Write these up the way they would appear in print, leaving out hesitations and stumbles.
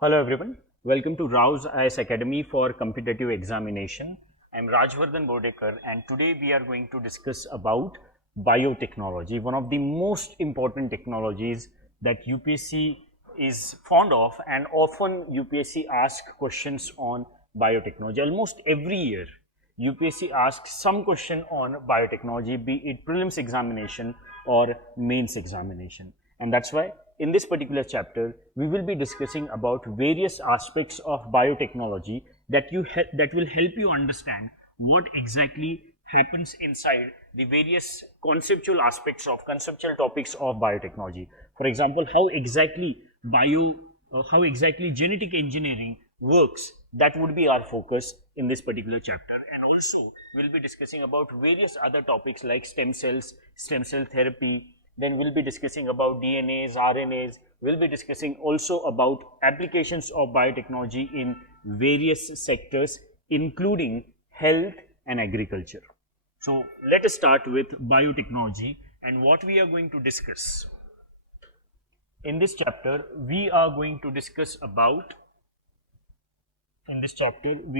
Hello everyone, welcome to RAO'S Academy for Competitive Examination. I am Rajvardhan Bodekar and today we are going to discuss about biotechnology, one of the most important technologies that UPSC is fond of, and often UPSC asks questions on biotechnology. Almost every year UPSC asks some question on biotechnology, be it prelims examination or mains examination, and that's why in this particular chapter we will be discussing about various aspects of biotechnology that will help you understand what exactly happens inside the various conceptual topics of biotechnology. For example, how exactly genetic engineering works, that would be our focus in this particular chapter. And also we'll be discussing about various other topics like stem cells, stem cell therapy. Then we'll be discussing about DNAs, RNAs. We'll be discussing also about applications of biotechnology in various sectors, including health and agriculture. So let us start with biotechnology and what we are going to discuss. In this chapter, we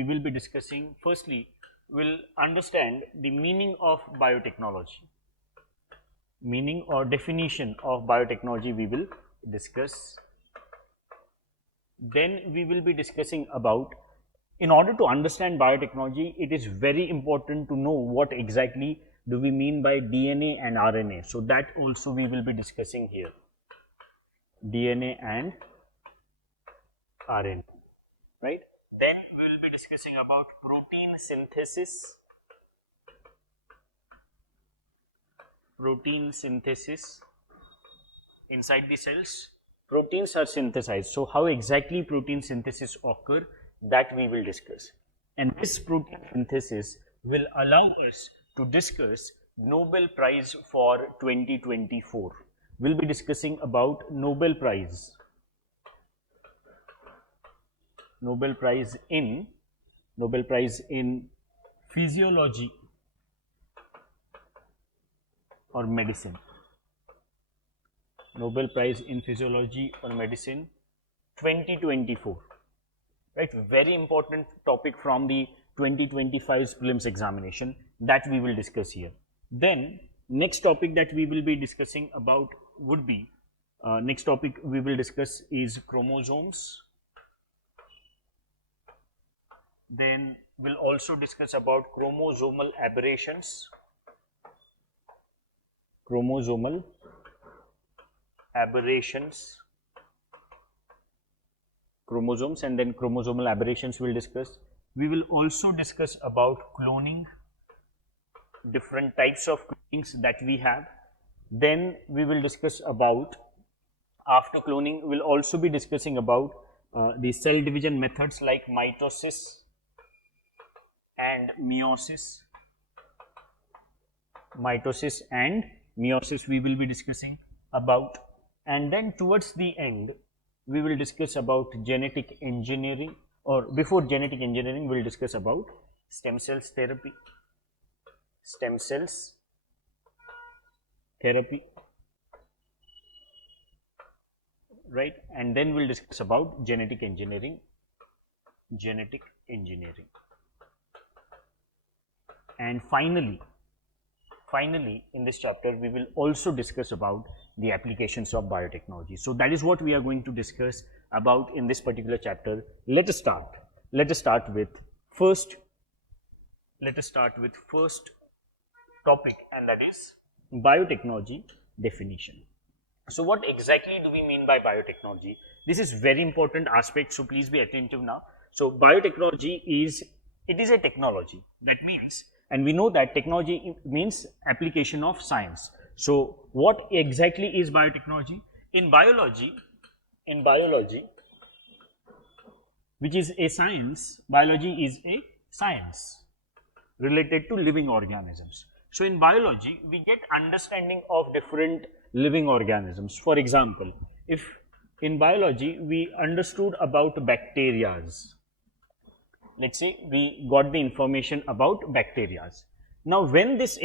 will be discussing, firstly, we'll understand the meaning of biotechnology. Meaning or definition of biotechnology we will discuss. Then we will be discussing about, in order to understand biotechnology, it is very important to know what exactly do we mean by DNA and RNA. So that also we will be discussing here. DNA and RNA, right? Then we will be discussing about protein synthesis. Protein synthesis inside the cells. Proteins are synthesized. So how exactly protein synthesis occur, that we will discuss. And this protein synthesis will allow us to discuss Nobel Prize for 2024. We'll be discussing about Nobel Prize in physiology or medicine. Nobel Prize in Physiology or Medicine 2024. Right, very important topic from the 2025's prelims examination that we will discuss here. Then next topic that we will be discussing about would be, next topic we will discuss is chromosomes. Then we'll also discuss about chromosomal aberrations. Chromosomes, and then chromosomal aberrations we'll discuss. We will also discuss about cloning, different types of clonings that we have. Then we will discuss about, after cloning, we'll also be discussing about the cell division methods like mitosis and meiosis. We will be discussing about, and then towards the end we will discuss about genetic engineering, or before genetic engineering we'll discuss about stem cells therapy, right? And then we'll discuss about genetic engineering. And finally in this chapter we will also discuss about the applications of biotechnology. So that is what we are going to discuss about in this particular chapter. Let us start with first topic, and that is biotechnology definition. So what exactly do we mean by biotechnology? This is very important aspect, so please be attentive now. So biotechnology is a technology. That means, and we know that technology means application of science. So what exactly is biotechnology? In biology, which is a science, biology is a science related to living organisms. So in biology, we get understanding of different living organisms. For example, if in biology we understood about bacterias, let's say we got the information about bacterias. Now when this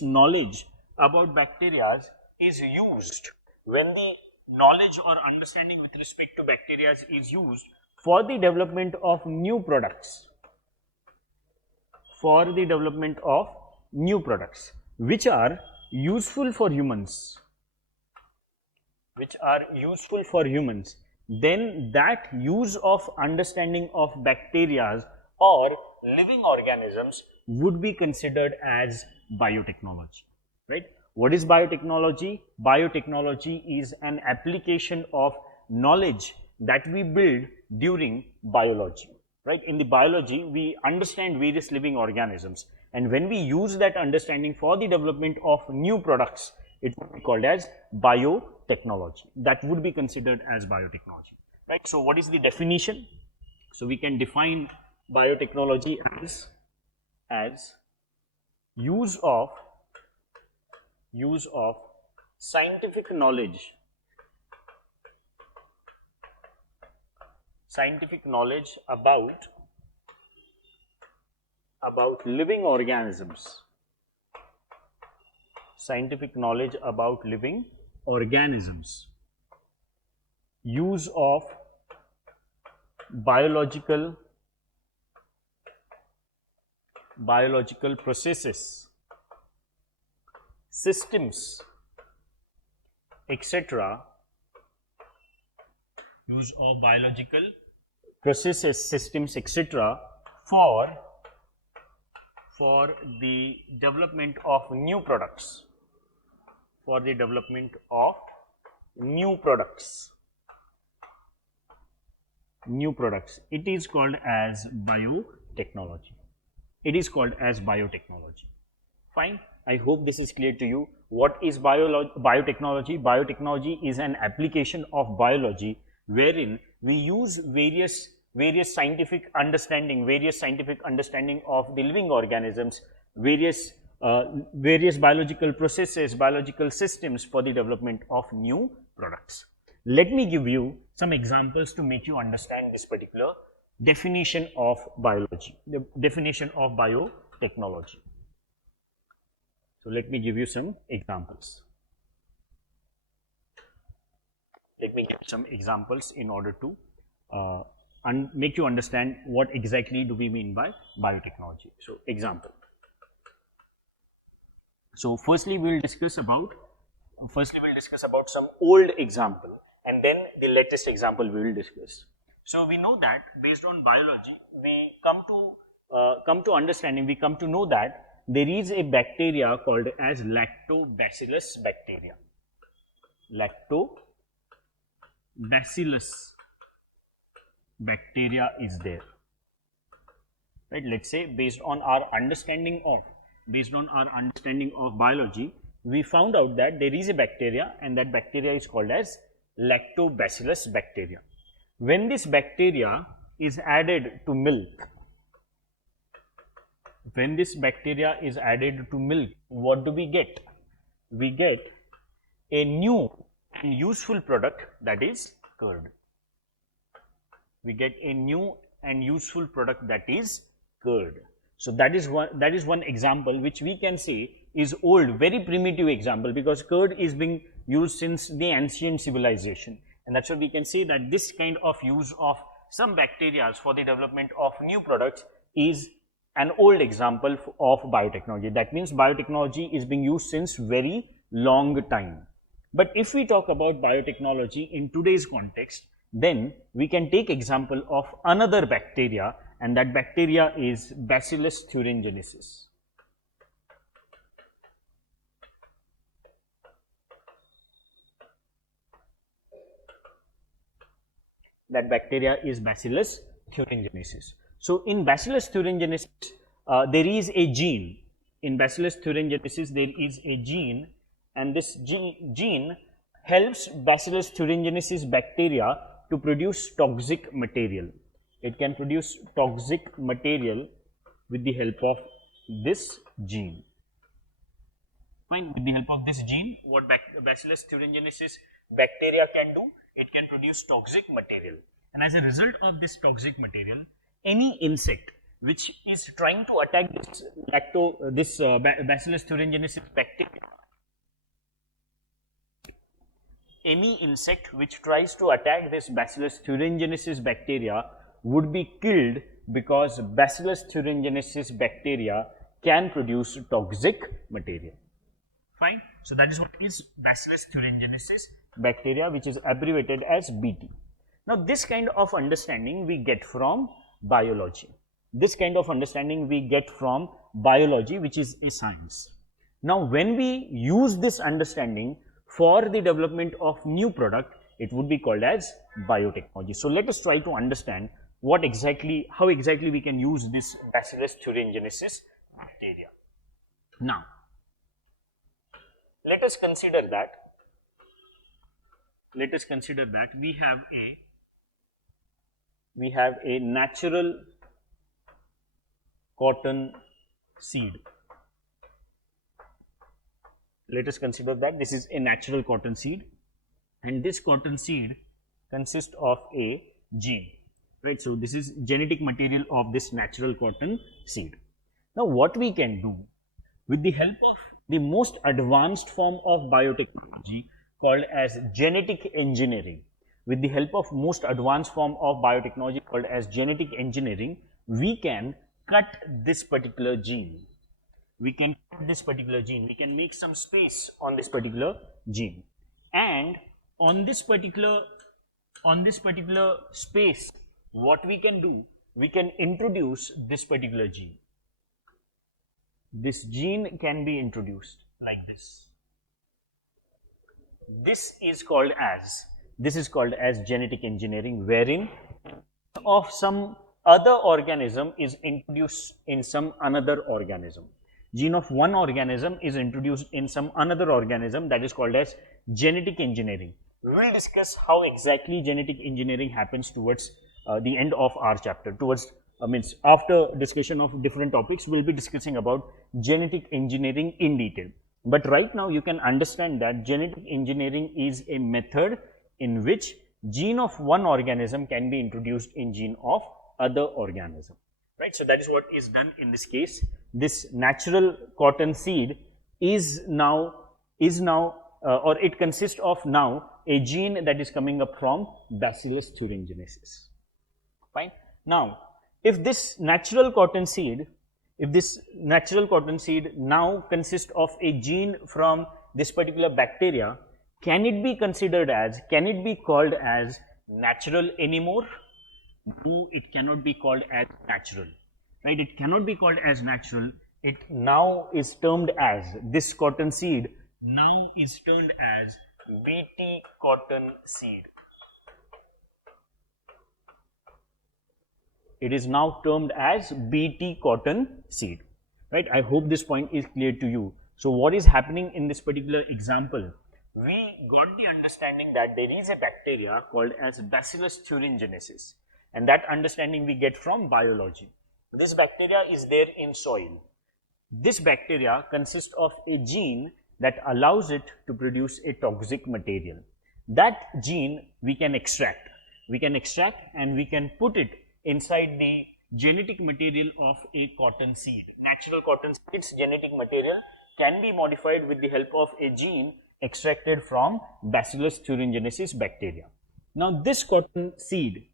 knowledge about bacteria is used, when the knowledge or understanding with respect to bacteria is used for the development of new products, which are useful for humans, then that use of understanding of bacteria or living organisms would be considered as biotechnology, right? What is biotechnology? Biotechnology is an application of knowledge that we build during biology, right? In the biology, we understand various living organisms, and when we use that understanding for the development of new products, it would be called as biotechnology. That would be considered as biotechnology, right? So what is the definition? So we can define biotechnology as use of scientific knowledge about living organisms, use of biological processes, systems, etc. Use of biological processes, systems, etc. for the development of new products, It is called as biotechnology. Fine. I hope this is clear to you. What is biotechnology? Biotechnology is an application of biology wherein we use various scientific understanding of the living organisms, various biological processes, biological systems for the development of new products. Let me give you some examples to make you understand this particular definition of biology, the definition of biotechnology. So let me give you some examples. In order to make you understand what exactly do we mean by biotechnology. So example. So firstly we will discuss about some old example, and then the latest example we will discuss. So we know that based on biology, we come to understanding, we come to know that there is a bacteria called as lactobacillus bacteria. Lactobacillus bacteria is there, right? Let's say based on our understanding of biology, we found out that there is a bacteria, and that bacteria is called as lactobacillus bacteria. When this bacteria is added to milk, what do we get? We get a new and useful product, that is curd. So that is one example which we can say is old, very primitive example, because curd is being used since the ancient civilization, and that's why we can say that this kind of use of some bacteria for the development of new products is an old example of biotechnology. That means biotechnology is being used since very long time. But if we talk about biotechnology in today's context, then we can take example of another bacteria, and that bacteria is Bacillus thuringiensis. So in Bacillus thuringiensis, there is a gene. And this gene helps Bacillus thuringiensis bacteria to produce toxic material. It can produce toxic material with the help of this gene. Fine. With the help of this gene, what Bacillus thuringiensis bacteria can do? It can produce toxic material. And as a result of this toxic material, any insect which is trying to attack this Bacillus thuringiensis bacteria, any insect which tries to attack this Bacillus thuringiensis bacteria would be killed, because Bacillus thuringiensis bacteria can produce toxic material. Fine. So that is what is Bacillus thuringiensis bacteria, which is abbreviated as BT. Now this kind of understanding we get from biology. This kind of understanding we get from biology, which is a science. Now when we use this understanding for the development of new product, it would be called as biotechnology. So let us try to understand how exactly we can use this Bacillus thuringiensis bacteria. Now let us consider that we have a natural cotton seed. Let us consider that this is a natural cotton seed, and this cotton seed consists of a gene, right? So this is genetic material of this natural cotton seed. Now what we can do with the help of the most advanced form of biotechnology called as genetic engineering, with the help of most advanced form of biotechnology called as genetic engineering, we can cut this particular gene. We can make some space on this particular gene, and on this particular space, what we can do, we can introduce this particular gene. This gene can be introduced like this. This is called as genetic engineering, wherein of some other organism is introduced in some another organism. Gene of one organism is introduced in some another organism, that is called as genetic engineering. We will discuss how exactly genetic engineering happens towards the end of our chapter. After discussion of different topics, we will be discussing about genetic engineering in detail. But right now you can understand that genetic engineering is a method in which gene of one organism can be introduced in gene of other organism, right? So that is what is done in this case. This natural cotton seed is now or it consists of now a gene that is coming up from Bacillus thuringiensis. Fine. Now if this natural cotton seed now consists of a gene from this particular bacteria, can it be called as natural anymore? No, it cannot be called as natural, right? It cannot be called as natural. It now is termed as, this cotton seed now is termed as BT cotton seed. It is now termed as BT cotton seed, right? I hope this point is clear to you. So what is happening in this particular example? We got the understanding that there is a bacteria called as Bacillus thuringiensis, and that understanding we get from biology. This bacteria is there in soil. This bacteria consists of a gene that allows it to produce a toxic material. That gene we can extract. And we can put it inside the genetic material of a cotton seed. Natural cotton seed's genetic material can be modified with the help of a gene extracted from Bacillus thuringiensis bacteria. Now this cotton seed,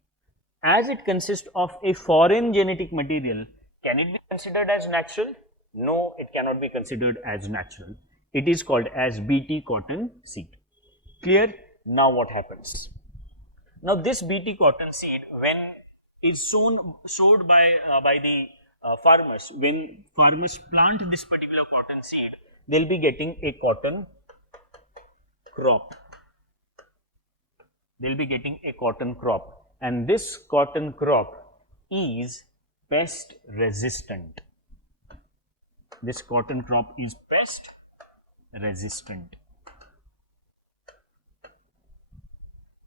as it consists of a foreign genetic material, can it be considered as natural? No, it cannot be considered as natural. It is called as BT cotton seed. Clear? Now what happens? Now this BT cotton seed, when is sowed by the farmers, when farmers plant this particular cotton seed, they will be getting a cotton crop. And this cotton crop is pest resistant. This cotton crop is pest resistant.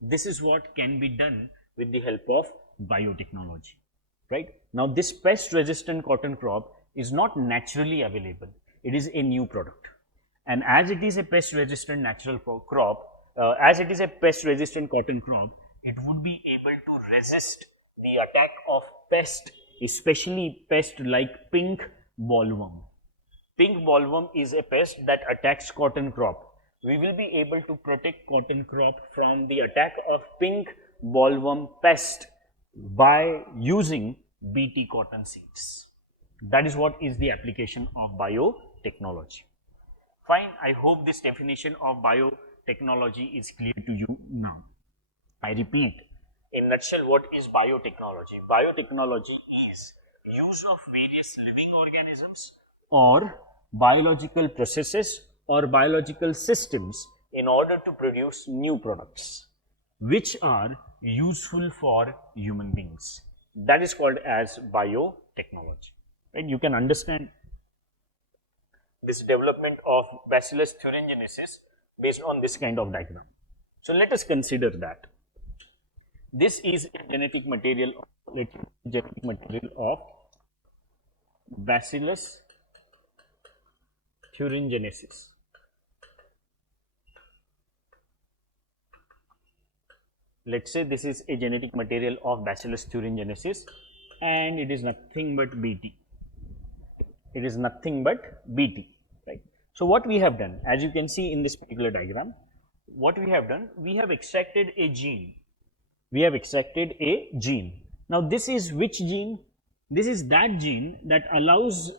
This is what can be done with the help of biotechnology, right? Now this pest resistant cotton crop is not naturally available. It is a new product, and as it is a pest resistant natural crop, as it is a pest resistant cotton crop, it would be able to resist the attack of pest, especially pest like pink bollworm. Pink bollworm is a pest that attacks cotton crop. we will be able to protect cotton crop from the attack of pink bollworm pest by using BT cotton seeds. That is what is the application of biotechnology. Fine, I hope this definition of biotechnology is clear to you now. I repeat, in a nutshell, what is biotechnology? Biotechnology is use of various living organisms or biological processes or biological systems in order to produce new products which are useful for human beings. That is called as biotechnology. Right? You can understand this development of Bacillus thuringiensis based on this kind of diagram. So let us consider that. This is a genetic material of Bacillus thuringiensis. Let's say this is a genetic material of Bacillus thuringiensis and it is nothing but BT. It is nothing but BT, right? So what we have done, as you can see in this particular diagram, what we have done, we have extracted a gene. We have extracted a gene. Now this is which gene? This is that gene that allows,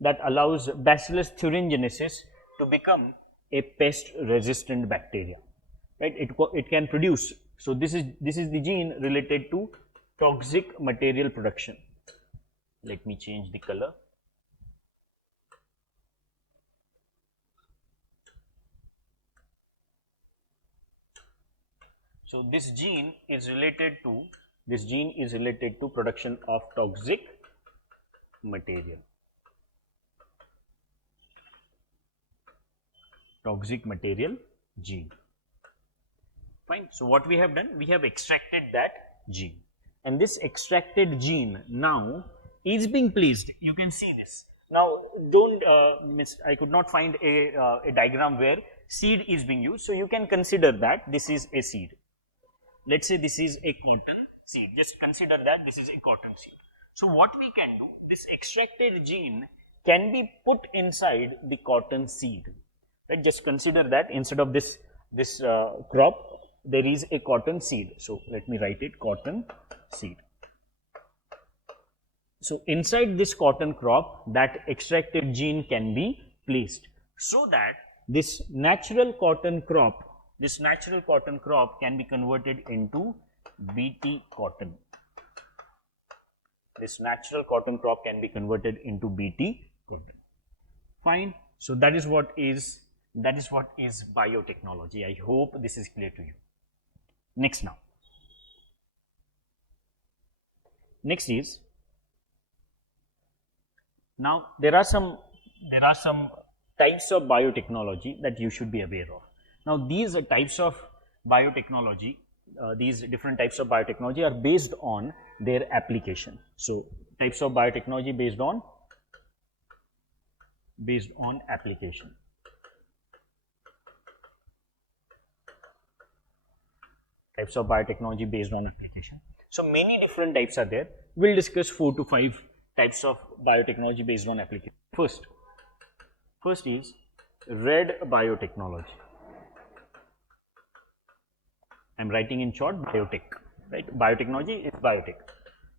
that allows Bacillus thuringiensis to become a pest resistant bacteria, right? It can produce. So this is the gene related to toxic material production. Let me change the color. So this gene is related to production of toxic material. Toxic material gene. Fine. So what we have done, we have extracted that gene, and this extracted gene now is being placed. You can see this. Now don't I could not find a diagram where seed is being used. So you can consider that this is a seed. Let's say this is a cotton seed. Just consider that this is a cotton seed. So what we can do, this extracted gene can be put inside the cotton seed. Right? Just consider that instead of this crop, there is a cotton seed. So let me write it, cotton seed. So inside this cotton crop, that extracted gene can be placed so that this natural cotton crop can be converted into BT cotton. This natural cotton crop can be converted into BT cotton. Fine. So that is what is biotechnology. I hope this is clear to you. Next now. Next is, now there are some types of biotechnology that you should be aware of. Now these types of biotechnology, these different types of biotechnology are based on their application. So types of biotechnology based on application. Types of biotechnology based on application. So many different types are there. We'll discuss 4 to 5 types of biotechnology based on application. First is red biotechnology. I'm writing in short biotech, right? Biotechnology is biotech,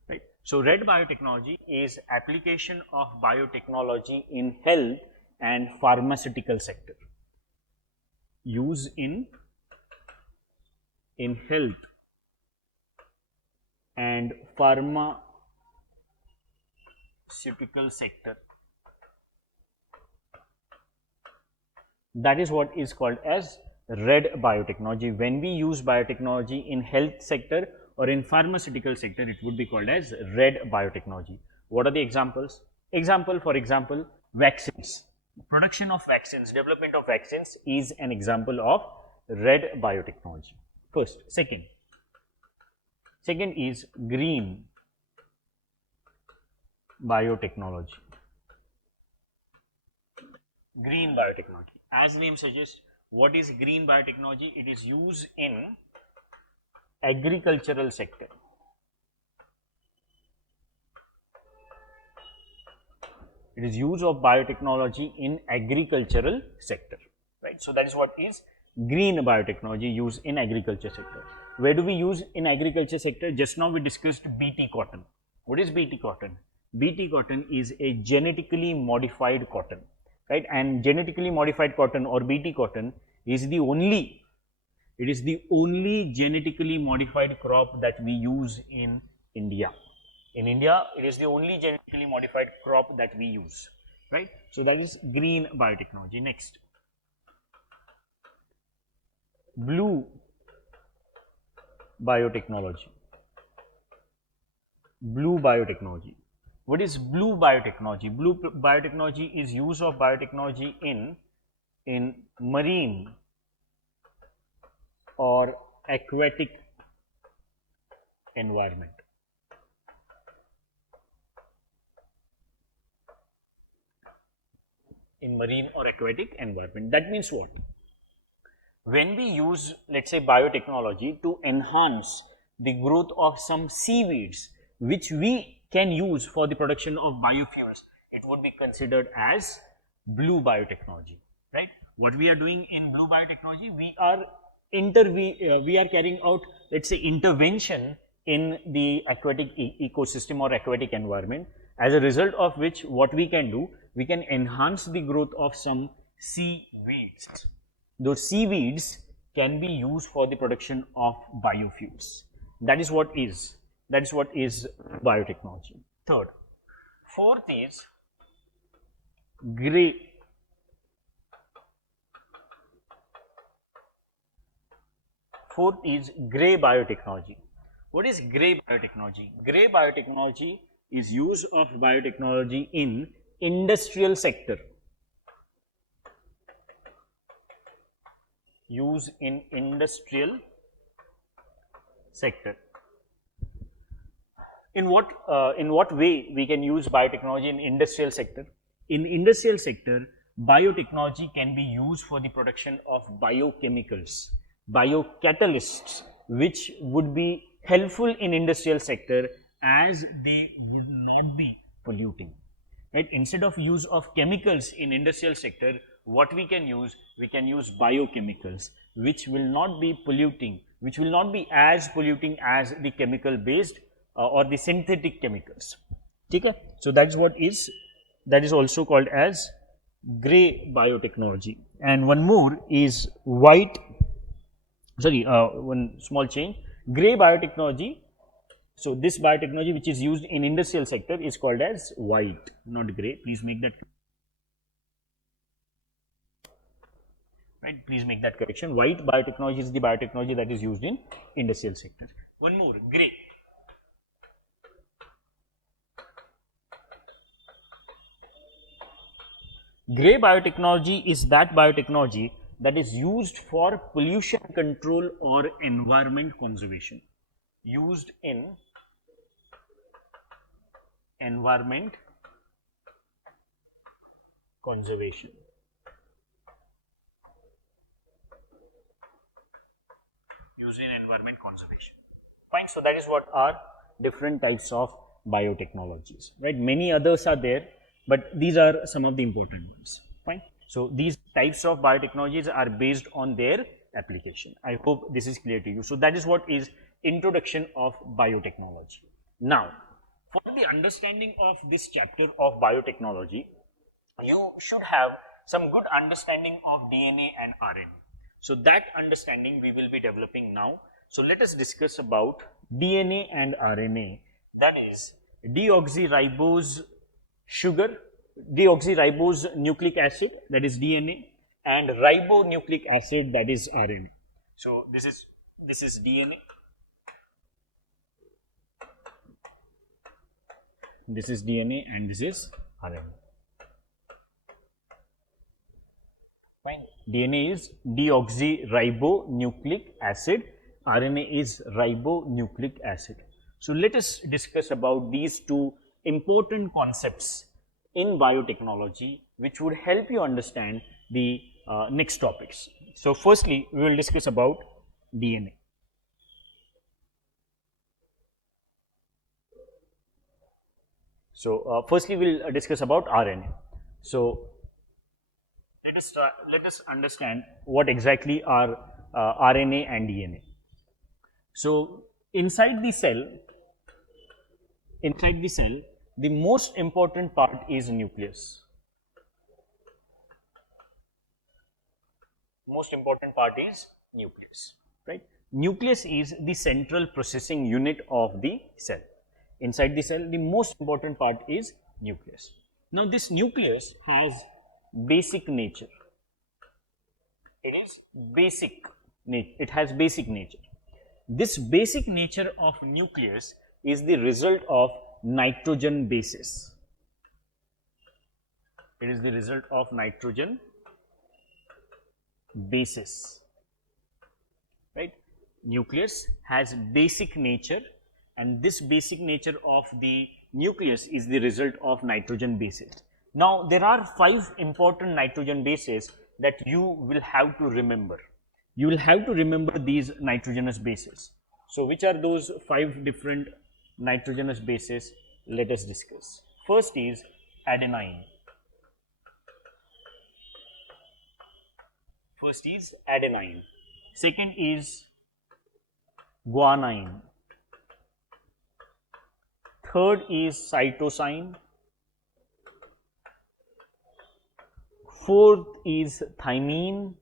right? So red biotechnology is application of biotechnology in health and pharmaceutical sector. Use in health and pharmaceutical sector. That is what is called as red biotechnology. When we use biotechnology in health sector or in pharmaceutical sector, it would be called as red biotechnology. What are the examples? For example, vaccines. Production of vaccines, development of vaccines is an example of red biotechnology. First. Second is green biotechnology. Green biotechnology. As name suggests, what is green biotechnology? It is used in agricultural sector. It is use of biotechnology in agricultural sector, right? So that is what is green biotechnology used in agriculture sector. Where do we use in agriculture sector? Just now we discussed BT cotton. What is BT cotton? BT cotton is a genetically modified cotton, right? And genetically modified cotton or BT cotton is the only, it is the only genetically modified crop that we use in India. In India, it is the only genetically modified crop that we use, right? So that is green biotechnology. Next, blue biotechnology. Blue biotechnology. What is blue biotechnology? Blue biotechnology is use of biotechnology in marine or aquatic environment. In marine or aquatic environment. That means what? When we use, let's say, biotechnology to enhance the growth of some seaweeds, which we can use for the production of biofuels, it would be considered as blue biotechnology, right? What we are doing in blue biotechnology, we are carrying out, let's say, intervention in the aquatic ecosystem or aquatic environment, as a result of which what we can do, we can enhance the growth of some seaweeds. Those seaweeds can be used for the production of biofuels. That is what is biotechnology. Third. Fourth is grey. Fourth is grey biotechnology. What is grey biotechnology? Grey biotechnology is use of biotechnology in industrial sector. Use in industrial sector. In what way we can use biotechnology in industrial sector? In industrial sector, biotechnology can be used for the production of biochemicals, biocatalysts, which would be helpful in industrial sector as they would not be polluting. Right? Instead of use of chemicals in industrial sector, what we can use biochemicals, which will not be polluting, which will not be as polluting as the chemical based or the synthetic chemicals. Okay? So that is also called as grey biotechnology. And one more is white. Sorry, one small change. Grey biotechnology. So this biotechnology which is used in industrial sector is called as white, not grey. Please make that right. Please make that correction. White biotechnology is the biotechnology that is used in industrial sector. One more, grey. Grey biotechnology is that biotechnology that is used for pollution control or environment conservation. Used in environment conservation. Used in environment conservation. Fine. So that is what are different types of biotechnologies. Right. Many others are there, but these are some of the important ones. Fine. So these types of biotechnologies are based on their application. I hope this is clear to you. So that is what is introduction of biotechnology. Now, for the understanding of this chapter of biotechnology, you should have some good understanding of DNA and RNA. So that understanding we will be developing now. So let us discuss about DNA and RNA. That is deoxyribose sugar, deoxyribose nucleic acid, that is DNA, and ribonucleic acid, that is RNA. So this is DNA. This is DNA and this is RNA. Fine. DNA is deoxyribonucleic acid, RNA is ribonucleic acid. So let us discuss about these two important concepts in biotechnology which would help you understand the next topics. So firstly, we will discuss about DNA. So, firstly we will discuss about RNA. So, let us understand what exactly are RNA and DNA. So, inside the cell, the most important part is nucleus. Most important part is nucleus, right? Nucleus is the central processing unit of the cell. Inside the cell, the most important part is nucleus. Now, this nucleus has basic nature. It has basic nature. This basic nature of nucleus is the result of nitrogen bases. It is the result of nitrogen bases, right? Nucleus has basic nature, and this basic nature of the nucleus is the result of nitrogen bases. Now, there are 5 important nitrogen bases that you will have to remember. You will have to remember these nitrogenous bases. So, which are those 5 different nitrogenous bases? Let us discuss. First is adenine. Second is guanine. Third is cytosine. Fourth is thymine.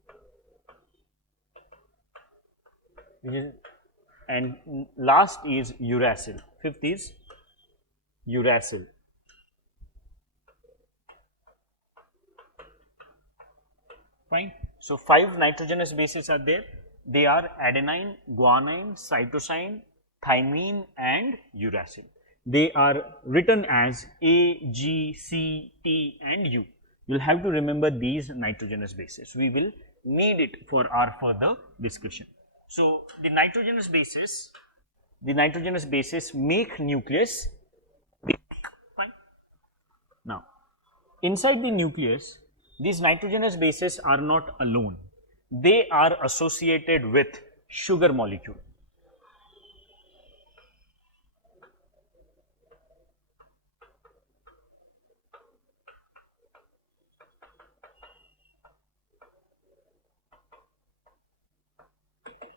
And last is uracil. Fifth is uracil. Fine. So, 5 nitrogenous bases are there. They are adenine, guanine, cytosine, thymine and uracil. They are written as A, G, C, T and U. You will have to remember these nitrogenous bases. We will need it for our further discussion. So, the nitrogenous bases make nucleus big. Fine. Now, inside the nucleus, these nitrogenous bases are not alone. They are associated with sugar molecule.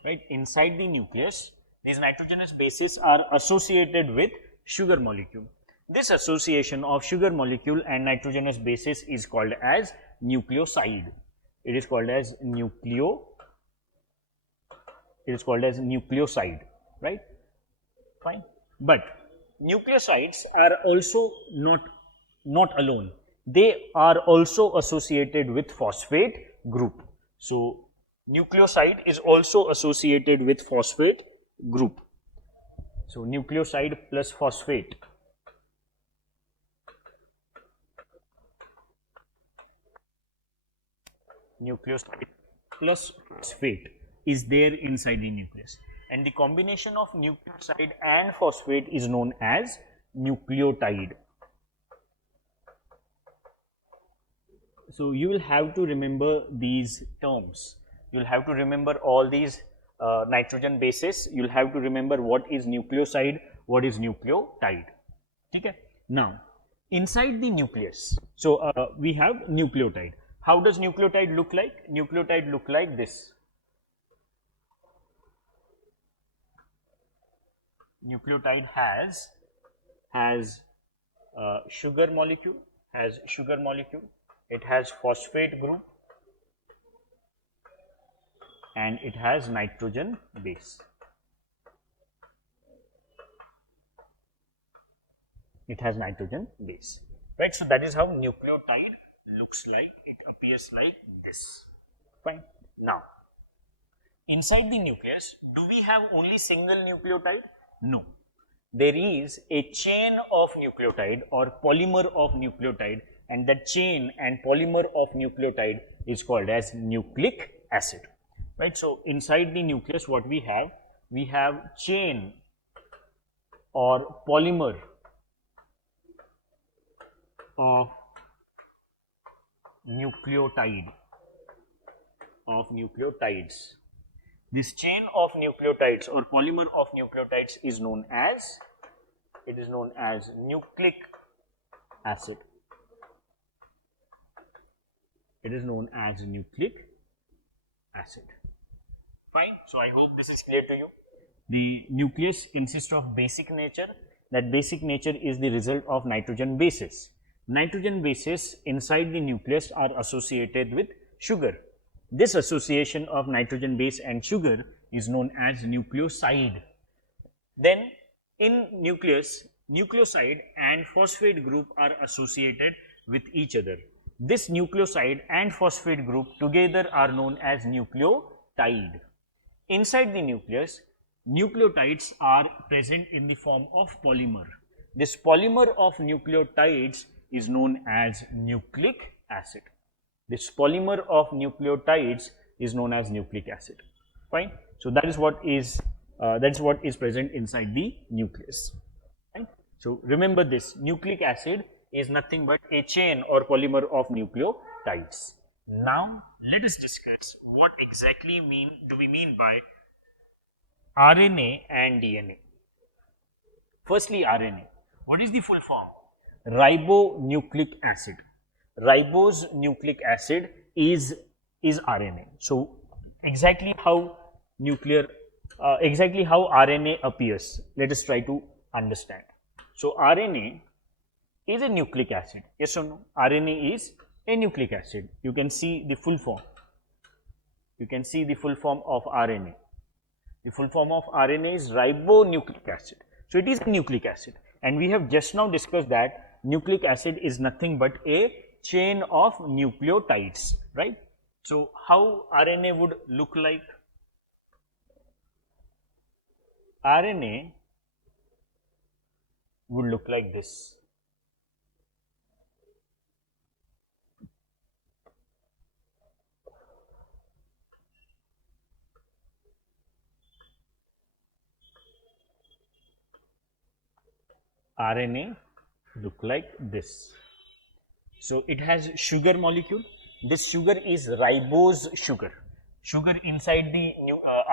Right, inside the nucleus, these nitrogenous bases are associated with sugar molecule. This association of sugar molecule and nitrogenous bases is called as nucleoside. It is called as nucleoside, right? Fine. But nucleosides are also not alone. They are also associated with phosphate group. So, nucleoside is also associated with phosphate group. So, nucleoside plus phosphate. Nucleoside plus phosphate is there inside the nucleus, and the combination of nucleoside and phosphate is known as nucleotide. So, you will have to remember these terms. You will have to remember all these nitrogen bases. You will have to remember what is nucleoside, what is nucleotide. Okay. Now, inside the nucleus, so we have nucleotide. How does nucleotide look like? Nucleotide look like this. Nucleotide has sugar molecule, it has phosphate group, and it has nitrogen base. Right? So, that is how nucleotide looks like. It appears like this. Fine. Now, inside the nucleus, do we have only single nucleotide? No. There is a chain of nucleotide or polymer of nucleotide, and that chain and polymer of nucleotide is called as nucleic acid. Right. So, inside the nucleus, what we have chain or polymer of nucleotides. This chain of nucleotides or polymer of nucleotides is known as nucleic acid. It is known as nucleic acid. Fine. So I hope this is clear to you. The nucleus consists of basic nature. That basic nature is the result of nitrogen bases. Nitrogen bases inside the nucleus are associated with sugar. This association of nitrogen base and sugar is known as nucleoside. Then in nucleus, nucleoside and phosphate group are associated with each other. This nucleoside and phosphate group together are known as nucleotide. Inside the nucleus, nucleotides are present in the form of polymer. This polymer of nucleotides is known as nucleic acid. This polymer of nucleotides is known as nucleic acid. Fine. So that is what is present inside the nucleus. Fine. So remember this, nucleic acid is nothing but a chain or polymer of nucleotides. Now let us discuss what exactly do we mean by RNA and DNA. Firstly, RNA. What is the full form? Ribonucleic acid. Ribose nucleic acid is RNA. So exactly how RNA appears, let us try to understand. So RNA is a nucleic acid. Yes or no? RNA is a nucleic acid. You can see the full form. You can see the full form of RNA. The full form of RNA is ribonucleic acid. So it is a nucleic acid. And we have just now discussed that nucleic acid is nothing but a chain of nucleotides, right? So how RNA would look like? RNA would look like this. RNA look like this. So it has sugar molecule. This sugar is ribose sugar. Sugar inside the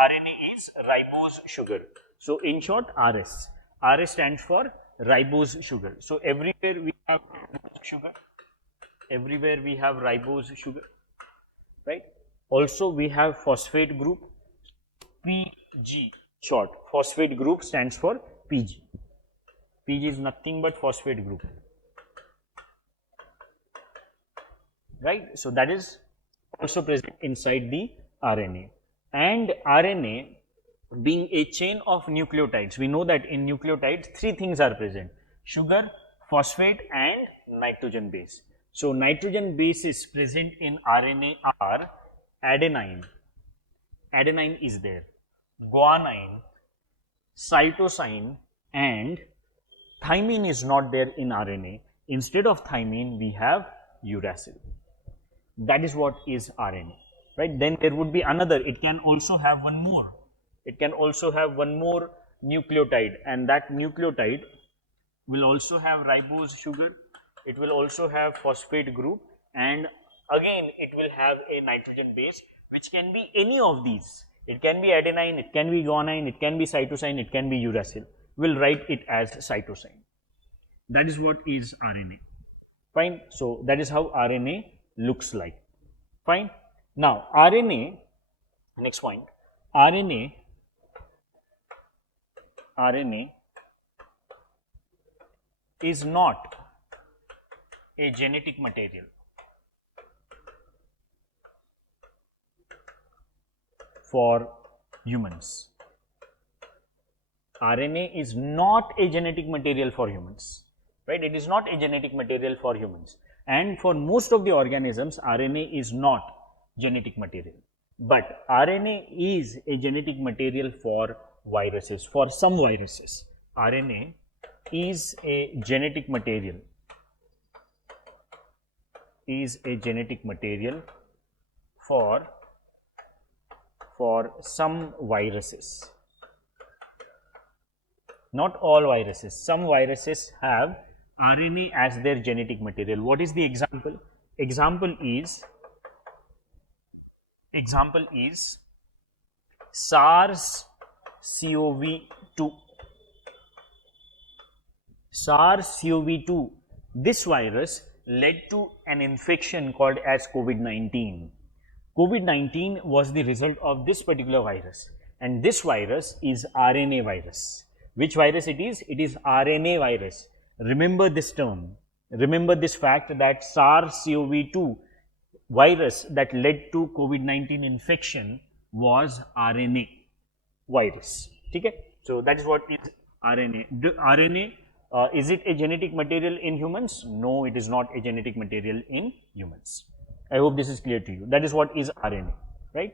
RNA is ribose sugar. So in short, RS. RS stands for ribose sugar. So everywhere we have sugar. Everywhere we have ribose sugar, right? Also we have phosphate group, PG short. Phosphate group stands for PG. PG is nothing but phosphate group, right? So that is also present inside the RNA. And RNA being a chain of nucleotides, we know that in nucleotides three things are present: sugar, phosphate and nitrogen base. So nitrogen bases present in RNA are adenine, adenine is there, guanine, cytosine and thymine is not there in RNA. Instead of thymine, we have uracil. That is what is RNA, right? Then there would be another. It can also have one more. It can also have one more nucleotide, and that nucleotide will also have ribose sugar. It will also have phosphate group, and again it will have a nitrogen base, which can be any of these. It can be adenine, it can be guanine, it can be cytosine, it can be uracil. We'll write it as cytosine. That is what is RNA. Fine. So that is how RNA looks like. Fine. Now RNA, next point, RNA is not a genetic material for humans. RNA is not a genetic material for humans, right? It is not a genetic material for humans, and for most of the organisms RNA is not genetic material, but RNA is a genetic material for viruses. For some viruses, RNA is a genetic material, for some viruses. Not all viruses. Some viruses have RNA as their genetic material. What is the example? Example is SARS-CoV-2. SARS-CoV-2 This virus led to an infection called as COVID-19. COVID-19 was the result of this particular virus, and this virus is RNA virus. Which virus it is? It is RNA virus. Remember this term. Remember this fact that SARS-CoV-2 virus that led to COVID-19 infection was RNA virus. Okay? So that is what is RNA. RNA, is it a genetic material in humans? No, it is not a genetic material in humans. I hope this is clear to you. That is what is RNA, right?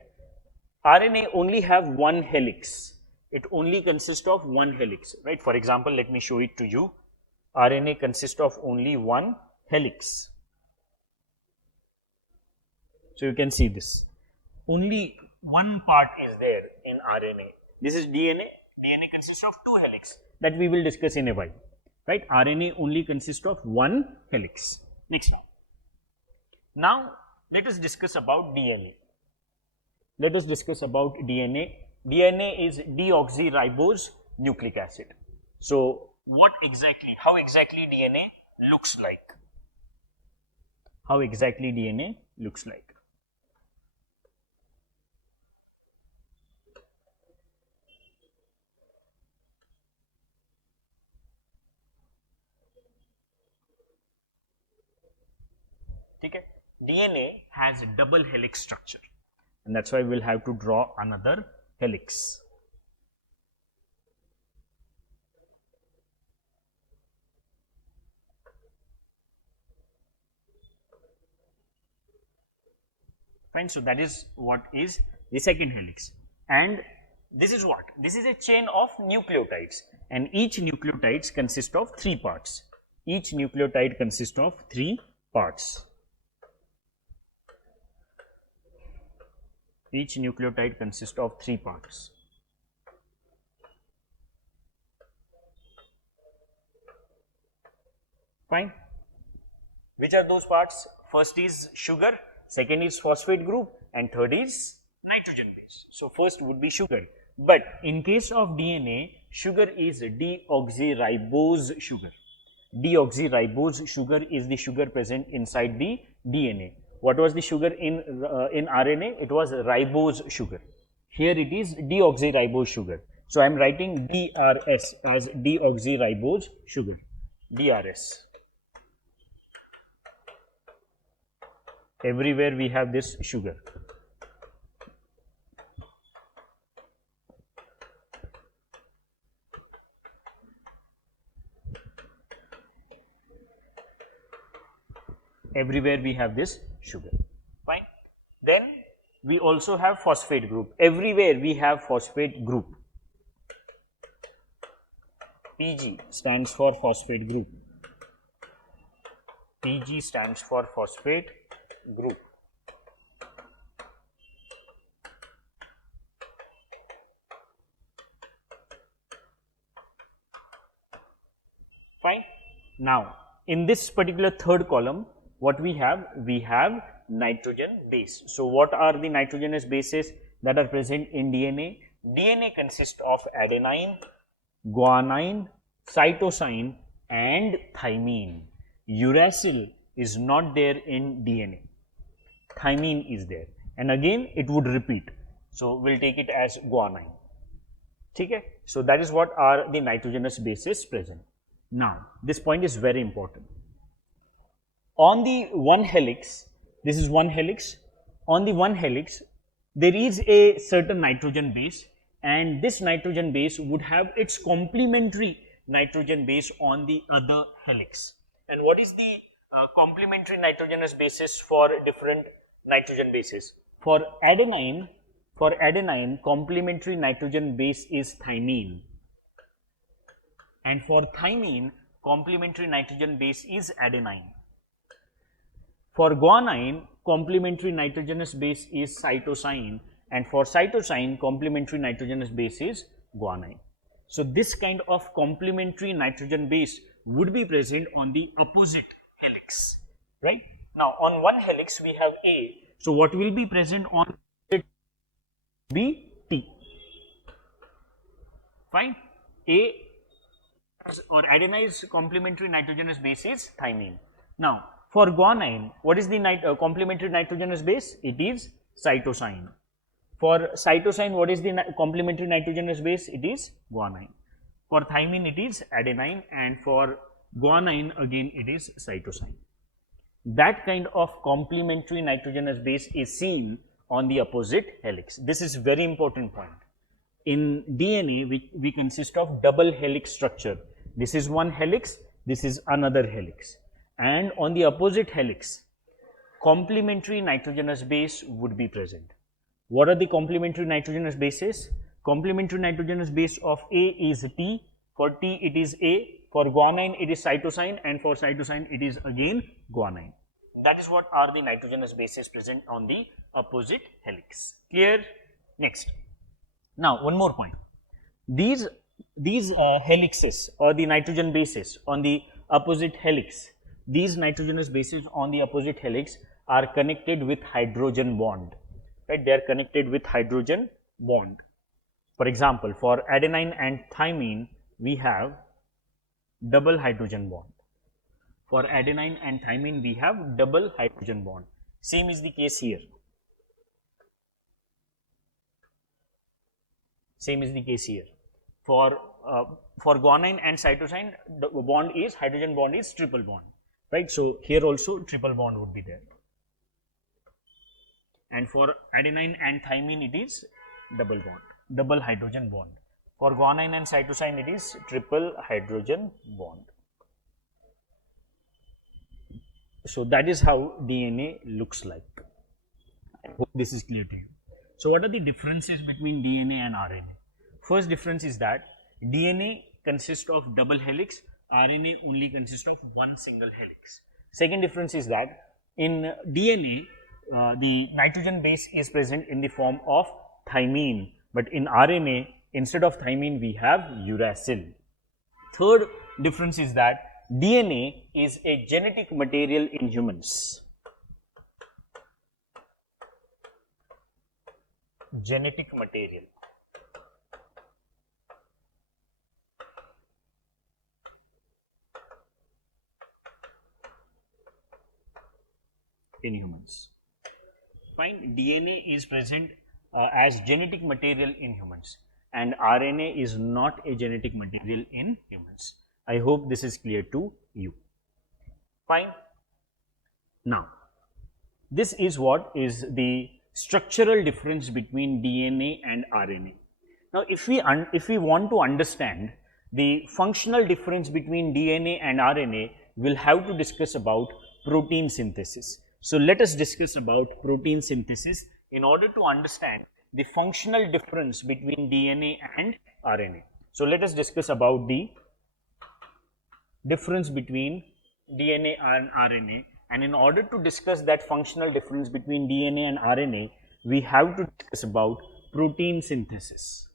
RNA only have one helix. It only consists of one helix, right? For example, let me show it to you. RNA consists of only one helix. So you can see this. Only one part is there in RNA. This is DNA. DNA consists of two helix that we will discuss in a while, right? RNA only consists of one helix. Next slide. Now let us discuss about DNA. Let us discuss about DNA. DNA is deoxyribose nucleic acid. So how exactly DNA looks like? How exactly DNA looks like? Okay. DNA has a double helix structure, and that's why we'll have to draw another helix. Fine. So that is what is the second helix, and this is what? This is a chain of nucleotides, and each nucleotide consists of three parts. Each nucleotide consists of three parts. Each nucleotide consists of three parts. Fine. Which are those parts? First is sugar, second is phosphate group, and third is nitrogen base. So first would be sugar. But in case of DNA, sugar is deoxyribose sugar. Deoxyribose sugar is the sugar present inside the DNA. What was the sugar in RNA? It was ribose sugar. Here it is deoxyribose sugar. So I am writing DRS as deoxyribose sugar. DRS. Everywhere we have this sugar. Everywhere we have this sugar. Fine. Then we also have phosphate group. Everywhere we have phosphate group. PG stands for phosphate group. PG stands for phosphate group. Fine. Now, in this particular third column, what we have? We have nitrogen base. So what are the nitrogenous bases that are present in DNA? DNA consists of adenine, guanine, cytosine, and thymine. Uracil is not there in DNA. Thymine is there, and again it would repeat. So we'll take it as guanine. Okay? So that is what are the nitrogenous bases present. Now this point is very important. On the one helix, this is one helix. On the one helix, there is a certain nitrogen base, and this nitrogen base would have its complementary nitrogen base on the other helix. And what is the complementary nitrogenous basis for different nitrogen bases? For adenine, complementary nitrogen base is thymine, and for thymine, complementary nitrogen base is adenine. For guanine, complementary nitrogenous base is cytosine, and for cytosine, complementary nitrogenous base is guanine. So this kind of complementary nitrogen base would be present on the opposite helix, right? Now on one helix we have A, so what will be present on B? T. Fine. A or adenine complementary nitrogenous base is thymine. Now, for guanine, what is the complementary nitrogenous base? It is cytosine. For cytosine, what is the complementary nitrogenous base? It is guanine. For thymine, it is adenine, and for guanine, again, it is cytosine. That kind of complementary nitrogenous base is seen on the opposite helix. This is very important point. In DNA, we consist of double helix structure. This is one helix, this is another helix. And on the opposite helix, complementary nitrogenous base would be present. What are the complementary nitrogenous bases? Complementary nitrogenous base of A is T. For T, it is A. For guanine, it is cytosine, and for cytosine, it is again guanine. That is what are the nitrogenous bases present on the opposite helix. Clear? Next. Now, one more point. These helixes or the nitrogen bases on the opposite helix, these nitrogenous bases on the opposite helix are connected with hydrogen bond. Right? They are connected with hydrogen bond. For example, for adenine and thymine, we have double hydrogen bond. For adenine and thymine, we have double hydrogen bond. Same is the case here. Same is the case here. For guanine and cytosine, the bond is hydrogen bond is triple bond, right? So here also triple bond would be there. And for adenine and thymine, it is double bond, double hydrogen bond. For guanine and cytosine, it is triple hydrogen bond. So that is how DNA looks like. I hope this is clear to you. So what are the differences between DNA and RNA? First difference is that DNA consists of double helix, RNA only consists of one single helix. Second difference is that in DNA, the nitrogen base is present in the form of thymine, but in RNA, instead of thymine, we have uracil. Third difference is that DNA is a genetic material in humans. Genetic material. In humans. Fine, DNA is present as genetic material in humans, and RNA is not a genetic material in humans. I hope this is clear to you. Fine. Now, this is what is the structural difference between DNA and RNA. Now, if we want to understand the functional difference between DNA and RNA, we'll have to discuss about protein synthesis. So let us discuss about protein synthesis in order to understand the functional difference between DNA and RNA. So let us discuss about the difference between DNA and RNA, and in order to discuss that functional difference between DNA and RNA, we have to discuss about protein synthesis.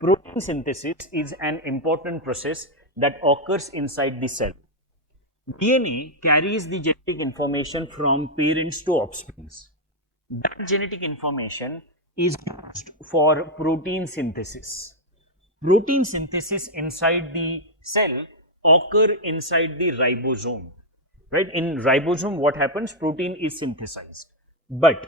Protein synthesis is an important process that occurs inside the cell. DNA carries the genetic information from parents to offsprings. That genetic information is used for protein synthesis. Protein synthesis inside the cell occur inside the ribosome. Right? In ribosome, what happens? Protein is synthesized. But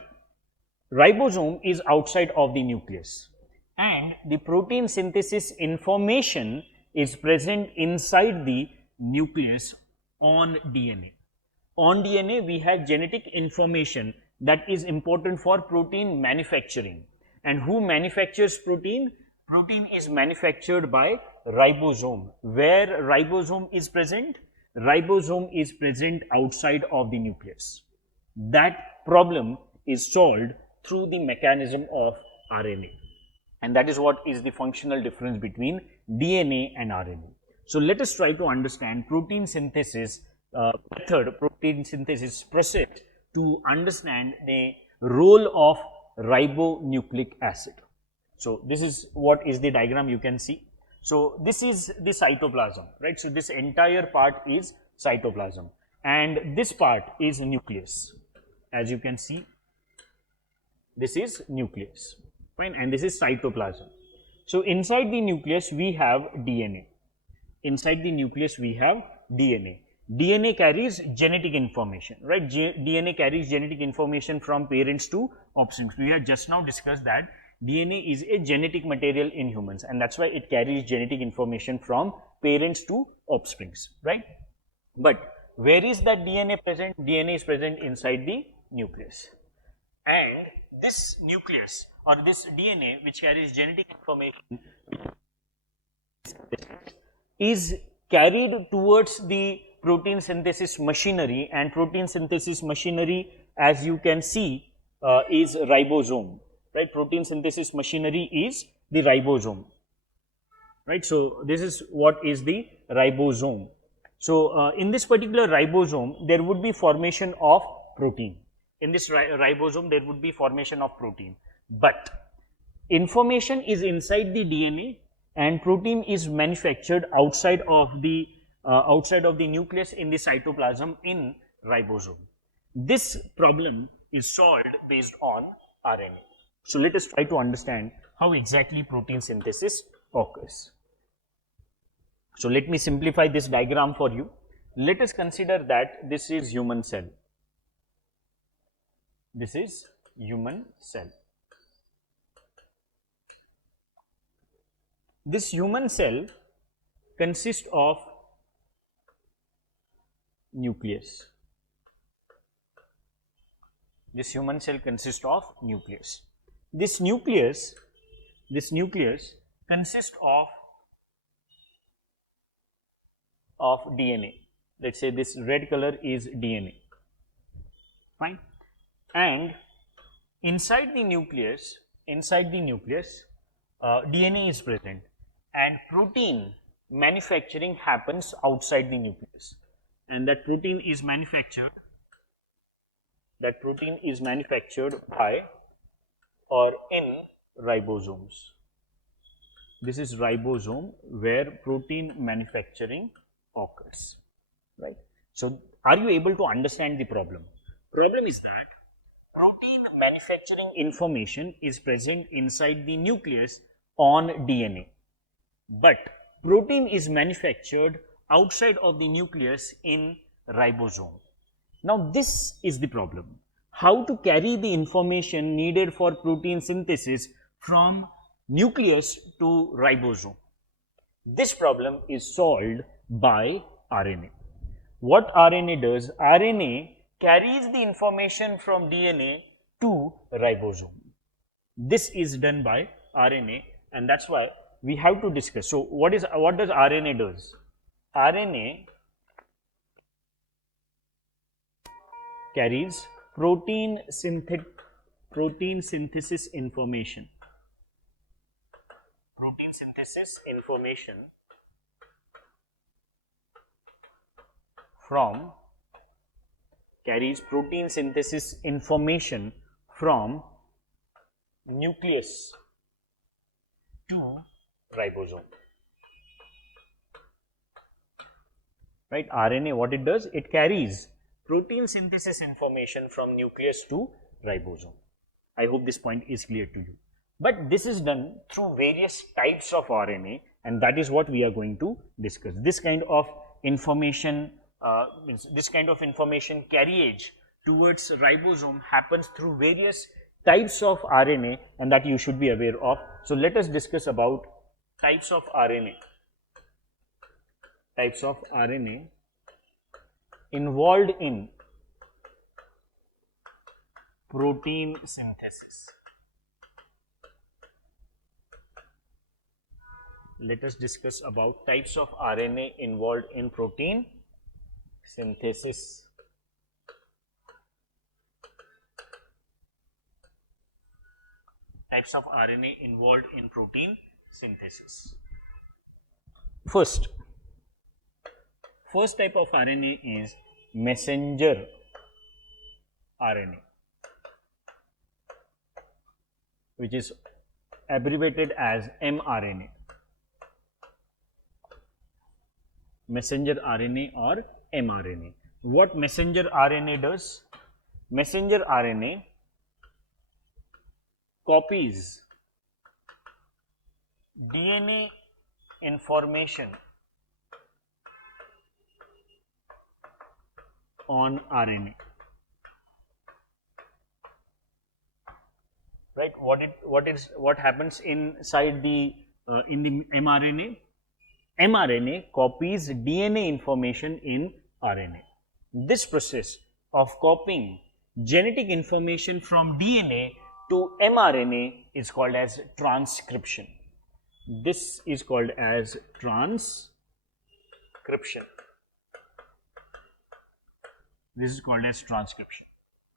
ribosome is outside of the nucleus, and the protein synthesis information is present inside the nucleus on DNA. On DNA, we have genetic information that is important for protein manufacturing. And who manufactures protein? Protein is manufactured by ribosome. Where ribosome is present? Ribosome is present outside of the nucleus. That problem is solved through the mechanism of RNA. And that is what is the functional difference between DNA and RNA. So let us try to understand protein synthesis method, protein synthesis process to understand the role of ribonucleic acid. So this is what is the diagram you can see. So this is the cytoplasm, right? So this entire part is cytoplasm, and this part is nucleus. As you can see, this is nucleus, fine, and this is cytoplasm. So inside the nucleus we have DNA. inside the nucleus we have DNA. DNA carries genetic information, right? DNA carries genetic information from parents to offspring. We have just now discussed that DNA is a genetic material in humans, and that's why it carries genetic information from parents to offsprings, right? But where is that DNA present? DNA is present inside the nucleus. And this nucleus or this DNA which carries genetic information is carried towards the protein synthesis machinery, and protein synthesis machinery, as you can see, is ribosome, right? Protein synthesis machinery is the ribosome, right? So this is what is the ribosome. So in this particular ribosome there would be formation of protein. In this ribosome there would be formation of protein, but information is inside the DNA and protein is manufactured outside of the nucleus in the cytoplasm in ribosome. This problem is solved based on RNA. So let us try to understand how exactly protein synthesis occurs. So let me simplify this diagram for you. Let us consider that this is human cell. This is human cell. This human cell consists of nucleus. This human cell consists of nucleus. This nucleus consists of DNA. Let's say this red color is DNA. Fine. And inside the nucleus, DNA is present, and protein manufacturing happens outside the nucleus, and that protein is manufactured by or in ribosomes. This is ribosome where protein manufacturing occurs, right? So are you able to understand the problem? Problem is that protein manufacturing information is present inside the nucleus on DNA, but protein is manufactured outside of the nucleus in ribosome. Now this is the problem. How to carry the information needed for protein synthesis from nucleus to ribosome? This problem is solved by RNA. What RNA does? RNA carries the information from DNA to ribosome. This is done by RNA, and that's why we have to discuss. So what does RNA does? RNA carries protein synthesis information. Protein synthesis information from nucleus to ribosome. Right? RNA, what it does? It carries protein synthesis information from nucleus to ribosome. I hope this point is clear to you. But this is done through various types of RNA, and that is what we are going to discuss. This kind of information carriage towards ribosome happens through various types of RNA, and that you should be aware of. So let us discuss about types of RNA. Types of RNA involved in protein synthesis. Let us discuss about types of RNA involved in protein synthesis. Types of RNA involved in protein synthesis. First type of RNA is messenger RNA, which is abbreviated as mRNA. Messenger RNA or mRNA. What messenger RNA does? Messenger RNA copies DNA information on RNA. Right? What happens inside the in the mRNA? mRNA copies DNA information in RNA. This process of copying genetic information from DNA to mRNA is called as transcription. This is called as transcription. This is called as transcription.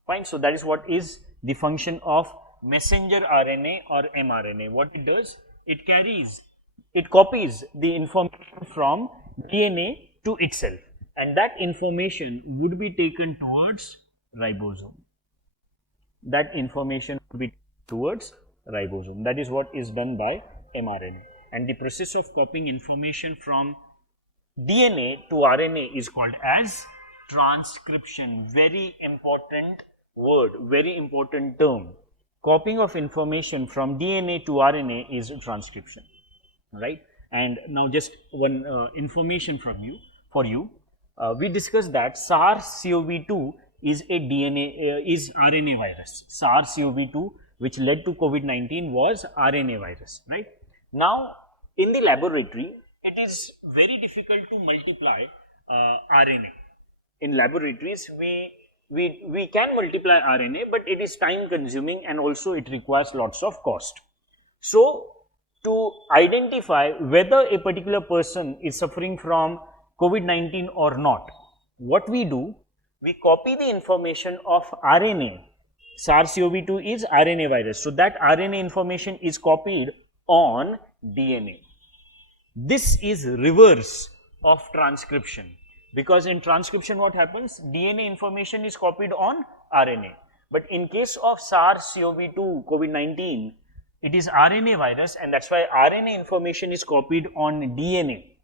Fine. So that is what is the function of messenger RNA or mRNA. What it does, it copies the information from DNA to itself, and that information would be taken towards ribosome. That information would be towards ribosome. That is what is done by mRNA. And the process of copying information from DNA to RNA is called as transcription. Very important word, very important term. Copying of information from DNA to RNA is transcription, right? And now just one information for you. We discussed that SARS-CoV-2 is a RNA virus. SARS-CoV-2, which led to COVID-19, was RNA virus, right? Now, in the laboratory, it is very difficult to multiply RNA. In laboratories, we can multiply RNA, but it is time consuming and also it requires lots of cost. So, to identify whether a particular person is suffering from COVID-19 or not, what we do, we copy the information of RNA. SARS-CoV-2 is RNA virus. So, that RNA information is copied on DNA. This is reverse of transcription, because in transcription what happens? DNA information is copied on RNA. But in case of SARS-CoV-2, COVID-19, it is RNA virus, and that's why RNA information is copied on DNA.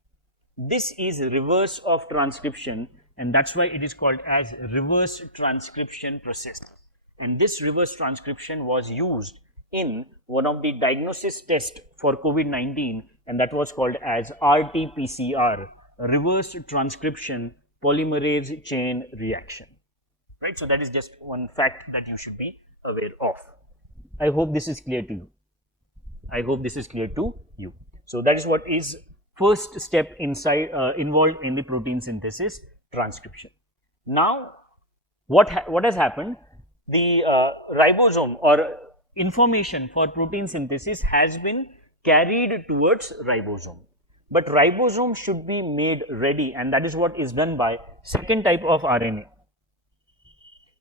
This is reverse of transcription, and that's why it is called as reverse transcription process. And this reverse transcription was used in one of the diagnosis tests for COVID-19, and that was called as RT-PCR, reverse transcription polymerase chain reaction, right? So that is just one fact that you should be aware of. I hope this is clear to you. I hope this is clear to you. So that is what is first step involved in the protein synthesis, transcription. Now, what has happened? The ribosome or information for protein synthesis has been carried towards ribosome. But ribosome should be made ready, and that is what is done by second type of RNA.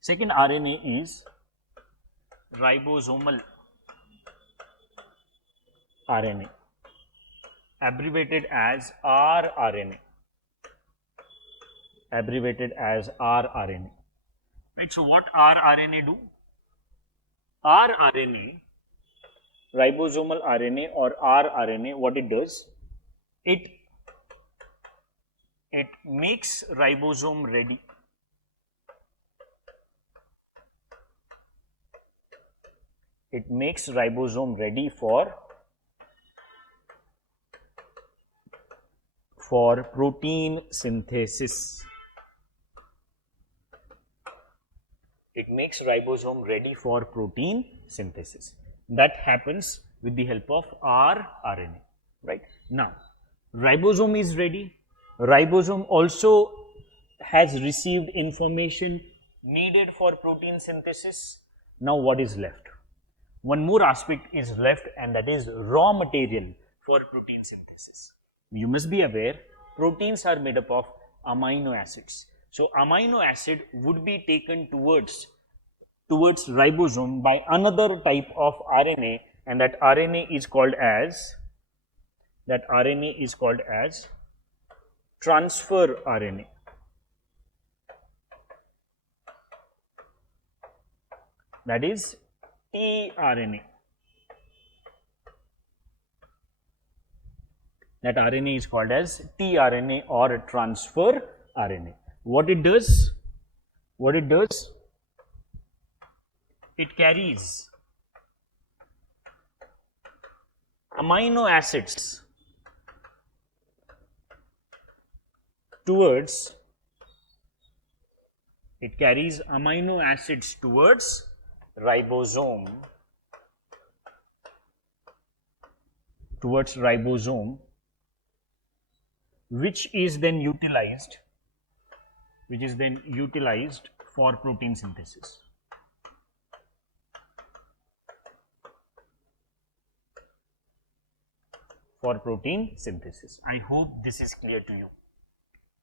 Second RNA is ribosomal RNA, abbreviated as rRNA. Abbreviated as rRNA. Right, so what rRNA do? rRNA, ribosomal RNA or rRNA, what it does? It makes ribosome ready. It makes ribosome ready for protein synthesis. It makes ribosome ready for protein synthesis. That happens with the help of rRNA, right? Now, ribosome is ready. Ribosome also has received information needed for protein synthesis. Now, what is left? One more aspect is left, and that is raw material for protein synthesis. You must be aware, proteins are made up of amino acids. So, amino acid would be taken towards ribosome by another type of RNA, and that RNA is called as transfer RNA. That is tRNA. That RNA is called as tRNA or transfer RNA. What it does? It carries amino acids towards It carries amino acids towards ribosome, which is then utilized for protein synthesis. I hope this is clear to you.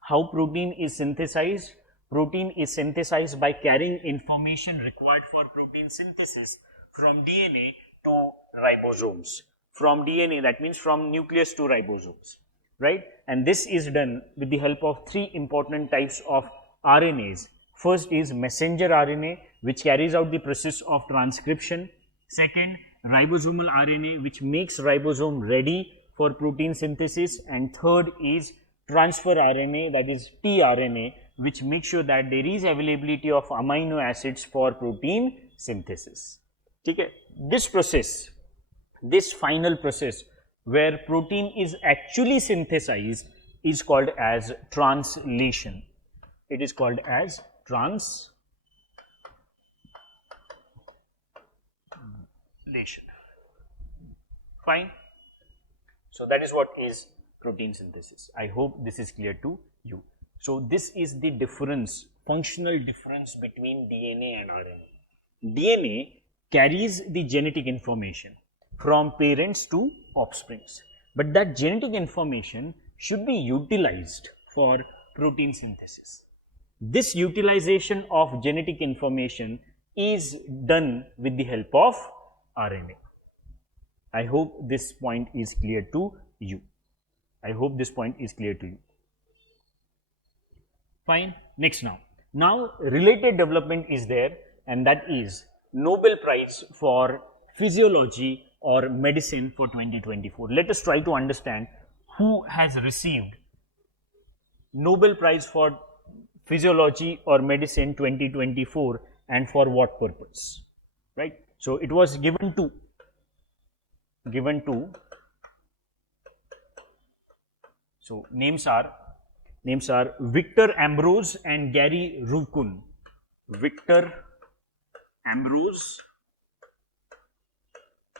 How protein is synthesized? Protein is synthesized by carrying information required for protein synthesis from DNA to ribosomes. From DNA, that means from nucleus to ribosomes, right? And this is done with the help of three important types of RNAs. First is messenger RNA, which carries out the process of transcription. Second, ribosomal RNA, which makes ribosome ready for protein synthesis. And third is transfer RNA, that is tRNA, which makes sure that there is availability of amino acids for protein synthesis. Okay? This process, this final process where protein is actually synthesized is called as translation. It is called as translation. Fine. So that is what is protein synthesis. I hope this is clear to you. So this is the difference, functional difference between DNA and RNA. DNA carries the genetic information from parents to offsprings, but that genetic information should be utilized for protein synthesis. This utilization of genetic information is done with the help of RNA. I hope this point is clear to you. Fine. Next now related development is there, and that is Nobel Prize for Physiology or Medicine for 2024. Let us try to understand who has received Nobel Prize for Physiology or Medicine 2024 and for what purpose, right? So it was given to so names are Victor Ambrose and Gary Ruvkun. Victor Ambrose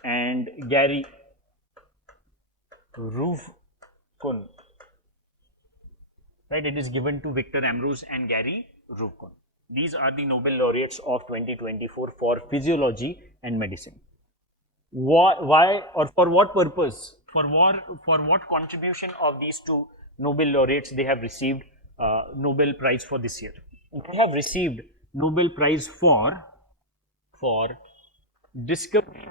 and Gary Ruvkun, right? It is given to Victor Ambrose and Gary Ruvkun. These are the Nobel laureates of 2024 for physiology and medicine. Why or for what purpose? For what contribution of these two Nobel laureates they have received Nobel Prize for this year? They have received Nobel Prize for discovery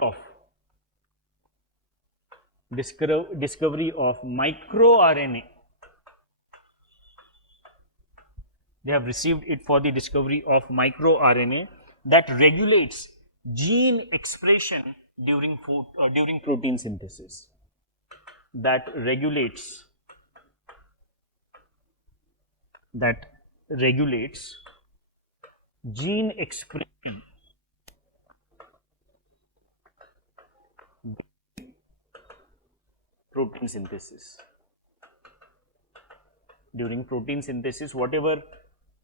of microRNA. They have received it for the discovery of microRNA that regulates gene expression during protein synthesis. That regulates gene expression protein synthesis. During protein synthesis, whatever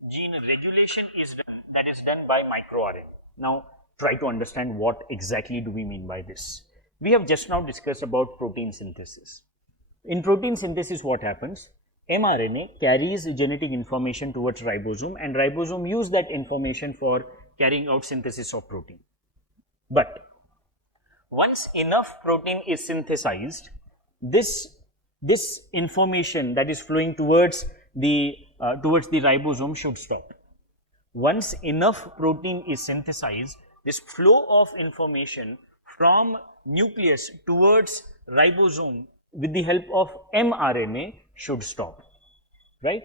gene regulation is done, that is done by microRNA. Now, try to understand what exactly do we mean by this. We have just now discussed about protein synthesis. In protein synthesis, what happens? mRNA carries genetic information towards ribosome, and ribosome use that information for carrying out synthesis of protein. But once enough protein is synthesized, this information that is flowing towards the ribosome should stop. Once enough protein is synthesized, this flow of information from nucleus towards ribosome with the help of mRNA should stop, right?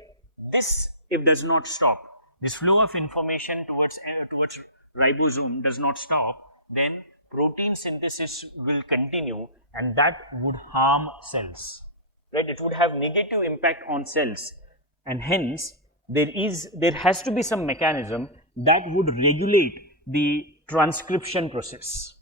This, if does not stop, this flow of information towards ribosome does not stop, then protein synthesis will continue, and that would harm cells, right? It would have negative impact on cells, and hence there has to be some mechanism that would regulate the transcription process.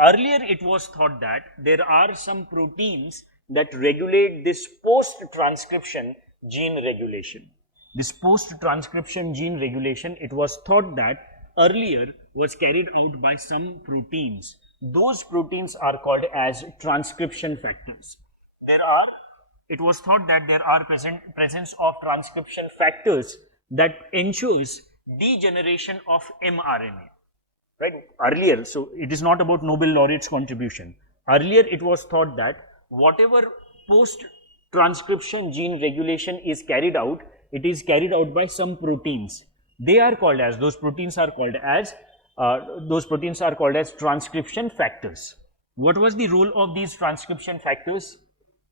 Earlier it was thought that there are some proteins that regulate this post-transcription gene regulation. this post-transcription gene regulation, it was thought that earlier was carried out by some proteins. Those proteins are called as transcription factors. It was thought that there are presence of transcription factors that ensures degeneration of mRNA. Right? Earlier, so it is not about Nobel laureate's contribution. Earlier, it was thought that whatever post-transcription gene regulation is carried out, it is carried out by some proteins. They are called as, those proteins are called as transcription factors. What was the role of these transcription factors?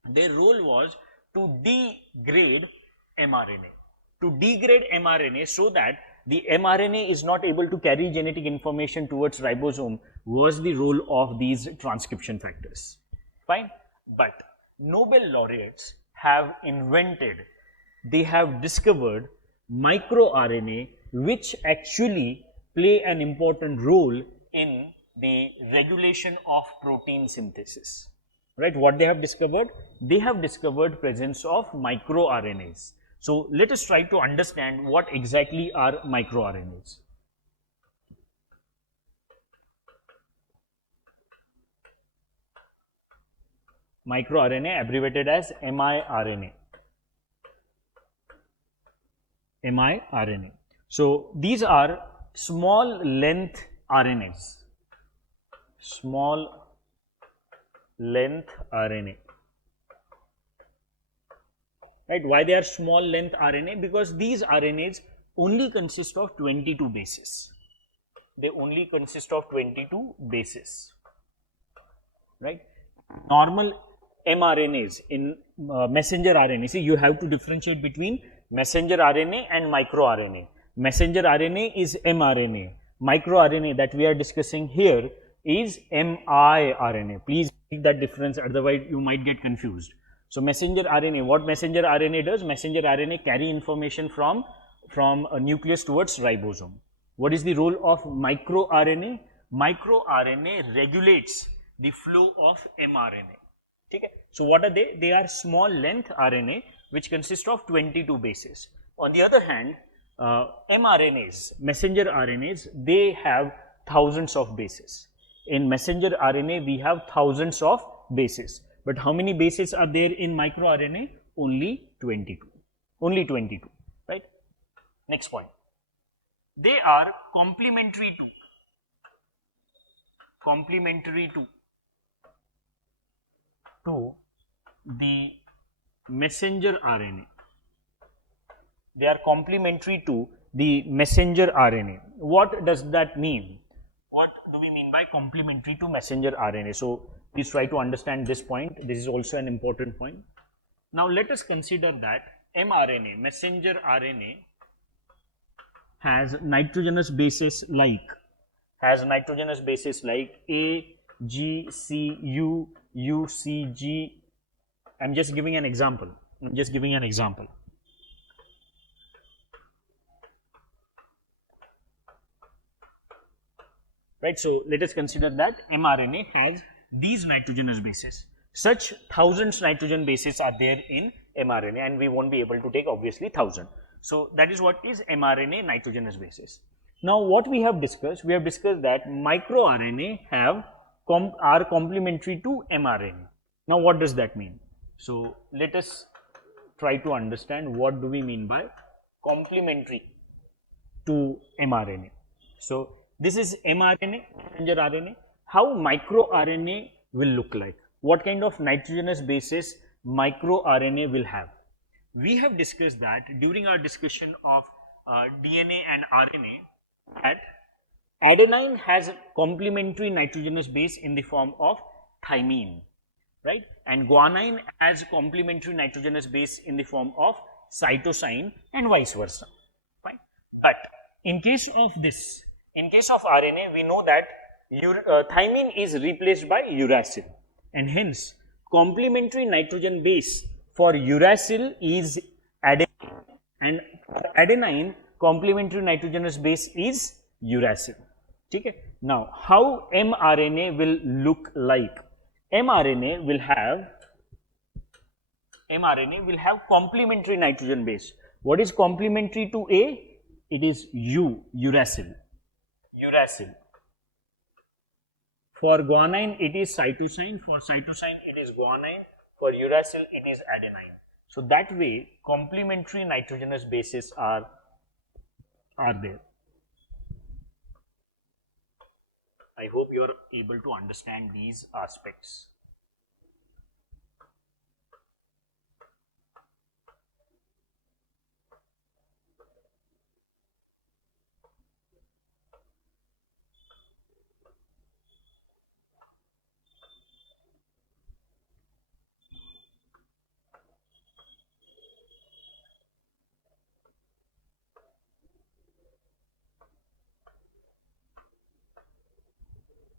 Their role was to degrade mRNA. To degrade mRNA so that the mRNA is not able to carry genetic information towards ribosome was the role of these transcription factors. Fine. But Nobel laureates have invented, they have discovered microRNA which actually play an important role in the regulation of protein synthesis. Right? What they have discovered? They have discovered presence of microRNAs. So let us try to understand what exactly are microRNAs. MicroRNA abbreviated as miRNA. miRNA. So these are small length RNAs. Small length RNA. Right? Why they are small length RNA? Because these RNAs only consist of 22 bases. They only consist of 22 bases. Right? Normal mRNAs in messenger RNA. See, you have to differentiate between messenger RNA and microRNA. Messenger RNA is mRNA. MicroRNA that we are discussing here is miRNA. Please make that difference, otherwise you might get confused. So messenger RNA, what messenger RNA does? Messenger RNA carry information from a nucleus towards ribosome. What is the role of microRNA? MicroRNA regulates the flow of mRNA. Okay. So what are they? They are small length RNA which consist of 22 bases. On the other hand, mRNAs, messenger RNAs, they have thousands of bases. In messenger RNA, we have thousands of bases. But how many bases are there in microRNA? Only 22. Only 22. Right? Next point. They are complementary to the messenger RNA. They are complementary to the messenger RNA. What does that mean? What do we mean by complementary to messenger RNA? So please try to understand this point. This is also an important point. Now let us consider that mRNA, messenger RNA, has nitrogenous bases like A, G, C, U, U, C, G. I'm just giving an example. Right, so let us consider that mRNA has these nitrogenous bases. Such thousands nitrogen bases are there in mRNA, and we won't be able to take obviously 1000. So that is what is mRNA nitrogenous bases. Now what we have discussed that microRNA are complementary to mRNA. Now what does that mean? So let us try to understand what do we mean by complementary to mRNA. So this is mRNA, messenger RNA. How microRNA will look like? What kind of nitrogenous bases microRNA will have? We have discussed that during our discussion of DNA and RNA, that adenine has a complementary nitrogenous base in the form of thymine, right? And guanine has a complementary nitrogenous base in the form of cytosine, and vice versa. Fine. But in case of RNA, we know that thymine is replaced by uracil, and hence complementary nitrogen base for uracil is adenine, and for adenine complementary nitrogenous base is uracil. Okay. Now how mRNA will look like? mRNA will have complementary nitrogen base. What is complementary to A? It is uracil. Uracil. For guanine, it is cytosine. For cytosine, it is guanine. For uracil, it is adenine. So that way, complementary nitrogenous bases are there. I hope you are able to understand these aspects.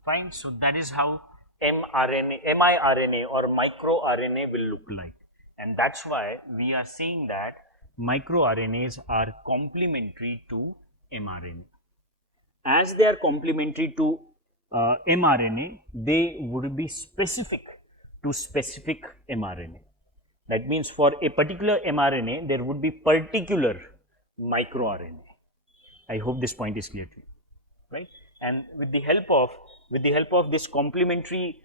Fine. So that is how miRNA or microRNA will look like, and that's why we are saying that microRNAs are complementary to mRNA. As they are complementary to mRNA, they would be specific to specific mRNA. That means for a particular mRNA, there would be particular microRNA. I hope this point is clear to you, right? And with the help of this complementary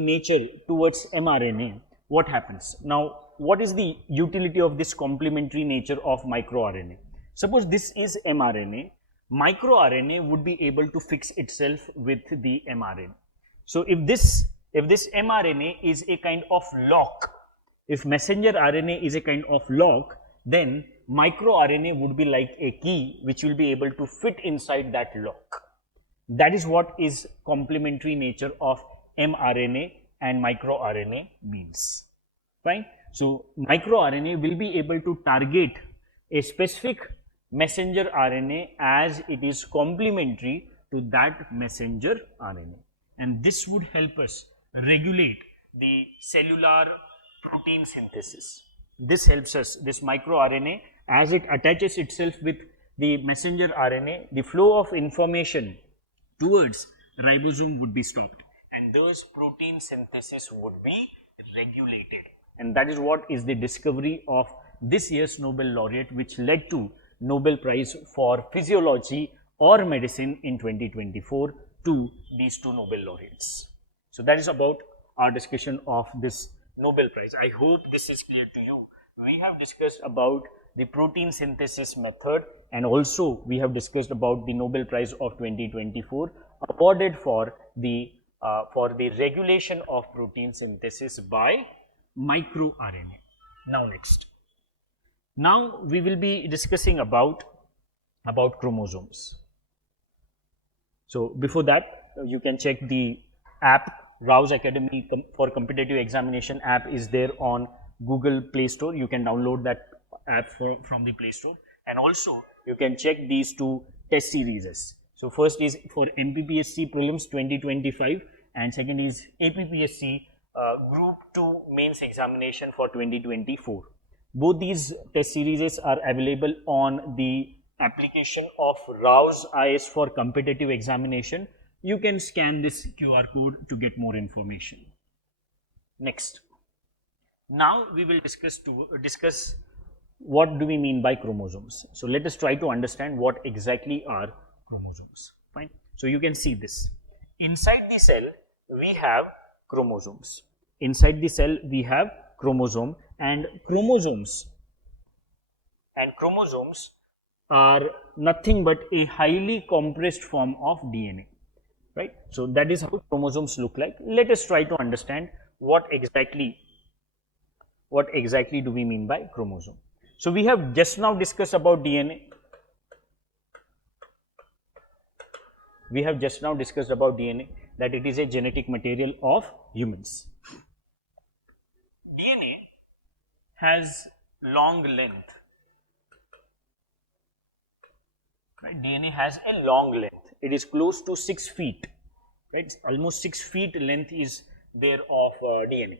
nature towards mRNA, what happens? Now, what is the utility of this complementary nature of microRNA? Suppose this is mRNA, microRNA would be able to fix itself with the mRNA. So if this mRNA is a kind of lock, if messenger RNA is a kind of lock, then microRNA would be like a key which will be able to fit inside that lock. That is what is complementary nature of mRNA and microRNA means. Fine. So microRNA will be able to target a specific messenger RNA as it is complementary to that messenger RNA, and this would help us regulate the cellular protein synthesis. This helps us, this microRNA, as it attaches itself with the messenger RNA, the flow of information towards ribosome would be stopped, and thus protein synthesis would be regulated. And that is what is the discovery of this year's Nobel laureate, which led to Nobel Prize for Physiology or Medicine in 2024 to these two Nobel laureates. So that is about our discussion of this Nobel Prize. I hope this is clear to you. We have discussed about the protein synthesis method, and also we have discussed about the Nobel Prize of 2024 awarded for the regulation of protein synthesis by microRNA. Now next. Now we will be discussing about chromosomes. So before that, you can check the app. RAO'S Academy for Competitive Examination app is there on Google Play Store. You can download that app from the Play Store, and also you can check these two test series. So first is for MPPSC Prelims 2025, and second is APPSC Group 2 Mains Examination for 2024. Both these test series are available on the application of RAO'S for Competitive Examination. You can scan this QR code to get more information. Next. Now we will discuss what do we mean by chromosomes. So let us try to understand what exactly are chromosomes. Fine. So you can see this. Inside the cell we have chromosomes. Inside the cell we have chromosome, and chromosomes are nothing but a highly compressed form of DNA. Right. So that is how chromosomes look like. Let us try to understand what exactly do we mean by chromosome. So we have just now discussed about DNA. We have just now discussed about DNA, that it is a genetic material of humans. DNA has long length. Right? DNA has a long length. It is close to 6 feet. Right? Almost 6 feet length is there of DNA.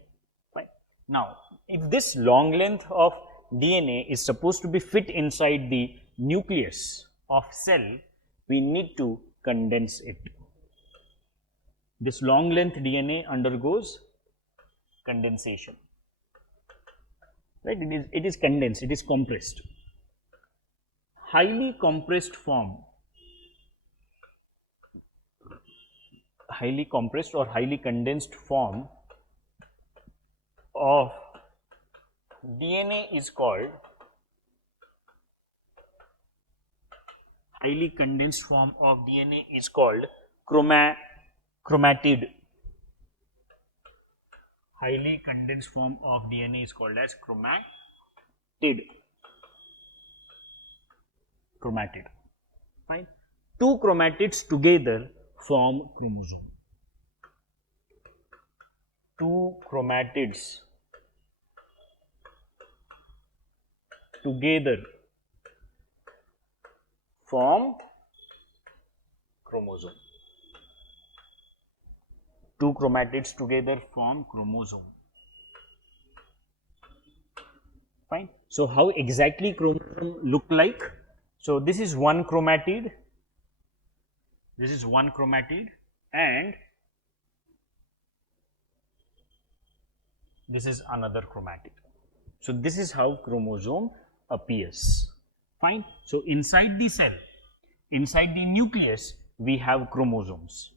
Right? Now, if this long length of DNA is supposed to be fit inside the nucleus of cell, we need to condense it. This long length DNA undergoes condensation. right? It is condensed, it is compressed. Highly compressed form, highly compressed or highly condensed form of DNA is called, highly condensed form of DNA is called chromatid. Highly condensed form of DNA is called as chromatid. Chromatid. Fine. Two chromatids together form chromosome. Two chromatids together form chromosome. Two chromatids together form chromosome. Fine. So how exactly chromosome look like? So this is one chromatid. This is one chromatid, and this is another chromatid. So this is how chromosome appears. Fine. So inside the cell, inside the nucleus, we have chromosomes,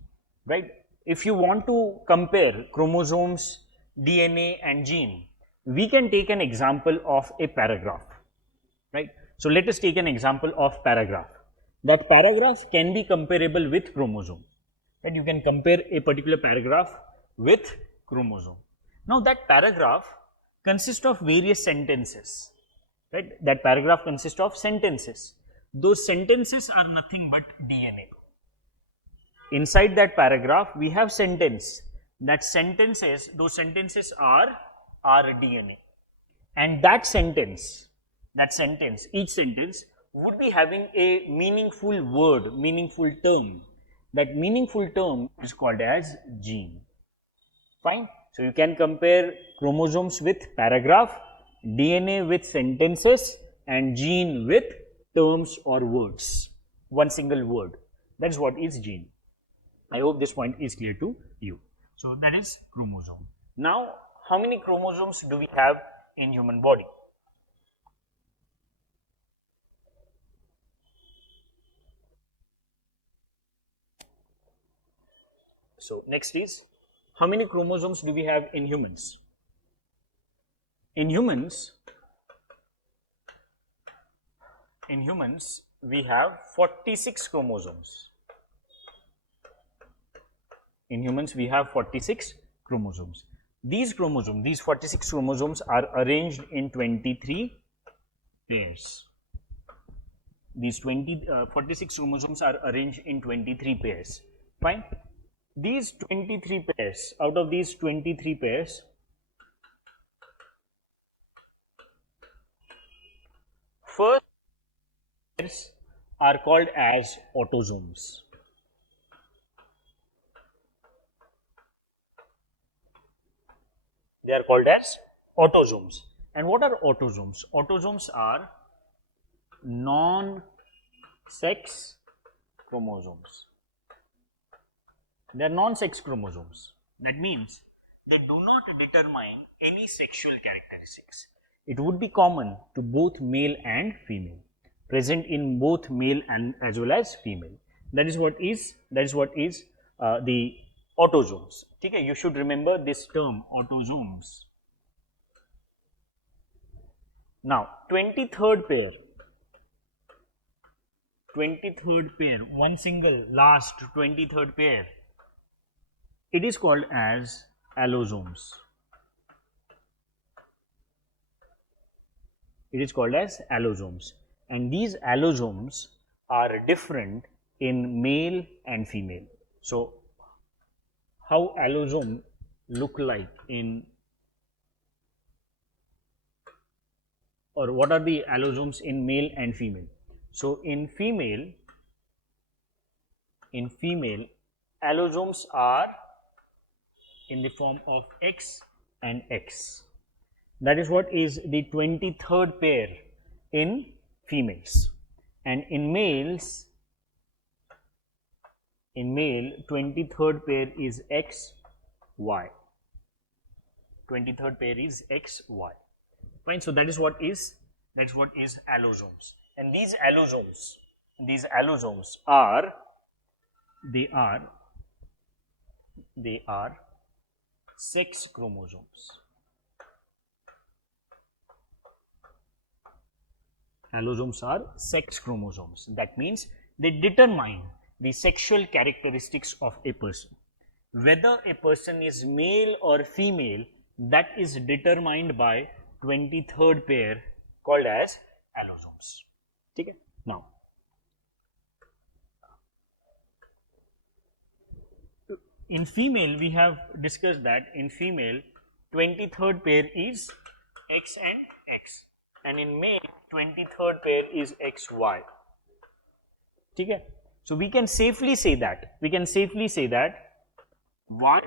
right? If you want to compare chromosomes, DNA and gene, we can take an example of a paragraph, right? So let us take an example of paragraph. That paragraph can be comparable with chromosome, right? You can compare a particular paragraph with chromosome. Now that paragraph consists of various sentences, right? That paragraph consists of sentences. Those sentences are nothing but DNA. Inside that paragraph, we have sentence. That sentences, those sentences are DNA. And that sentence, each sentence would be having a meaningful word, meaningful term. That meaningful term is called as gene. Fine. So you can compare chromosomes with paragraph, DNA with sentences, and gene with terms or words. One single word. That is what is gene. I hope this point is clear to you. So that is chromosome. Now, how many chromosomes do we have in human body? So next is, how many chromosomes do we have in humans? In humans, we have 46 chromosomes. In humans, we have 46 chromosomes. These 46 chromosomes are arranged in 23 pairs. These 46 chromosomes are arranged in 23 pairs. Fine. These 23 pairs, out of these 23 pairs, first pairs are called as autosomes. They are called as autosomes. And what are autosomes? Autosomes are non-sex chromosomes. They are non-sex chromosomes. That means they do not determine any sexual characteristics. It would be common to both male and female, present in both male and as well as female. That is what is the autosomes. Okay, you should remember this term, autosomes. Now, 23rd pair, one single last 23rd pair, it is called as allosomes. It is called as allosomes, and these allosomes are different in male and female. So, how allosome look like in, or what are the allosomes in male and female? So in female, allosomes are in the form of X and X. That is what is the 23rd pair in females, and in males, 23rd pair is X, Y. 23rd pair is X, Y. Fine. So that's what is allosomes. And these allosomes are sex chromosomes. Allosomes are sex chromosomes. That means they determine the sexual characteristics of a person. Whether a person is male or female, that is determined by 23rd pair called as allosomes. Okay? Now, in female, we have discussed that in female, 23rd pair is X and X, and in male, 23rd pair is XY. Okay? So we can safely say that Y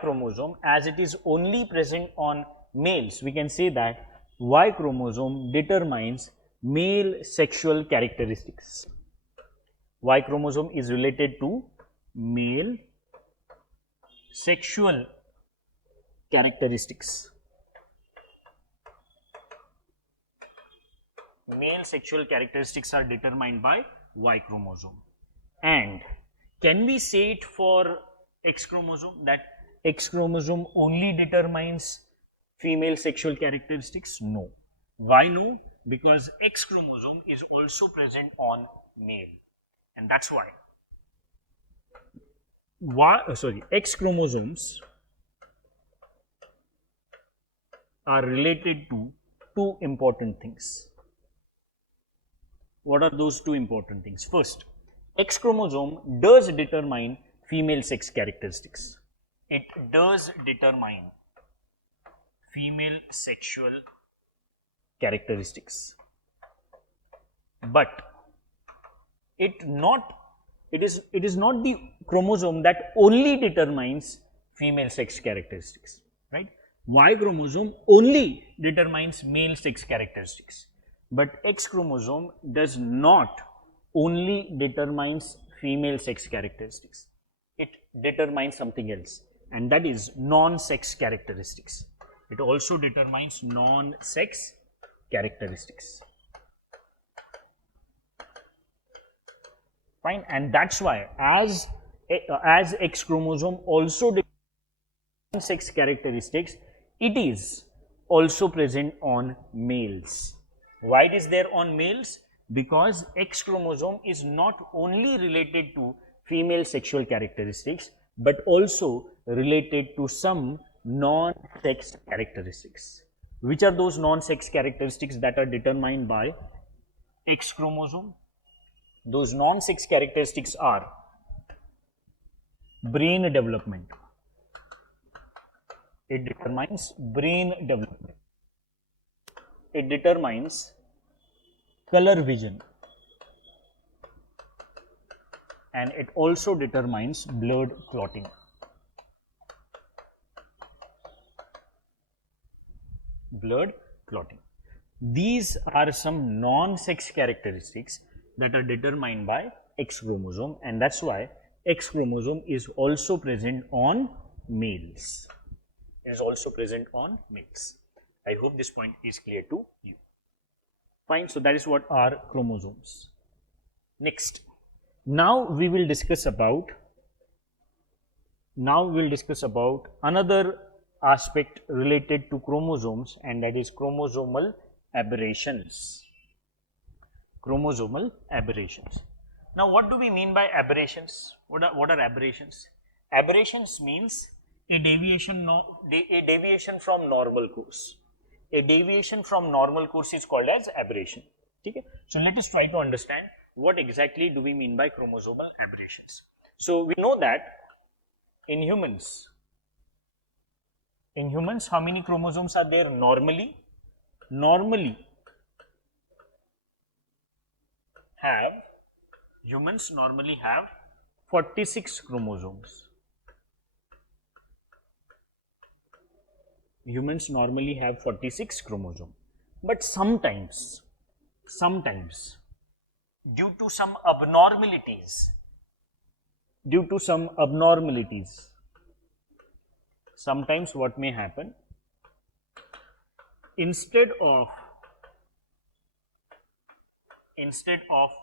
chromosome, as it is only present on males, we can say that Y chromosome determines male sexual characteristics. Y chromosome is related to male sexual characteristics. Male sexual characteristics are determined by Y chromosome. And can we say it for X chromosome, that X chromosome only determines female sexual characteristics? No. Why no? Because X chromosome is also present on male, and that's why X chromosomes are related to two important things. What are those two important things? First, X chromosome does determine female sex characteristics. It does determine female sexual characteristics, but it is not the chromosome that only determines female sex characteristics, right? Y chromosome only determines male sex characteristics, but X chromosome does not only determines female sex characteristics. It determines something else, and that is non-sex characteristics. It also determines non-sex characteristics. Fine, and that's why as X chromosome also determines non-sex characteristics, it is also present on males. Why it is there on males? Because X chromosome is not only related to female sexual characteristics, but also related to some non-sex characteristics. Which are those non-sex characteristics that are determined by X chromosome? Those non-sex characteristics are brain development. It determines brain development. It determines color vision, and it also determines blood clotting. Blood clotting. These are some non-sex characteristics that are determined by X chromosome, and that's why X chromosome is also present on males. Is also present on males. I hope this point is clear to you. Fine. So that is what are chromosomes. Next, now we will discuss about another aspect related to chromosomes, and that is chromosomal aberrations. Chromosomal aberrations. Now, what do we mean by aberrations? What are aberrations? Aberrations means a deviation from normal course. A deviation from normal course is called as aberration. Okay? So let us try to understand what exactly do we mean by chromosomal aberrations. So we know that in humans, how many chromosomes are there normally? Humans normally have 46 chromosomes. Humans normally have 46 chromosomes, but sometimes due to some abnormalities, sometimes what may happen, instead of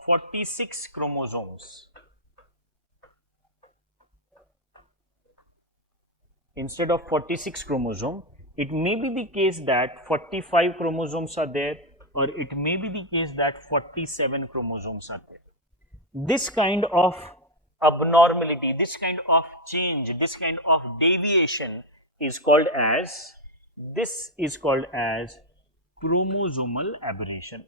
46 chromosomes, it may be the case that 45 chromosomes are there, or it may be the case that 47 chromosomes are there. This kind of abnormality, this kind of change, this kind of deviation is called as, chromosomal aberration.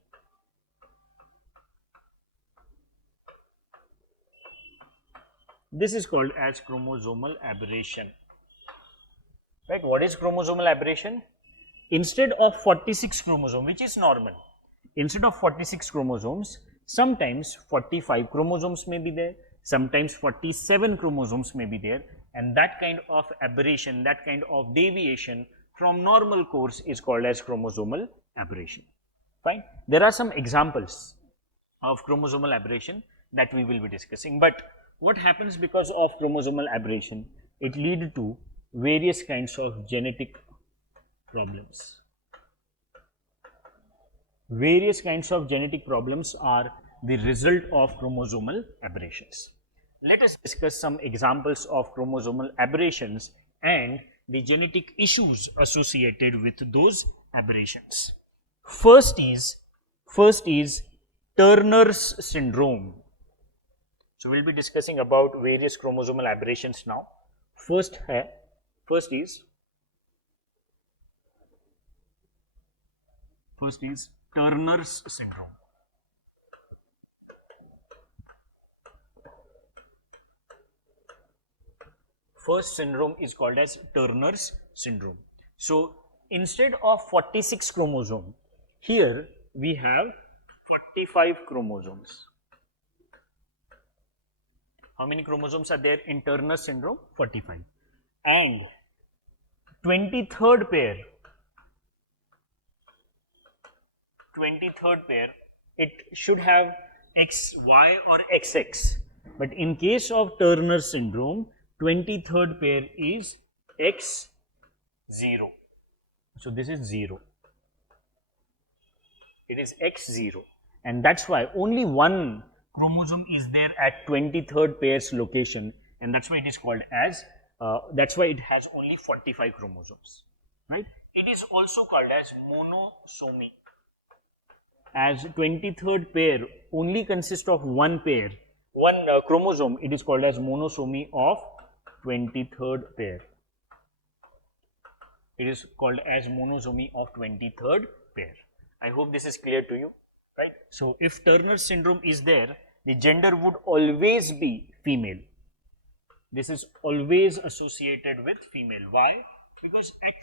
This is called as chromosomal aberration. Right? What is chromosomal aberration? Instead of 46 chromosomes, which is normal, instead of 46 chromosomes, sometimes 45 chromosomes may be there, sometimes 47 chromosomes may be there, and that kind of aberration, that kind of deviation from normal course is called as chromosomal aberration. Fine. There are some examples of chromosomal aberration that we will be discussing, but what happens because of chromosomal aberration? It leads to various kinds of genetic problems. Various kinds of genetic problems are the result of chromosomal aberrations. Let us discuss some examples of chromosomal aberrations and the genetic issues associated with those aberrations. First is Turner's syndrome. So we will be discussing about various chromosomal aberrations now. First is Turner's syndrome. First syndrome is called as Turner's syndrome. So instead of 46 chromosomes, here we have 45 chromosomes. How many chromosomes are there in Turner's syndrome? 45. And 23rd pair, it should have XY or XX. But in case of Turner's syndrome, 23rd pair is X0. So this is 0. It is X0. And that's why only one chromosome is there at 23rd pair's location, and that's why it is called as, that's why it has only 45 chromosomes. Right? It is also called as monosomy. As 23rd pair only consists of one chromosome, it is called as monosomy of 23rd pair. It is called as monosomy of 23rd pair. I hope this is clear to you, right? So if Turner's syndrome is there, the gender would always be female. This is always associated with female. Why? Because at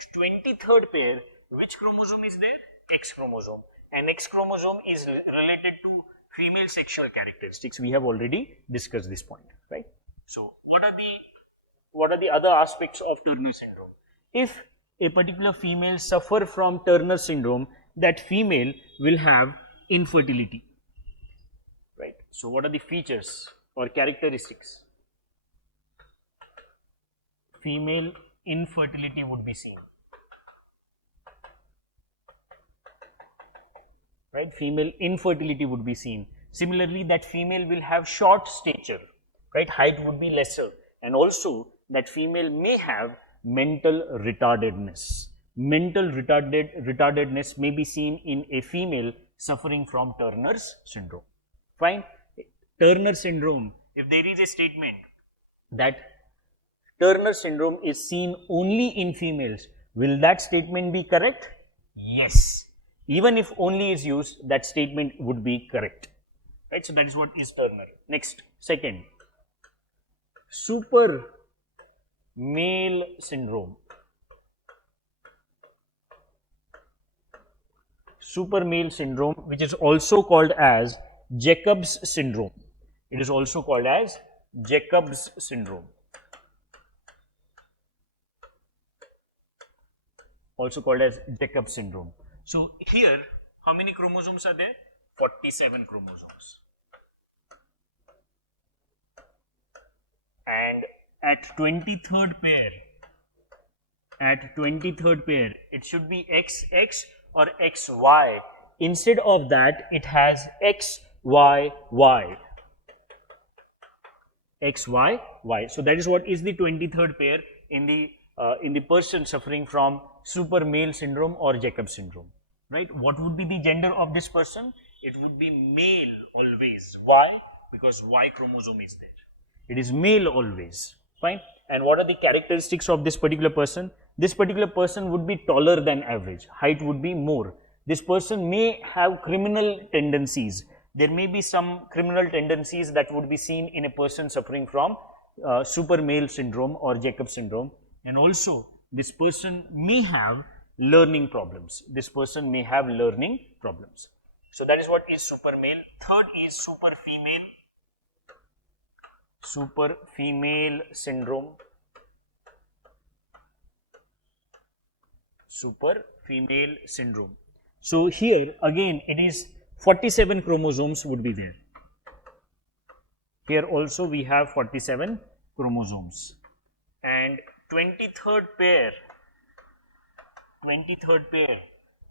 23rd pair, which chromosome is there? X chromosome. And X chromosome is related to female sexual characteristics. We have already discussed this point, right? So what are the other aspects of Turner syndrome? If a particular female suffer from Turner syndrome, that female will have infertility, right? So what are the features or characteristics? Female infertility would be seen, right? Female infertility would be seen. Similarly, that female will have short stature, right? Height would be lesser, and also that female may have mental retardedness. Mental retardedness may be seen in a female suffering from Turner's syndrome. Fine. Turner syndrome, if there is a statement that Turner syndrome is seen only in females, will that statement be correct? Yes. Even if only is used, that statement would be correct. Right? So that is what is Turner. Next, second, super male syndrome. Super male syndrome, which is also called as Jacob's syndrome. It is also called as Jacob's syndrome. Also called as Jacob's syndrome. So here, how many chromosomes are there? 47 chromosomes. And at 23rd pair, at 23rd pair, it should be XX or XY. Instead of that, it has XYY. XYY. So that is what is the 23rd pair in the person suffering from super male syndrome or Jacob syndrome, right? What would be the gender of this person? It would be male always. Why? Because Y chromosome is there. It is male always, fine. And what are the characteristics of this particular person? This particular person would be taller than average. Height would be more. This person may have criminal tendencies. There may be some criminal tendencies that would be seen in a person suffering from super male syndrome or Jacob syndrome. And also, this person may have learning problems. This person may have learning problems. So that is what is super male. Third is super female. Super female syndrome. Super female syndrome. So here again it is 47 chromosomes would be there. Here also we have 47 chromosomes. And 23rd pair,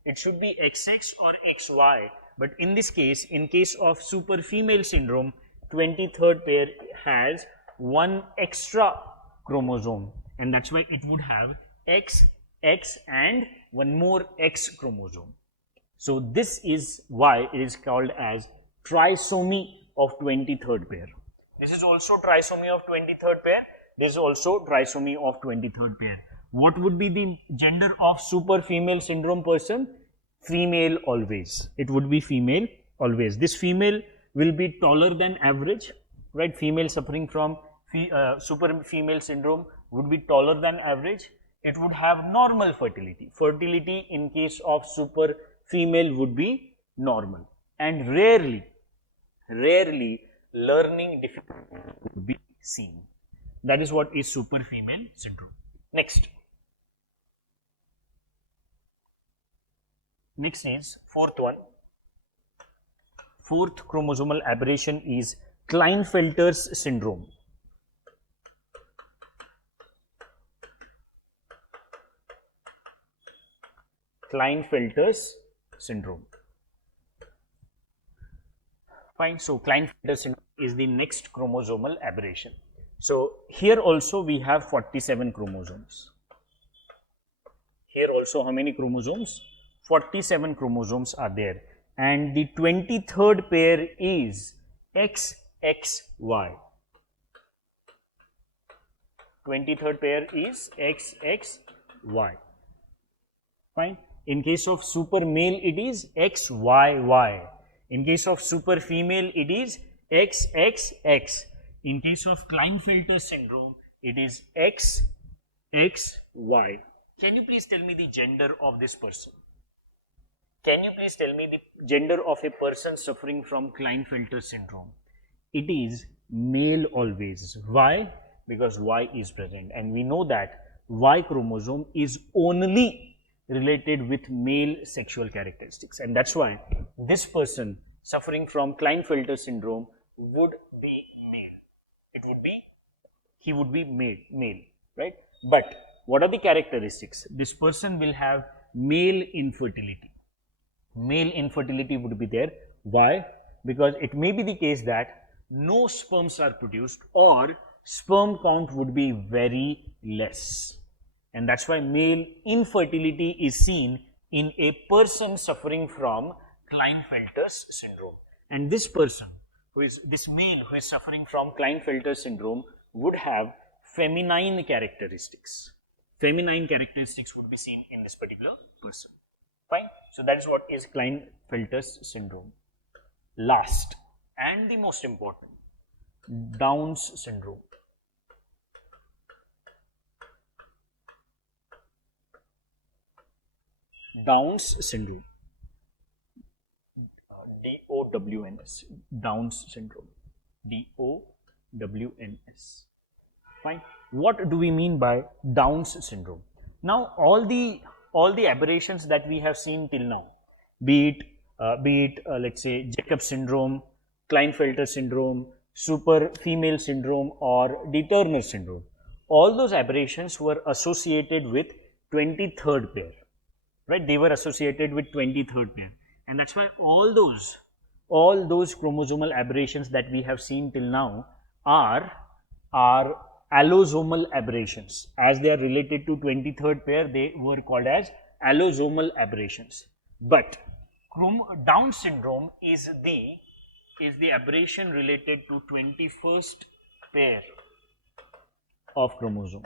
it should be XX or XY. But in this case, in case of super female syndrome, 23rd pair has one extra chromosome, and that's why it would have X, X and one more X chromosome. So this is why it is called as trisomy of 23rd pair. This is also trisomy of 23rd pair. This is also trisomy of 23rd pair. What would be the gender of super female syndrome person? Female always. It would be female always. This female will be taller than average, right? Female suffering from super female syndrome would be taller than average. It would have normal fertility. Fertility in case of super female would be normal, and rarely learning difficulty would be seen. That is what is super female syndrome. Next is fourth one. Fourth chromosomal aberration is Klinefelter's syndrome. Klinefelter's syndrome. Fine. So Klinefelter syndrome is the next chromosomal aberration. So here also we have 47 chromosomes. Here also how many chromosomes? 47 chromosomes are there, and the 23rd pair is XXY. 23rd pair is XXY. Fine. In case of super male, it is XYY. In case of super female, it is XXX. In case of Klinefelter syndrome, it is XXY. Can you please tell me the gender of this person? Can you please tell me the gender of a person suffering from Klinefelter syndrome? It is male always. Why? Because Y is present, and we know that Y chromosome is only related with male sexual characteristics, and that's why this person suffering from Klinefelter syndrome would be male. He would be male, right? But what are the characteristics? This person will have male infertility. Male infertility would be there. Why? Because it may be the case that no sperms are produced, or sperm count would be very less, and that's why male infertility is seen in a person suffering from Klinefelter's syndrome. And this person, this male who is suffering from Klinefelter syndrome, would have feminine characteristics. Feminine characteristics would be seen in this particular person. Fine. So that is what is Klinefelter's syndrome. Last and the most important, Down's syndrome. Down's syndrome. D-O-W-N-S. Down's syndrome. D-O-W-N-S. Fine. What do we mean by Down's syndrome? Now, all the aberrations that we have seen till now, be it let's say Jacob syndrome, Klinefelter syndrome, super female syndrome, or the Turner syndrome, all those aberrations were associated with 23rd pair, right? They were associated with 23rd pair, and that's why all those chromosomal aberrations that we have seen till now are allosomal aberrations. As they are related to 23rd pair, they were called as allosomal aberrations. But Down syndrome is the aberration related to 21st pair of chromosome.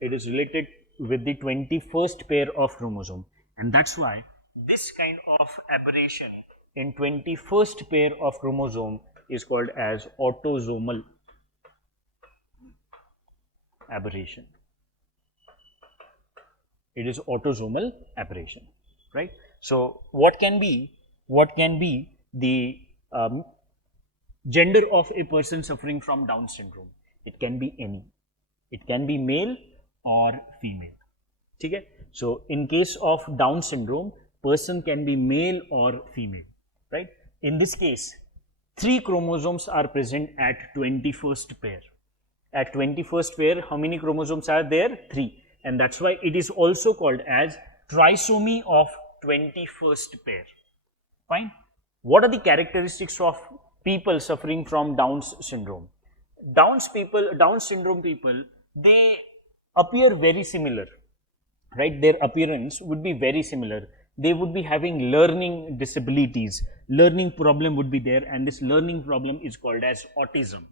It is related with the 21st pair of chromosome, and that's why this kind of aberration in 21st pair of chromosome is called as autosomal aberration. It is autosomal aberration, right? So what can be the gender of a person suffering from Down syndrome? It can be any. It can be male or female. Okay? So in case of Down syndrome, person can be male or female, right? In this case, 3 chromosomes are present at 21st pair. At 21st pair, how many chromosomes are there? 3. And that's why it is also called as trisomy of 21st pair. Fine. What are the characteristics of people suffering from Down syndrome? Down syndrome people, they appear very similar, right? Their appearance would be very similar. They would be having learning disabilities, learning problem would be there, and this learning problem is called as autism,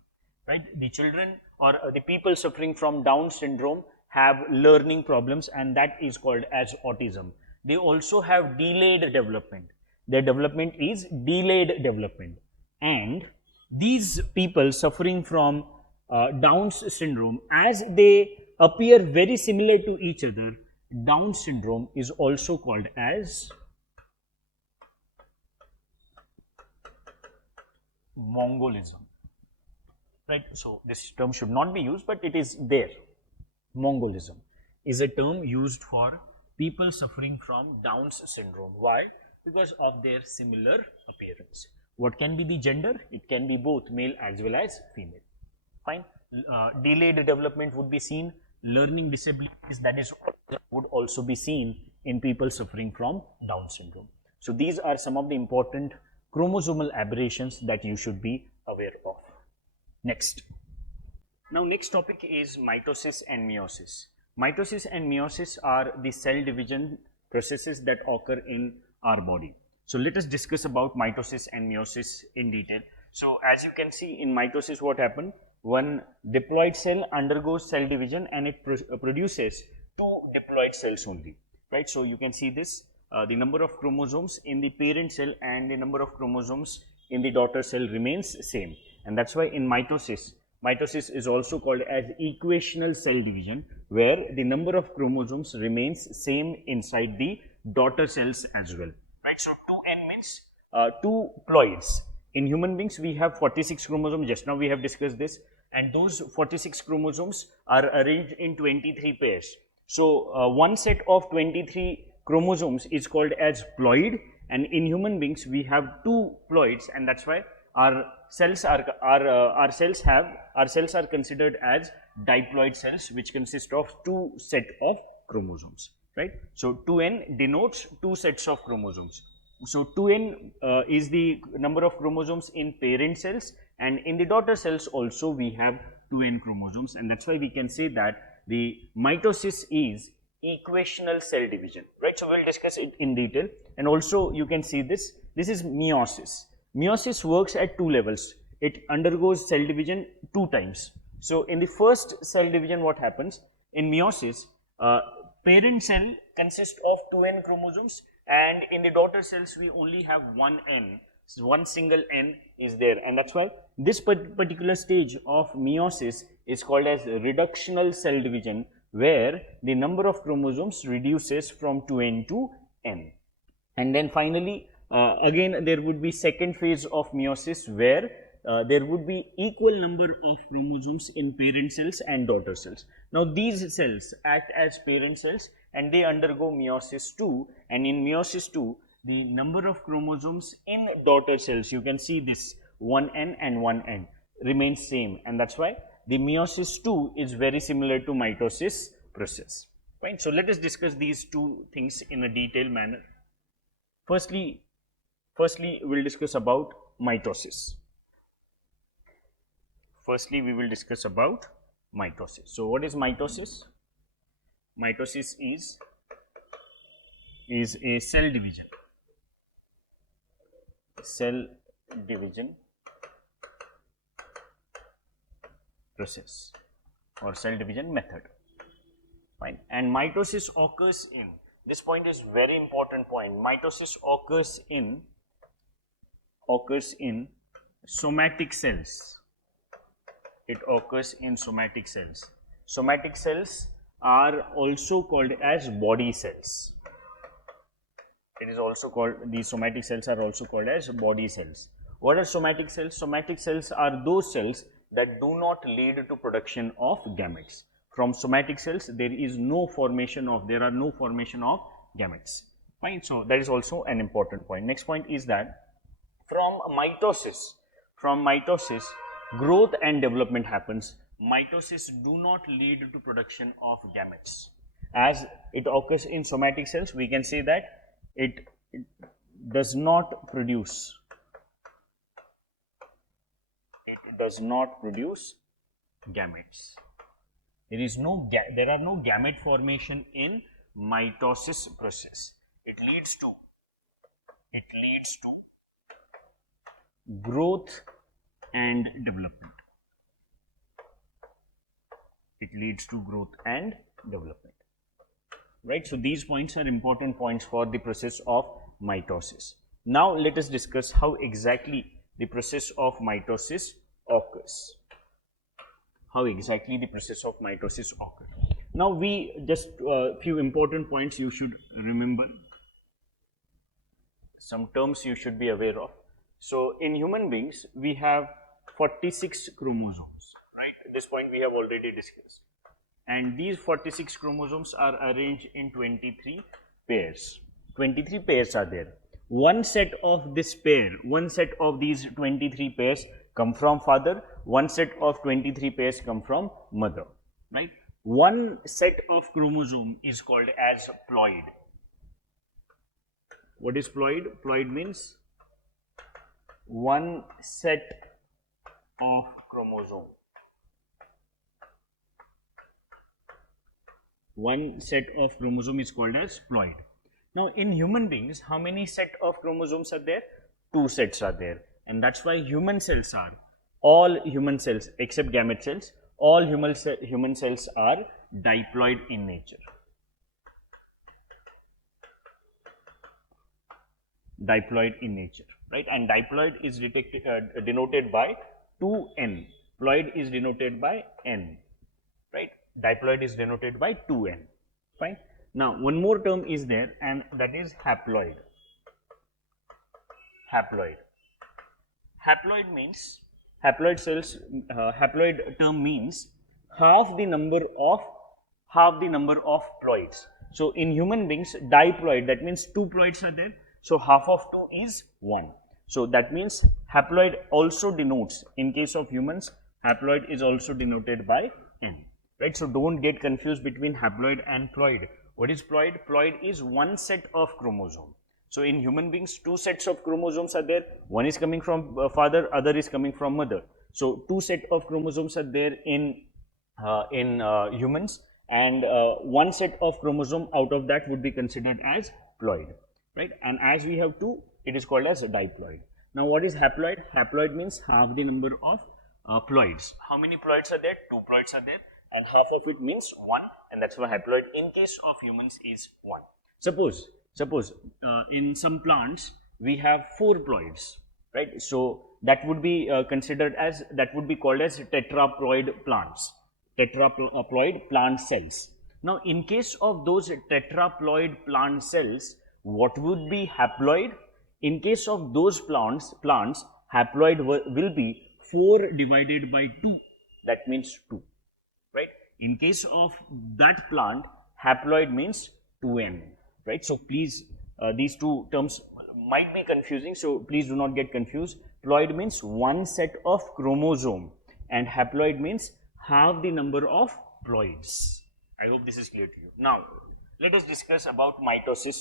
right? The children or the people suffering from Down syndrome have learning problems, and that is called as autism. They also have delayed development. Their development is delayed development, and these people suffering from Down syndrome, as they appear very similar to each other, Down syndrome is also called as Mongolism, right? So this term should not be used, but it is there. Mongolism is a term used for people suffering from Down syndrome. Why? Because of their similar appearance. What can be the gender? It can be both male as well as female. Fine. Delayed development would be seen. Learning disabilities, that is, would also be seen in people suffering from Down syndrome. So these are some of the important chromosomal aberrations that you should be aware of. Next. Now next topic is mitosis and meiosis. Mitosis and meiosis are the cell division processes that occur in our body. So let us discuss about mitosis and meiosis in detail. So as you can see, in mitosis what happened? One diploid cell undergoes cell division and it produces 2 diploid cells only, right? So you can see this, the number of chromosomes in the parent cell and the number of chromosomes in the daughter cell remains same, and that's why in mitosis is also called as equational cell division, where the number of chromosomes remains same inside the daughter cells as well, right? So 2n means 2 ploids. In human beings we have 46 chromosomes, just now we have discussed this, and those 46 chromosomes are arranged in 23 pairs. So one set of 23 chromosomes is called as ploid, and in human beings we have 2 ploids, and that's why our cells are considered as diploid cells, which consist of 2 set of chromosomes, right? So 2n denotes 2 sets of chromosomes. So 2n is the number of chromosomes in parent cells, and in the daughter cells also we have 2n chromosomes, and that's why we can say that the mitosis is equational cell division, right? So we'll discuss it in detail, and also you can see this is meiosis. Meiosis works at 2 levels. It undergoes cell division 2 times. So in the first cell division, what happens? In meiosis, parent cell consists of 2n chromosomes, and in the daughter cells we only have 1n. So one single n is there, and that's why this particular stage of meiosis is called as reductional cell division, where the number of chromosomes reduces from 2n to n. And then finally, again there would be second phase of meiosis, where there would be equal number of chromosomes in parent cells and daughter cells. Now these cells act as parent cells and they undergo meiosis 2, and in meiosis 2 the number of chromosomes in daughter cells, you can see this 1n and 1n remains same, and that's why the meiosis II is very similar to mitosis process. Fine. So let us discuss these two things in a detailed manner. Firstly, we'll discuss about mitosis. Firstly, we will discuss about mitosis. So what is mitosis? Mitosis is a cell division process or cell division method. Fine. And mitosis occurs in, this point is very important point, mitosis occurs in somatic cells. It occurs in somatic cells. Somatic cells are also called as body cells. It is also called, these somatic cells are also called as body cells. What are somatic cells? Somatic cells are those cells that do not lead to production of gametes. From somatic cells, there are no formation of gametes. Fine. So that is also an important point. Next point is that from mitosis, growth and development happens. Mitosis do not lead to production of gametes. As it occurs in somatic cells, we can say that it does not produce. It does not produce gametes. There are no gamete formation in mitosis process. It leads to growth and development. It leads to growth and development. Right. So these points are important points for the process of mitosis. Now let us discuss how exactly the process of mitosis occurs. Now we just few important points you should remember. Some terms you should be aware of. So in human beings we have 46 chromosomes, right? This point we have already discussed. And these 46 chromosomes are arranged in 23 pairs. 23 pairs are there. One set of these 23 pairs come from father, one set of 23 pairs come from mother, right? One set of chromosome is called as ploid. What is ploid? Ploid means one set of chromosome. One set of chromosome is called as ploid. Now in human beings, how many set of chromosomes are there? 2 sets are there, and that's why all human cells except gamete cells, all human cells are diploid in nature. Diploid in nature, right? And diploid is denoted by 2n. Ploid is denoted by n, right? Diploid is denoted by 2n. Fine. Now one more term is there, and that is haploid. Haploid term means half the number of ploids. So in human beings, diploid, that means 2 ploids are there. So half of 2 is 1. So that means haploid also denotes, in case of humans, haploid is also denoted by n. Right, so don't get confused between haploid and ploid. What is ploid? Ploid is one set of chromosome. So in human beings, 2 sets of chromosomes are there. One is coming from father, other is coming from mother. So 2 set of chromosomes are there in humans, and 1 set of chromosome out of that would be considered as ploid, right? And as we have 2, it is called as a diploid. Now what is haploid? Haploid means half the number of ploids. How many ploids are there? 2 ploids are there, and half of it means 1, and that's why haploid in case of humans is 1. Suppose in some plants we have 4 ploids, right? So that would be called as tetraploid plants, tetraploid plant cells. Now in case of those tetraploid plant cells, what would be haploid? In case of those plants haploid will be 4 divided by 2, that means 2. Right? In case of that plant, haploid means 2n, right? So please, these two terms might be confusing, so please do not get confused. Ploid means one set of chromosome, and haploid means half the number of ploids. I hope this is clear to you. Now, let us discuss about mitosis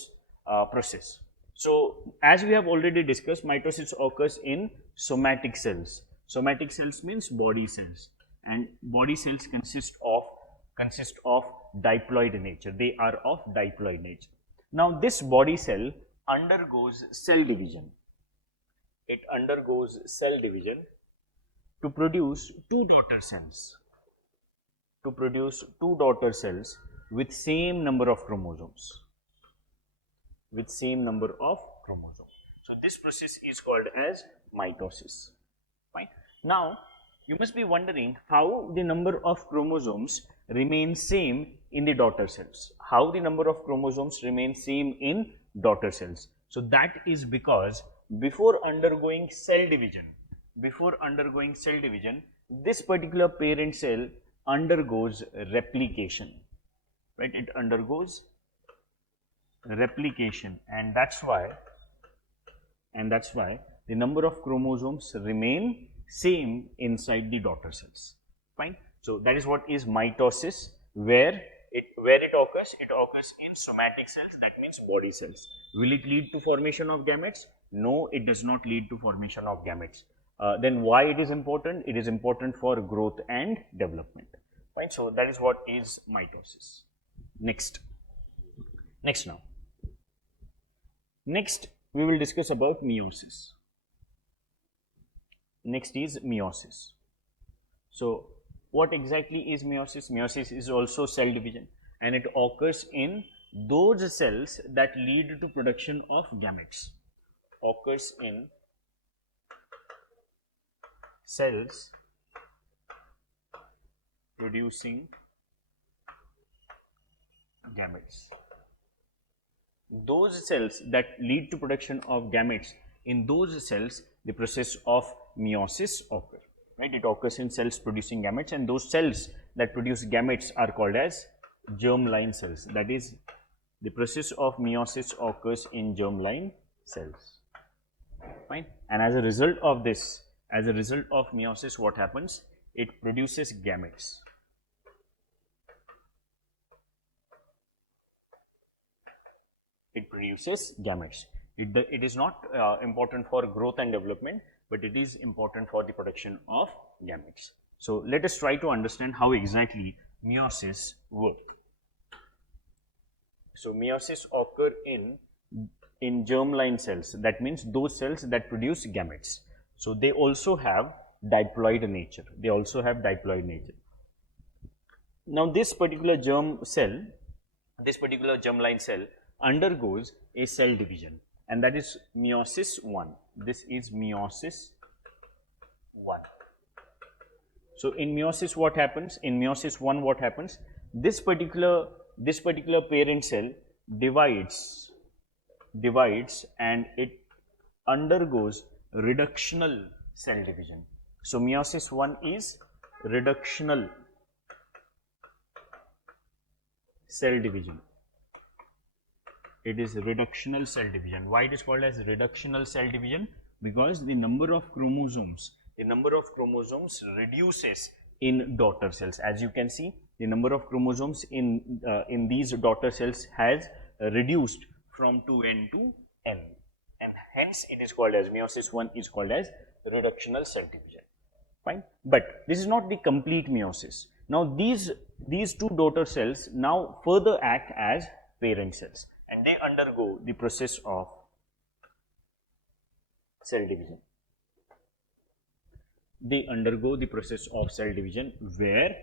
process. So, as we have already discussed, mitosis occurs in somatic cells. Somatic cells means body cells, and body cells consist of diploid nature. They are of diploid nature. Now, this body cell undergoes cell division. It undergoes cell division to produce two daughter cells. To produce two daughter cells with same number of chromosomes. With same number of chromosomes. So this process is called as mitosis. Fine. Now you must be wondering how the number of chromosomes remain same in the daughter cells. How the number of chromosomes remain same in daughter cells. So that is because before undergoing cell division, this particular parent cell undergoes replication, right? It undergoes replication, and that's why the number of chromosomes remain same inside the daughter cells. Fine. So that is what is mitosis. Where it occurs? It occurs in somatic cells, that means body cells. Will it lead to formation of gametes? No, it does not lead to formation of gametes. Then why it is important? It is important for growth and development. Right. So that is what is mitosis. Next we will discuss about meiosis. Next is meiosis. So what exactly is meiosis? Meiosis is also cell division, and it occurs in those cells that lead to production of gametes. Occurs in cells producing gametes. Those cells that lead to production of gametes, in those cells the process of meiosis occurs. Right? It occurs in cells producing gametes, and those cells that produce gametes are called as germline cells. That is, the process of meiosis occurs in germline cells. Fine. And as a result of this, as a result of meiosis, what happens? It produces gametes. It produces gametes. It is not important for growth and development, but it is important for the production of gametes. So let us try to understand how exactly meiosis works. So meiosis occur in germline cells. That means those cells that produce gametes. So they also have diploid nature. Now this particular germline cell undergoes a cell division, and that is meiosis 1. This is meiosis 1. So in meiosis what happens? In meiosis 1 what happens? This particular parent cell divides and it undergoes reductional cell division. So meiosis 1 is reductional cell division. It is reductional cell division. Why it is called as reductional cell division? Because the number of chromosomes reduces in daughter cells. As you can see, the number of chromosomes in these daughter cells has reduced from 2n to n, and hence it is called as meiosis 1 is called as reductional cell division. Fine. But this is not the complete meiosis. Now these two daughter cells now further act as parent cells, and they undergo the process of cell division. They undergo the process of cell division where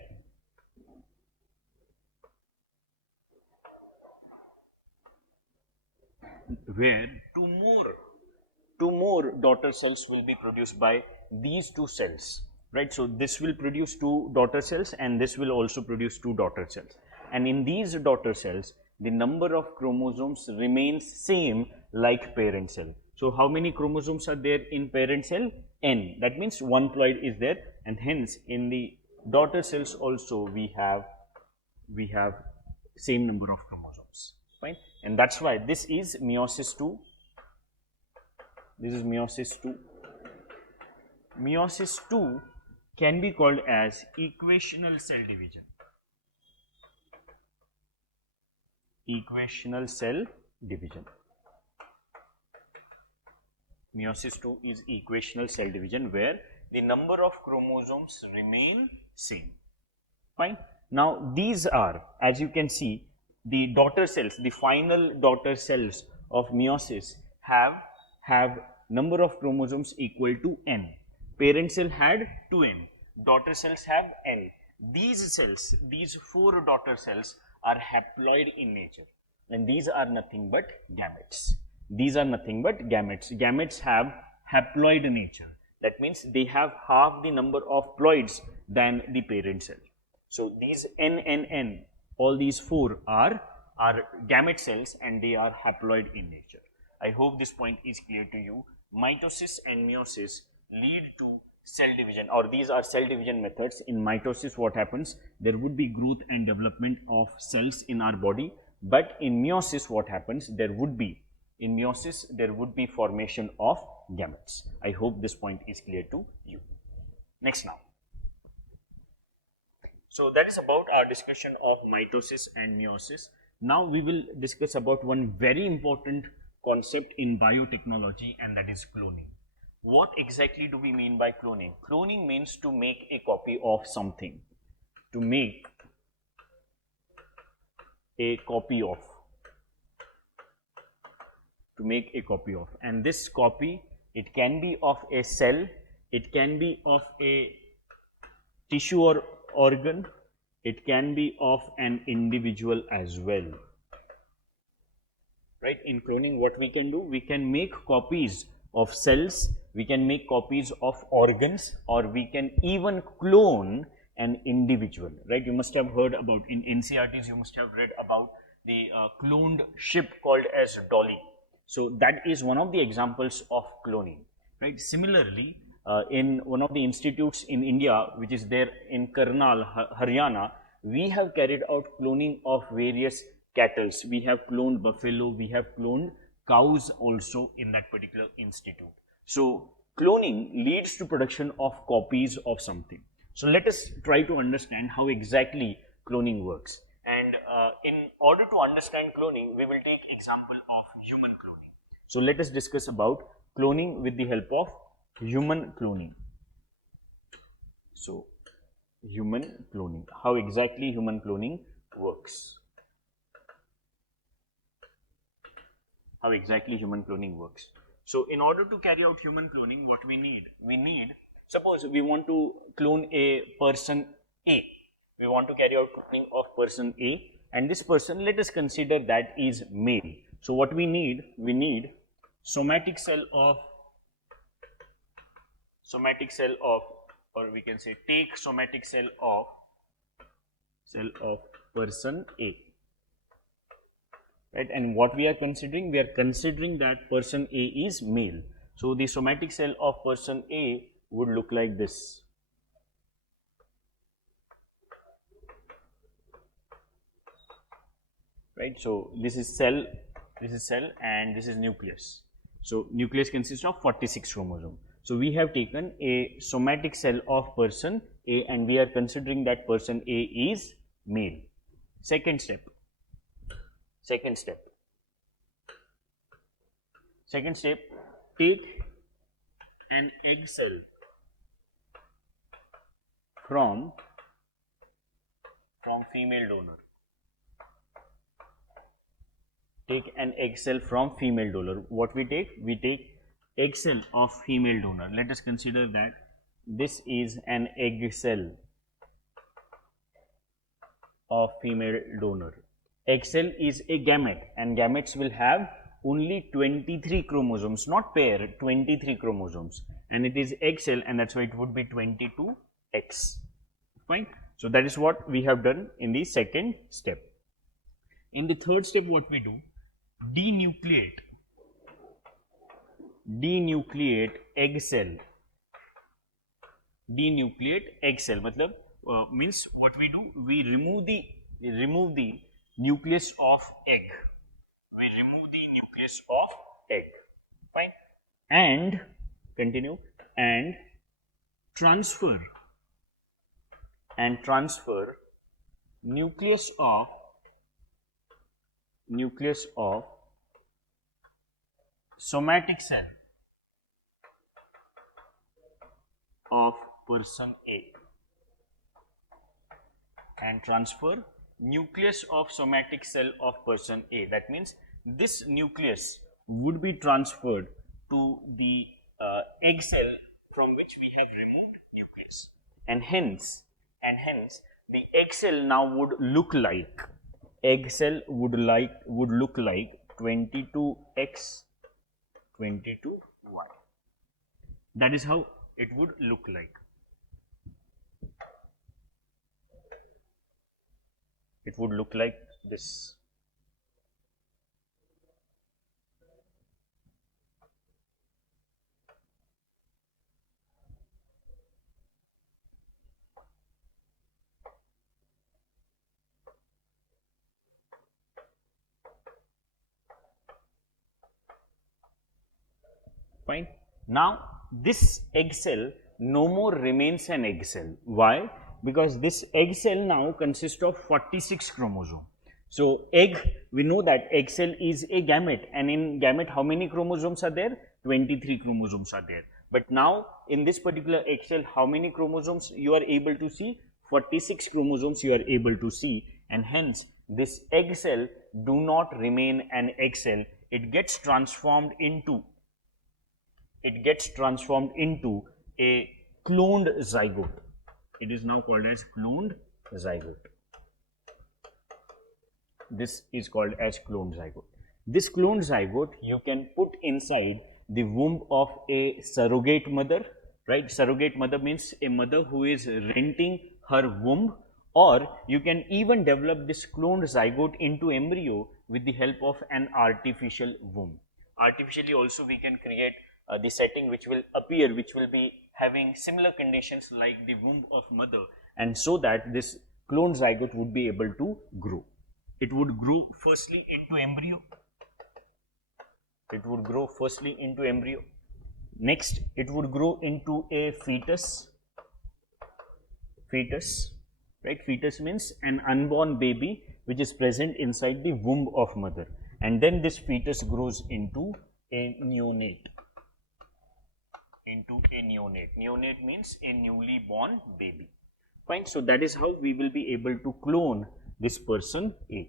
two more daughter cells will be produced by these two cells, right? So this will produce two daughter cells, and this will also produce two daughter cells, and in these daughter cells the number of chromosomes remains same like parent cell. So how many chromosomes are there in parent cell? N. That means one ploid is there, and hence in the daughter cells also we have same number of chromosomes. Fine. And that's why this is meiosis 2. This is meiosis 2. Meiosis 2 can be called as equational cell division. Equational cell division. Meiosis II is equational cell division, where the number of chromosomes remain same. Fine. Now these are, as you can see, the daughter cells, the final daughter cells of meiosis have number of chromosomes equal to n. Parent cell had 2n, daughter cells have n. These cells, these 4 daughter cells are haploid in nature, and these are nothing but gametes. These are nothing but gametes. Gametes have haploid nature. That means they have half the number of ploids than the parent cell. So these n, all these 4 are gamete cells, and they are haploid in nature. I hope this point is clear to you. Mitosis and meiosis lead to cell division, or these are cell division methods. In mitosis, what happens? There would be growth and development of cells in our body, but in meiosis, what happens? There would be formation of gametes. I hope this point is clear to you. Next now. So that is about our discussion of mitosis and meiosis. Now we will discuss about one very important concept in biotechnology, and that is cloning. What exactly do we mean by cloning? Cloning means to make a copy of something. To make a copy of. To make a copy of. And this copy, it can be of a cell, it can be of a tissue or organ, it can be of an individual as well. Right? In cloning, what we can do? We can make copies of cells, we can make copies of organs, or we can even clone an individual. Right? You must have heard about, in NCERTs, you must have read about the cloned ship called as Dolly. So that is one of the examples of cloning. Right? Similarly, in one of the institutes in India, which is there in Karnal, Haryana, we have carried out cloning of various cattle. We have cloned buffalo, we have cloned cows also in that particular institute. So cloning leads to production of copies of something. So let us try to understand how exactly cloning works. And in order to understand cloning, we will take example of human cloning. So let us discuss about cloning with the help of human cloning. So human cloning, how exactly human cloning works. How exactly human cloning works. So in order to carry out human cloning, what we need, suppose we want to clone a person A. We want to carry out cloning of person A, and this person, let us consider that is male. So what we need somatic cell of, or we can say take somatic cell of person A. Right? And what we are considering? We are considering that person A is male. So the somatic cell of person A would look like this. Right? So this is cell, and this is nucleus. So nucleus consists of 46 chromosomes. So we have taken a somatic cell of person A, and we are considering that person A is male. Second step, take an egg cell from female donor. Take an egg cell from female donor. What we take? We take egg cell of female donor. Let us consider that this is an egg cell of female donor. Egg cell is a gamete, and gametes will have only 23 chromosomes, not pair, 23 chromosomes, and it is egg cell, and that's why it would be 22x. Fine. So that is what we have done in the second step. In the third step, what we do? Denucleate egg cell. Denucleate egg cell. Matlab, means what we do? We remove the nucleus of egg. Fine. And continue, and transfer and transfer nucleus of somatic cell of person A, and transfer nucleus of somatic cell of person A. That means this nucleus would be transferred to the egg cell from which we have removed nucleus, and hence the egg cell now would look like 22x 22y. That is how it would look like. It would look like this. Fine. Now this egg cell no more remains an egg cell. Why? Because this egg cell now consists of 46 chromosomes. So egg, we know that egg cell is a gamete, and in gamete how many chromosomes are there? 23 chromosomes are there. But now in this particular egg cell, how many chromosomes you are able to see? 46 chromosomes you are able to see, and hence this egg cell do not remain an egg cell. It gets transformed into a cloned zygote. It is now called as cloned zygote. This is called as cloned zygote. This cloned zygote you can put inside the womb of a surrogate mother, right? Surrogate mother means a mother who is renting her womb, or you can even develop this cloned zygote into embryo with the help of an artificial womb. Artificially also we can create the setting which will appear, which will be having similar conditions like the womb of mother, and so that this cloned zygote would be able to grow. It would grow firstly into embryo. Next, it would grow into a fetus. Right? Fetus means an unborn baby which is present inside the womb of mother, and then this fetus grows into a neonate. Neonate means a newly born baby. Fine. So that is how we will be able to clone this person A.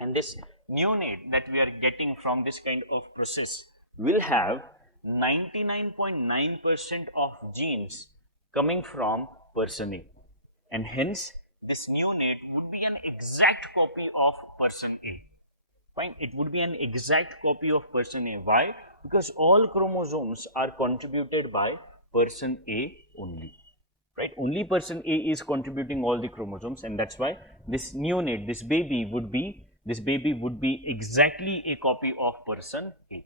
And this neonate that we are getting from this kind of process will have 99.9% of genes coming from person A, and hence this neonate would be an exact copy of person A. Fine, it would be an exact copy of person A. Why? Because all chromosomes are contributed by person A only. Right? Only person A is contributing all the chromosomes, and that's why this neonate, this baby would be exactly a copy of person A.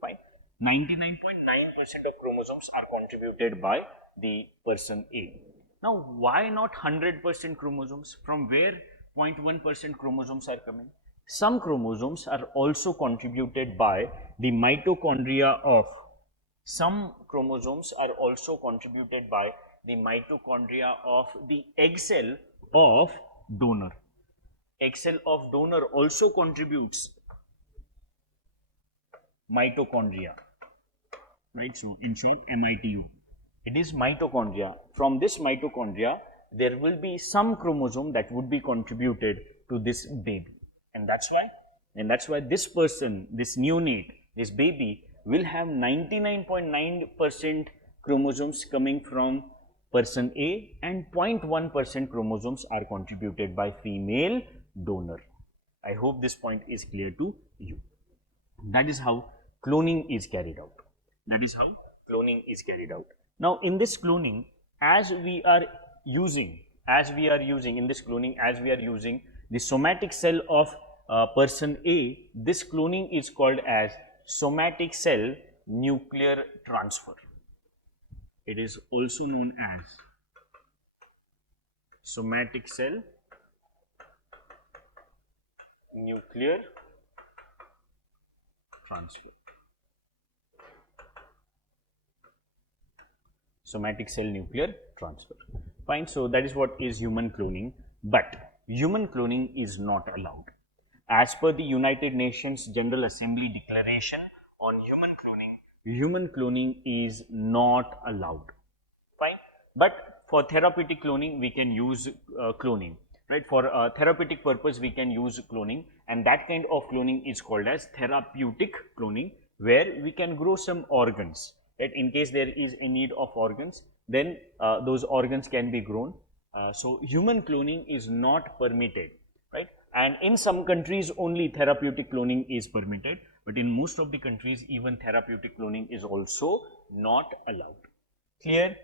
Fine. 99.9% of chromosomes are contributed by the person A. Now, why not 100% chromosomes? From where 0.1% chromosomes are coming? Some chromosomes are also contributed by the mitochondria of the egg cell of donor. Egg cell of donor also contributes mitochondria, right? So in short, MITO. It is mitochondria. From this mitochondria, there will be some chromosome that would be contributed to this baby, and that's why this person, this neonate, this baby will have 99.9% chromosomes coming from person A, and 0.1% chromosomes are contributed by female donor. I hope this point is clear to you. That is how cloning is carried out. Now, in this cloning, as we are using the somatic cell of person A, this cloning is called as somatic cell nuclear transfer. It is also known as somatic cell nuclear transfer. Somatic cell nuclear transfer. Fine. So that is what is human cloning, but human cloning is not allowed. As per the United Nations General Assembly Declaration on human cloning is not allowed. Fine. But for therapeutic cloning, we can use cloning, right? For therapeutic purpose, we can use cloning, and that kind of cloning is called as therapeutic cloning, where we can grow some organs, right? In case there is a need of organs, then those organs can be grown. So human cloning is not permitted, right? And in some countries only therapeutic cloning is permitted, but in most of the countries even therapeutic cloning is also not allowed. Clear?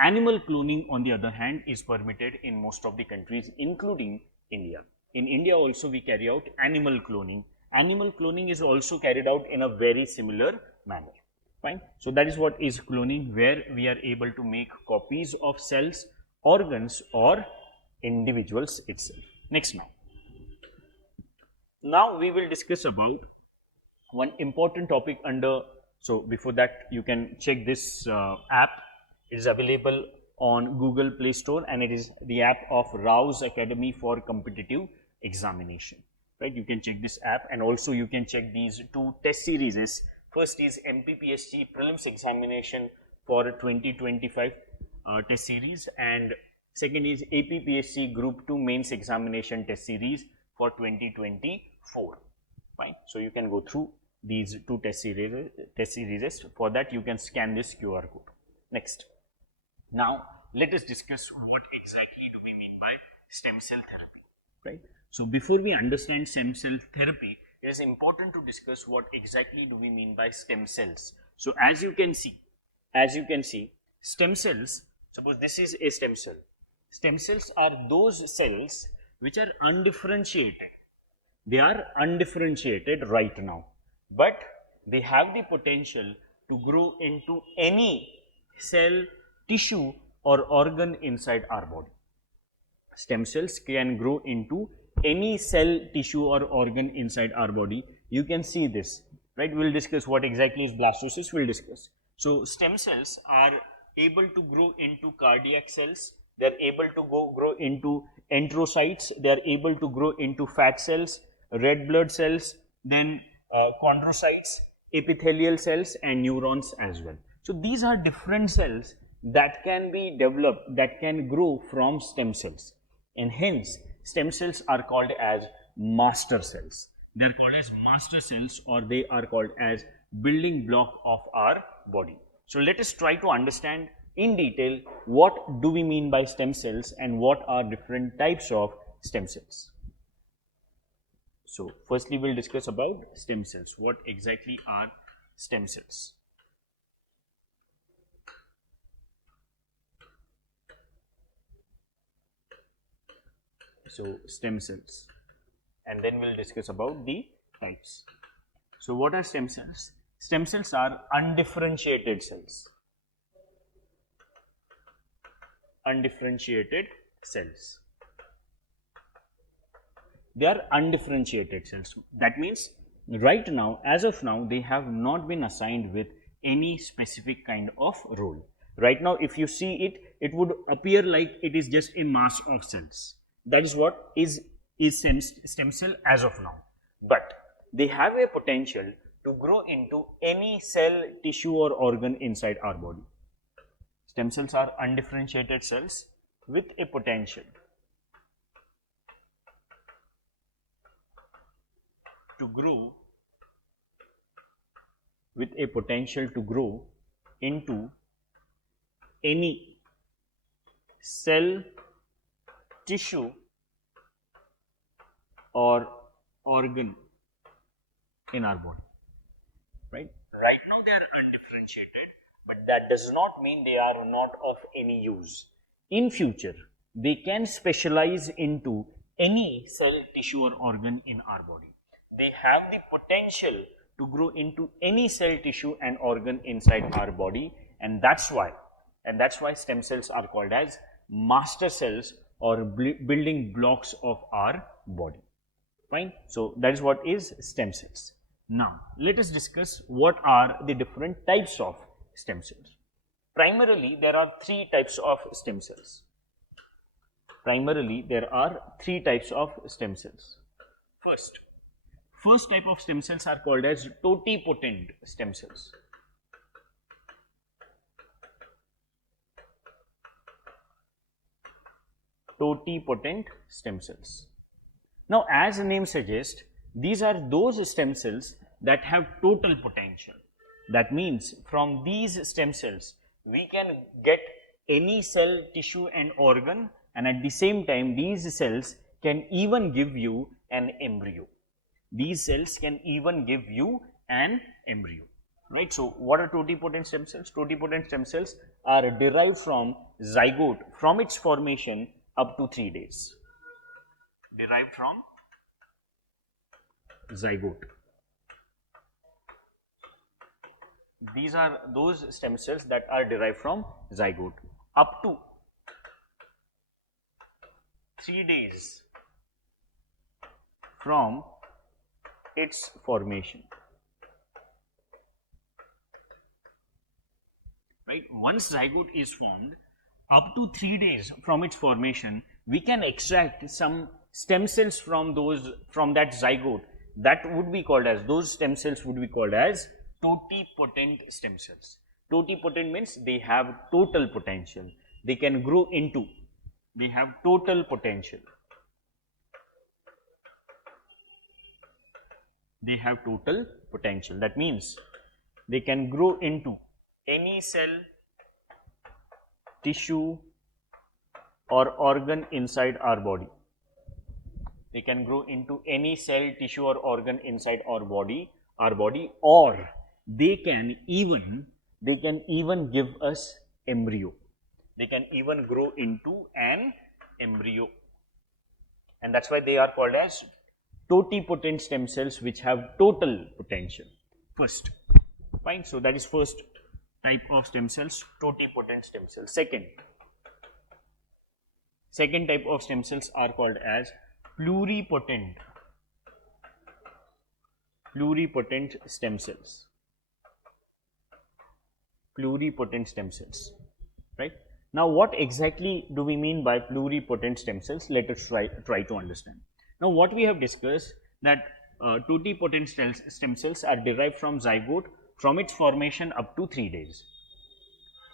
Animal cloning, on the other hand, is permitted in most of the countries, including India. In India also we carry out animal cloning. Animal cloning is also carried out in a very similar manner. Fine. So that is what is cloning, where we are able to make copies of cells, organs, or individuals itself. Next now. Now we will discuss about one important topic under, so before that you can check this app. It is available on Google Play Store, and it is the app of RAO'S Academy for Competitive Examination, right? You can check this app, and also you can check these two test series. First is UPSC Prelims examination for 2025 test series, and second is APPSC Group 2 mains examination test series for 2024. Fine. So you can go through these two test series. For that you can scan this QR code. Next. Now let us discuss what exactly do we mean by stem cell therapy, right? So before we understand stem cell therapy, it is important to discuss what exactly do we mean by stem cells. So as you can see, stem cells, suppose this is a stem cell. Stem cells are those cells which are undifferentiated. They are undifferentiated right now, but they have the potential to grow into any cell, tissue, or organ inside our body. Stem cells can grow into any cell, tissue, or organ inside our body. You can see this, right? We'll discuss what exactly is blastocyst, we'll discuss. So stem cells are able to grow into cardiac cells, they are able to grow into enterocytes, they are able to grow into fat cells, red blood cells, then chondrocytes, epithelial cells, and neurons as well. So these are different cells that can be developed, that can grow from stem cells, and hence stem cells are called as master cells. They are called as master cells, or they are called as building block of our body. So let us try to understand in detail what do we mean by stem cells and what are different types of stem cells. So firstly we'll discuss about stem cells. What exactly are stem cells? So stem cells, and then we'll discuss about the types. So what are stem cells? Stem cells are undifferentiated cells. Undifferentiated cells. They are undifferentiated cells. That means right now, as of now, they have not been assigned with any specific kind of role. Right now, if you see it, it would appear like it is just a mass of cells. That is what is stem cell as of now. But they have a potential to grow into any cell, tissue, or organ inside our body. Stem cells are undifferentiated cells with a potential to grow into any cell, tissue, or organ in our body, right? Right now they are undifferentiated, but that does not mean they are not of any use. In future, they can specialize into any cell, tissue, or organ in our body. They have the potential to grow into any cell, tissue, and organ inside our body, and that's why stem cells are called as master cells or building blocks of our body. Fine. So that is what is stem cells. Now let us discuss what are the different types of stem cells. Primarily there are three types of stem cells. primarily there are three types of stem cells. First type of stem cells are called as totipotent stem cells. Totipotent stem cells. Now, as the name suggests, these are those stem cells that have total potential. That means from these stem cells, we can get any cell, tissue and organ, and at the same time, these cells can even give you an embryo. These cells can even give you an embryo, right? So, what are totipotent stem cells? Totipotent stem cells are derived from zygote from its formation up to 3 days. Derived from zygote. These are those stem cells that are derived from zygote up to 3 days from its formation, right? Once zygote is formed, up to 3 days from its formation, we can extract some stem cells from that zygote. That would be called as, those stem cells would be called as totipotent stem cells. Totipotent means they have total potential. They can grow into, they have total potential. They have total potential. That means they can grow into any cell, tissue or organ inside our body. They can grow into any cell, tissue or organ inside our body, or they can even give us embryo. They can even grow into an embryo, and that's why they are called as totipotent stem cells, which have total potential. First, fine. So that is first type of stem cells, totipotent stem cells. Second type of stem cells are called as pluripotent stem cells. Pluripotent stem cells, right? Now, what exactly do we mean by pluripotent stem cells? Let us try to understand. Now, what we have discussed, that totipotent stem cells are derived from zygote from its formation up to 3 days.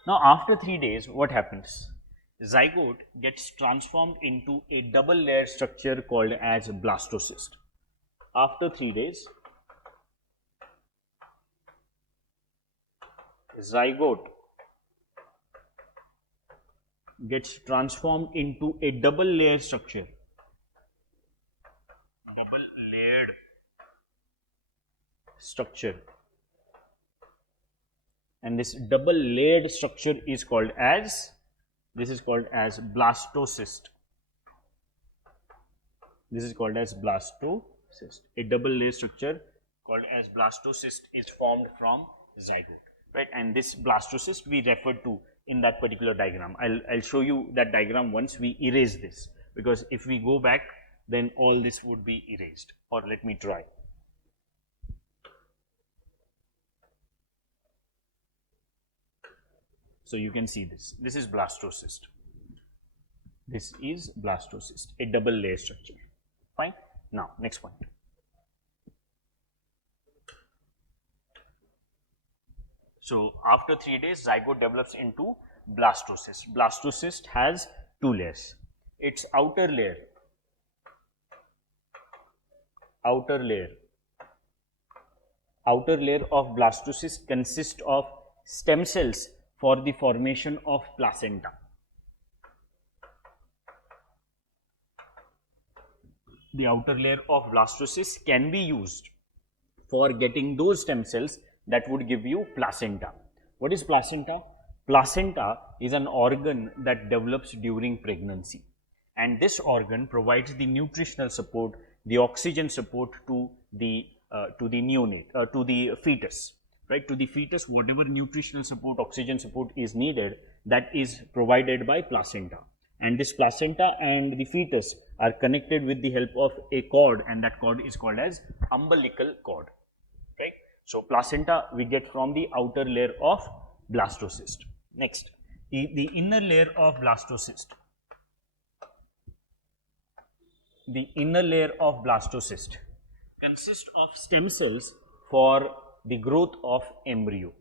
Now, after 3 days, what happens? Zygote gets transformed into a double layer structure called as blastocyst. After 3 days, zygote gets transformed into a double layer structure. Double layered structure, and this double layered structure is called as, blastocyst. This is called as blastocyst. A double layer structure called as blastocyst is formed from zygote, right? And this blastocyst we referred to in that particular diagram. I'll show you that diagram once we erase this, because if we go back, then all this would be erased. Or let me try. So you can see this. This is blastocyst. This is blastocyst, a double layer structure. Fine. Now, next point. So after 3 days, zygote develops into blastocyst. Blastocyst has 2 layers. Its outer layer of blastocyst consists of stem cells for the formation of placenta. The outer layer of blastocyst can be used for getting those stem cells that would give you placenta. What is placenta? Placenta is an organ that develops during pregnancy, and this organ provides the nutritional support, the oxygen support to the neonate, to the fetus, right? To the fetus, whatever nutritional support, oxygen support is needed, that is provided by placenta. And this placenta and the fetus are connected with the help of a cord, and that cord is called as umbilical cord, right? So placenta we get from the outer layer of blastocyst. Next, the inner layer of blastocyst the inner layer of blastocyst consists of stem cells for the growth of embryo,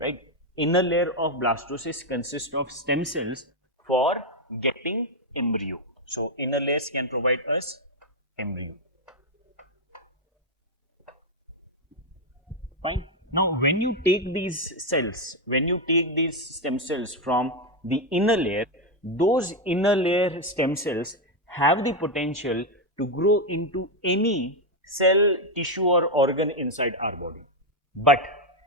right? Inner layer of blastocyst consists of stem cells for getting embryo. So, inner layers can provide us embryo. Fine. Now, when you take these cells, when you take these stem cells from the inner layer, those inner layer stem cells have the potential to grow into any cell, tissue or organ inside our body. But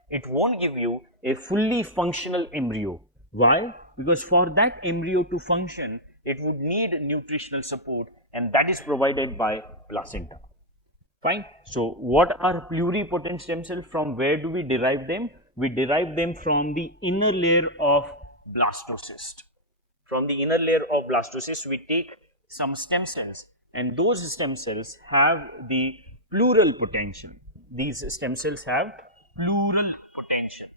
it won't give you a fully functional embryo. Why? Because for that embryo to function, it would need nutritional support, and that is provided by placenta. Fine. So, what are pluripotent stem cells? From where do we derive them? We derive them from the inner layer of blastocyst. From the inner layer of blastocyst, we take some stem cells, and those stem cells have the pleural potential. These stem cells have pleural potential.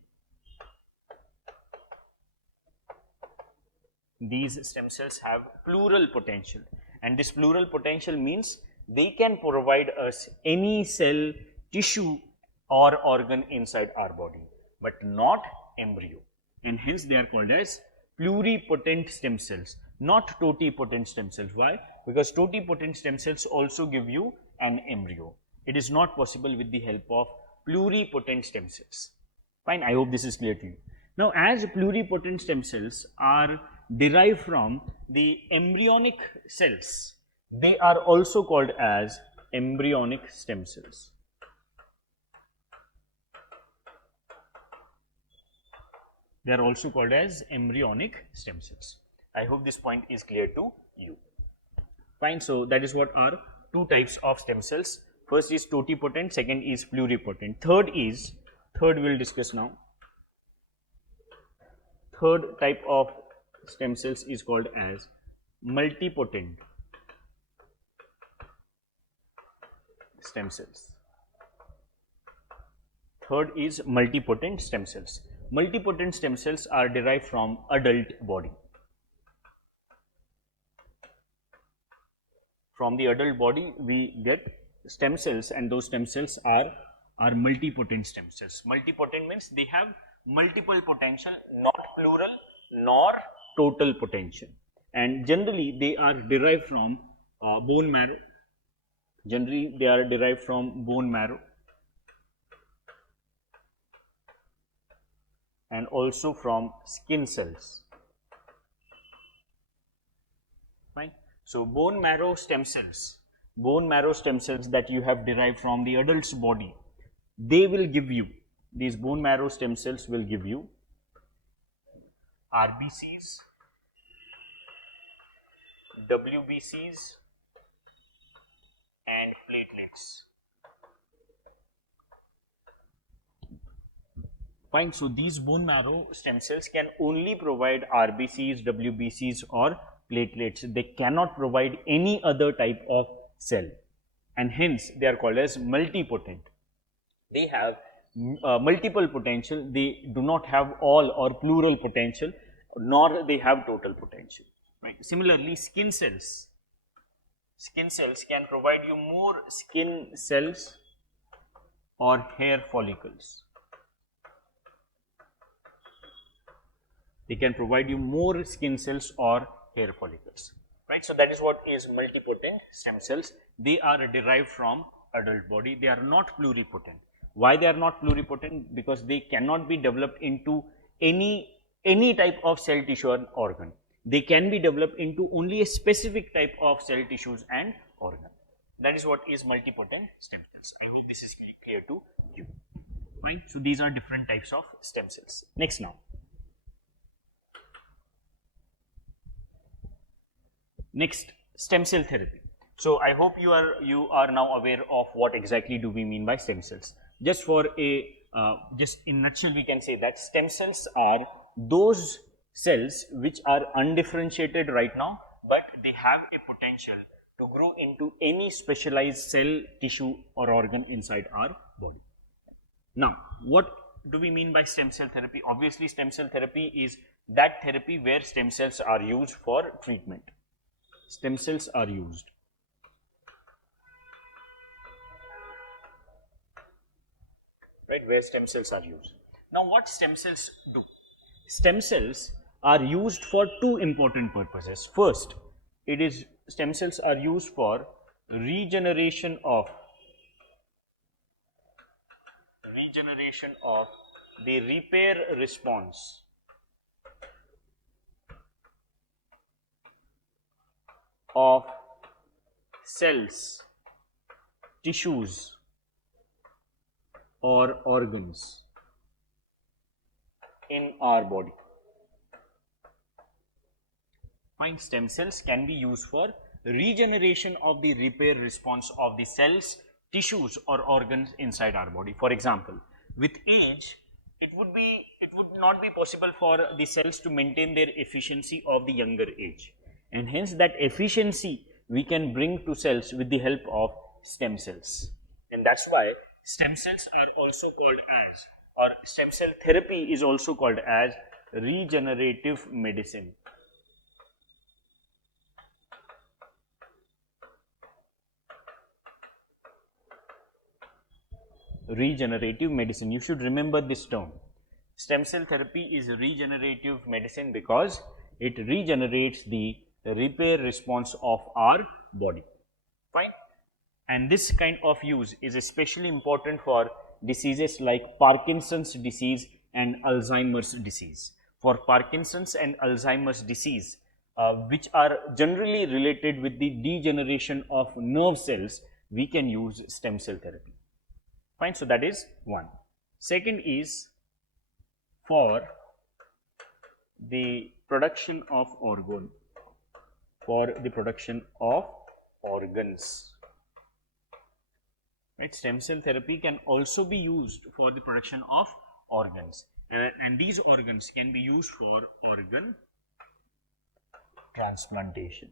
These stem cells have pleural potential, and this pleural potential means they can provide us any cell, tissue or organ inside our body, but not embryo, and hence they are called as pluripotent stem cells, not totipotent stem cells. Why? Because totipotent stem cells also give you an embryo. It is not possible with the help of pluripotent stem cells. Fine, I hope this is clear to you. Now, as pluripotent stem cells are derived from the embryonic cells, they are also called as embryonic stem cells. They are also called as embryonic stem cells. I hope this point is clear to you. Fine. So, that is what are two types of stem cells. First is totipotent, second is pluripotent. Third we will discuss now. Third type of stem cells is called as multipotent stem cells. Third is multipotent stem cells. Multipotent stem cells are derived from adult body. From the adult body, we get stem cells, and those stem cells are multipotent stem cells. Multipotent means they have multiple potential, not plural nor total potential, and generally they are derived from bone marrow. Generally, they are derived from bone marrow and also from skin cells. Fine. So, bone marrow stem cells that you have derived from the adult's body, they will give you, these bone marrow stem cells will give you RBCs, WBCs and platelets. Fine. So, these bone marrow stem cells can only provide RBCs, WBCs or platelets. They cannot provide any other type of cell, and hence they are called as multipotent. They have multiple potential. They do not have all or plural potential, nor they have total potential. Right. Similarly, skin cells can provide you more skin cells or hair follicles. They can provide you more skin cells or hair follicles, right? So, that is what is multipotent stem cells. They are derived from adult body. They are not pluripotent. Why they are not pluripotent? Because they cannot be developed into any type of cell, tissue or organ. They can be developed into only a specific type of cell, tissues and organ. That is what is multipotent stem cells. I hope this is clear to you. Right? So, these are different types of stem cells. Next now. Next, stem cell therapy. So, I hope you are now aware of what exactly do we mean by stem cells. Just for a just in nutshell, we can say that stem cells are those cells which are undifferentiated right now, but they have a potential to grow into any specialized cell, tissue or organ inside our body. Now, what do we mean by stem cell therapy? Obviously, stem cell therapy is that therapy where stem cells are used for treatment. Stem cells are used right, where stem cells are used. Now, what stem cells do? Stem cells are used for two important purposes. First, stem cells are used for regeneration of the repair response of cells, tissues or organs in our body. Fine, stem cells can be used for regeneration of the repair response of the cells, tissues or organs inside our body. For example, with age, it would not be possible for the cells to maintain their efficiency of the younger age, and hence that efficiency we can bring to cells with the help of stem cells. And that's why stem cells are also called as, or stem cell therapy is also called as, regenerative medicine. Regenerative medicine, you should remember this term. Stem cell therapy is regenerative medicine because it regenerates the repair response of our body. Fine. And this kind of use is especially important for diseases like Parkinson's disease and Alzheimer's disease. For Parkinson's and Alzheimer's disease, which are generally related with the degeneration of nerve cells, we can use stem cell therapy. Fine, so that is one. Second is for the production of organs. Right, stem cell therapy can also be used for the production of organs, and these organs can be used for organ transplantation.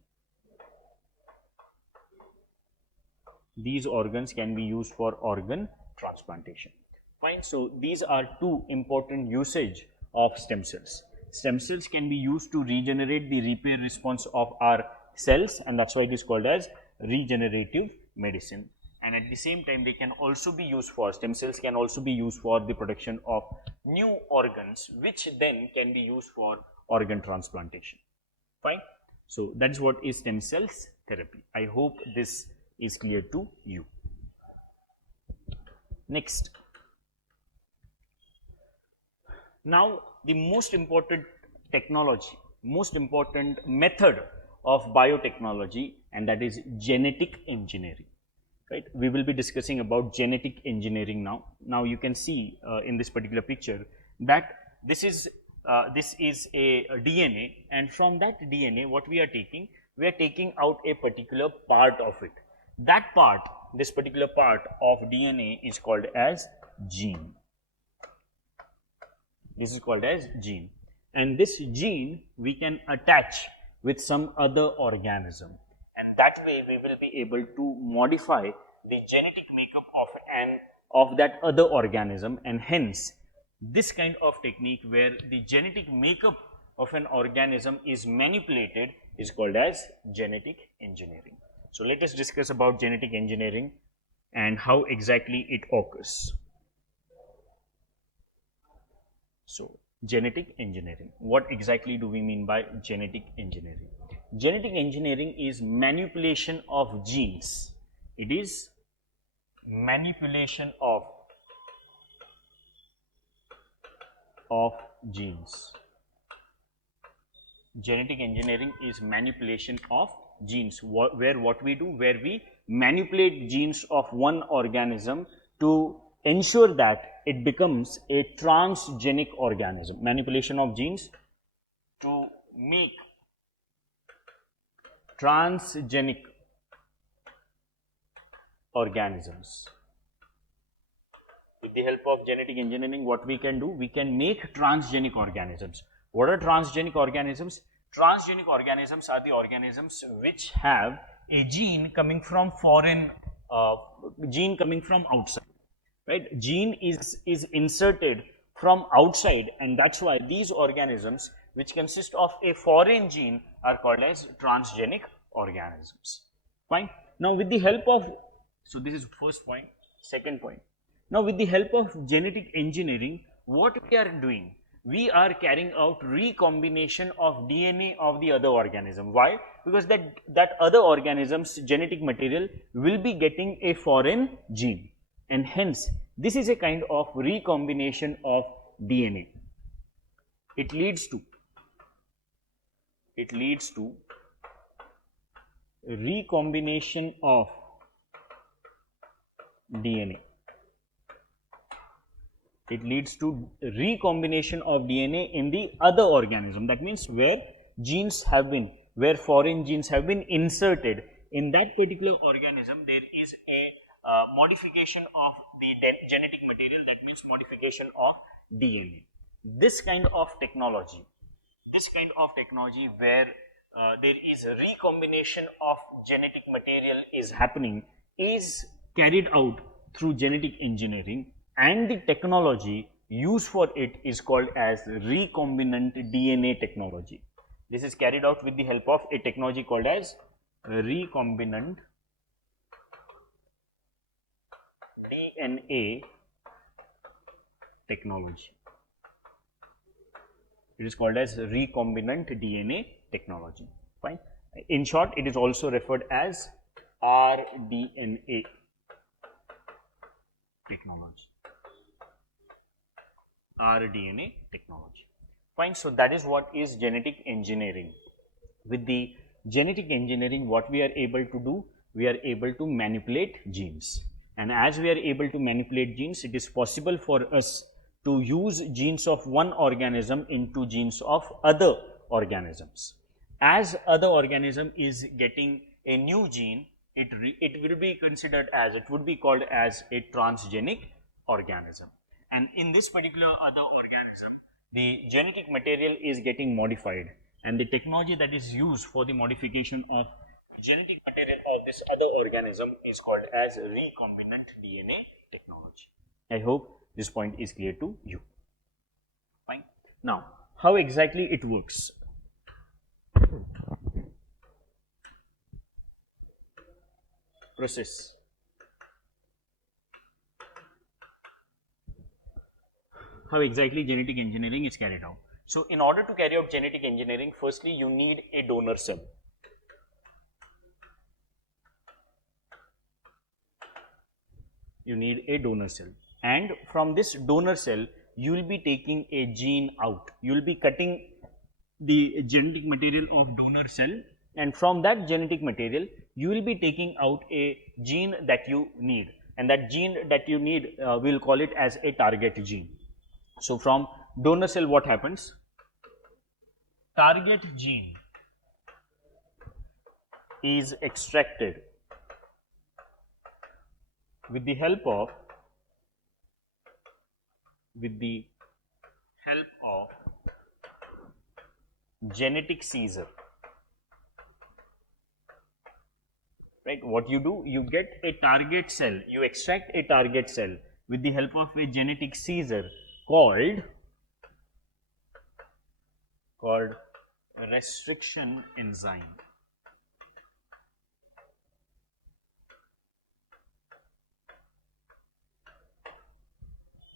These organs can be used for organ transplantation. Fine. So these are two important usage of stem cells. Stem cells can be used to regenerate the repair response of our cells, and that's why it is called as regenerative medicine. And at the same time, they can also be used for, stem cells can also be used for the production of new organs, which then can be used for organ transplantation. Fine. So that is what is stem cells therapy. I hope this is clear to you. Next, now the most important technology, most important method of biotechnology, and that is genetic engineering. Right, we will be discussing about genetic engineering now. Now you can see in this particular picture that this is a DNA, and from that DNA what we are taking out a particular part of it. That part, this particular part of DNA is called as gene. This is called as gene, and this gene we can attach with some other organism, and that way we will be able to modify the genetic makeup of that other organism, and hence this kind of technique where the genetic makeup of an organism is manipulated is called as genetic engineering. So let us discuss about genetic engineering and how exactly it occurs. So genetic engineering, what exactly do we mean by genetic engineering? Genetic engineering is manipulation of genes. It is manipulation of genes. Genetic engineering is manipulation of genes, where what we do, where we manipulate genes of one organism to ensure that it becomes a transgenic organism. Manipulation of genes to make transgenic organisms. With the help of genetic engineering, what we can do, we can make transgenic organisms. What are transgenic organisms? Transgenic organisms are the organisms which have a gene coming from foreign, gene coming from outside. Right? Gene is inserted from outside, and that's why these organisms which consist of a foreign gene are called as transgenic organisms. Fine. Now with the help of, so this is first point. Second point, Now, with the help of genetic engineering, what we are doing? We are carrying out recombination of DNA of the other organism. Why? Because that other organism's genetic material will be getting a foreign gene, and hence this is a kind of recombination of DNA. It leads to recombination of DNA. It leads to recombination of DNA in the other organism. That means where foreign genes have been inserted in that particular organism, there is a modification of the genetic material. That means modification of DNA. This kind of technology where there is a recombination of genetic material is happening, is carried out through genetic engineering, and the technology used for it is called as recombinant DNA technology. This is carried out with the help of a technology called as recombinant DNA technology. It is called as recombinant DNA technology. Fine. In short, it is also referred as rDNA technology. rDNA technology. Fine. So that is what is genetic engineering. With the genetic engineering, what we are able to do, we are able to manipulate genes. And as we are able to manipulate genes, it is possible for us to use genes of one organism into genes of other organisms. As other organism is getting a new gene, it will be considered as, it would be called as a transgenic organism. And in this particular other organism, the genetic material is getting modified, and the technology that is used for the modification of genetic material of this other organism is called as recombinant DNA technology. I hope this point is clear to you. Fine. Now, how exactly it works? Process. How exactly genetic engineering is carried out? So, in order to carry out genetic engineering, firstly you need a donor cell. You need a donor cell, and from this donor cell you will be taking a gene out. You will be cutting the genetic material of donor cell, and from that genetic material you will be taking out a gene that you need, and that gene that you need we will call it as a target gene. So, from donor cell what happens? Target gene is extracted with the help of genetic Caesar. Right? What you do, you get a target cell, you extract a target cell with the help of a genetic Caesar called restriction enzyme.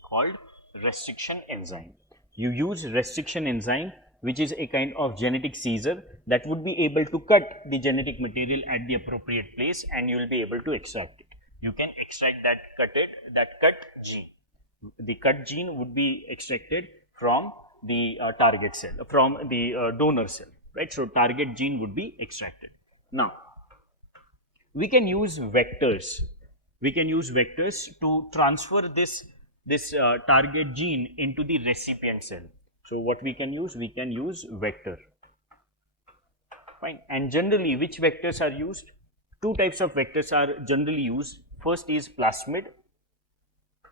Called restriction enzyme. You use restriction enzyme, which is a kind of genetic Caesar that would be able to cut the genetic material at the appropriate place, and you will be able to extract it. You can extract that cut gene. The cut gene would be extracted from the target cell, from the donor cell, right? So, target gene would be extracted. Now, we can use vectors. We can use vectors to transfer this target gene into the recipient cell. So, what we can use? We can use vector. Fine. And generally, which vectors are used? Two types of vectors are generally used. First is plasmid.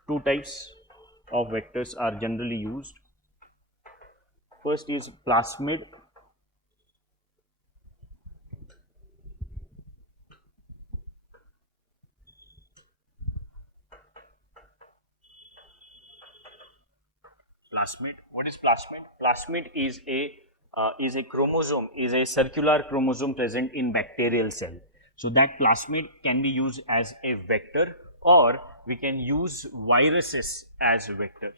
Two types of vectors are generally used. First is plasmid. Plasmid. What is plasmid? Plasmid is a chromosome, is a circular chromosome present in bacterial cell. So that plasmid can be used as a vector, or we can use viruses as vector.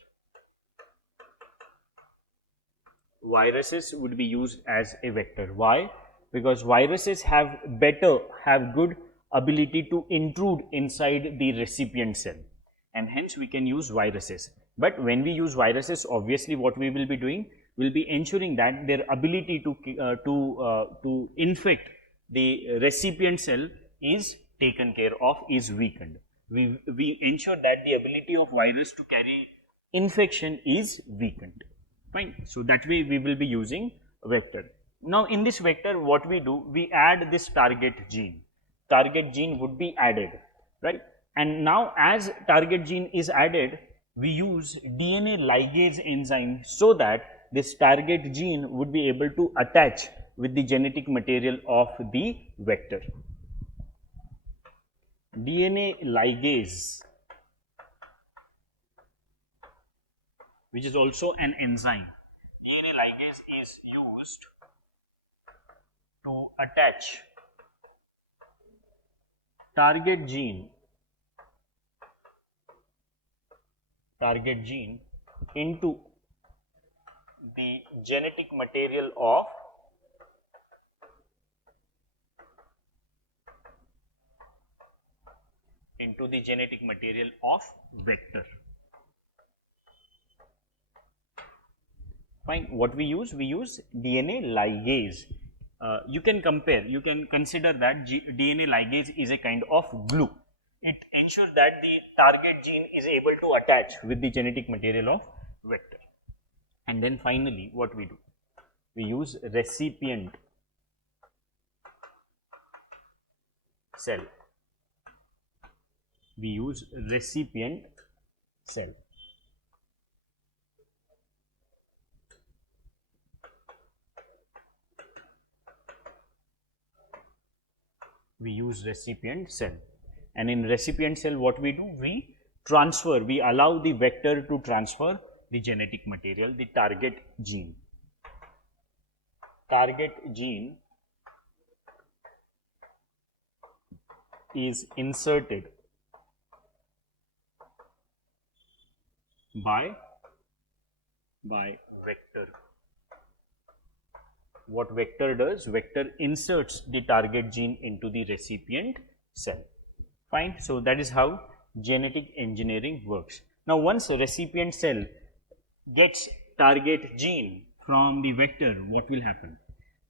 Viruses would be used as a vector. Why? Because viruses have good ability to intrude inside the recipient cell, and hence we can use viruses. But when we use viruses, obviously what we will be doing, will be ensuring that their ability to infect the recipient cell is taken care of, is weakened. We ensure that the ability of virus to carry infection is weakened. Fine. So that way we will be using vector. Now in this vector, what we do, we add this target gene. Target gene would be added, right? And now as target gene is added, we use DNA ligase enzyme so that this target gene would be able to attach with the genetic material of the vector. DNA ligase, which is also an enzyme. DNA ligase is used to attach target gene into the genetic material of vector. Fine. What we use? We use DNA ligase. You can consider that DNA ligase is a kind of glue. It ensures that the target gene is able to attach with the genetic material of vector. And then finally, what we do? We use recipient cell. We use recipient cell. We use recipient cell, and in recipient cell what we do, we allow the vector to transfer the genetic material, the target gene. Target gene is inserted by vector. What vector does? Vector inserts the target gene into the recipient cell. Fine. So that is how genetic engineering works. Now once a recipient cell gets target gene from the vector, what will happen?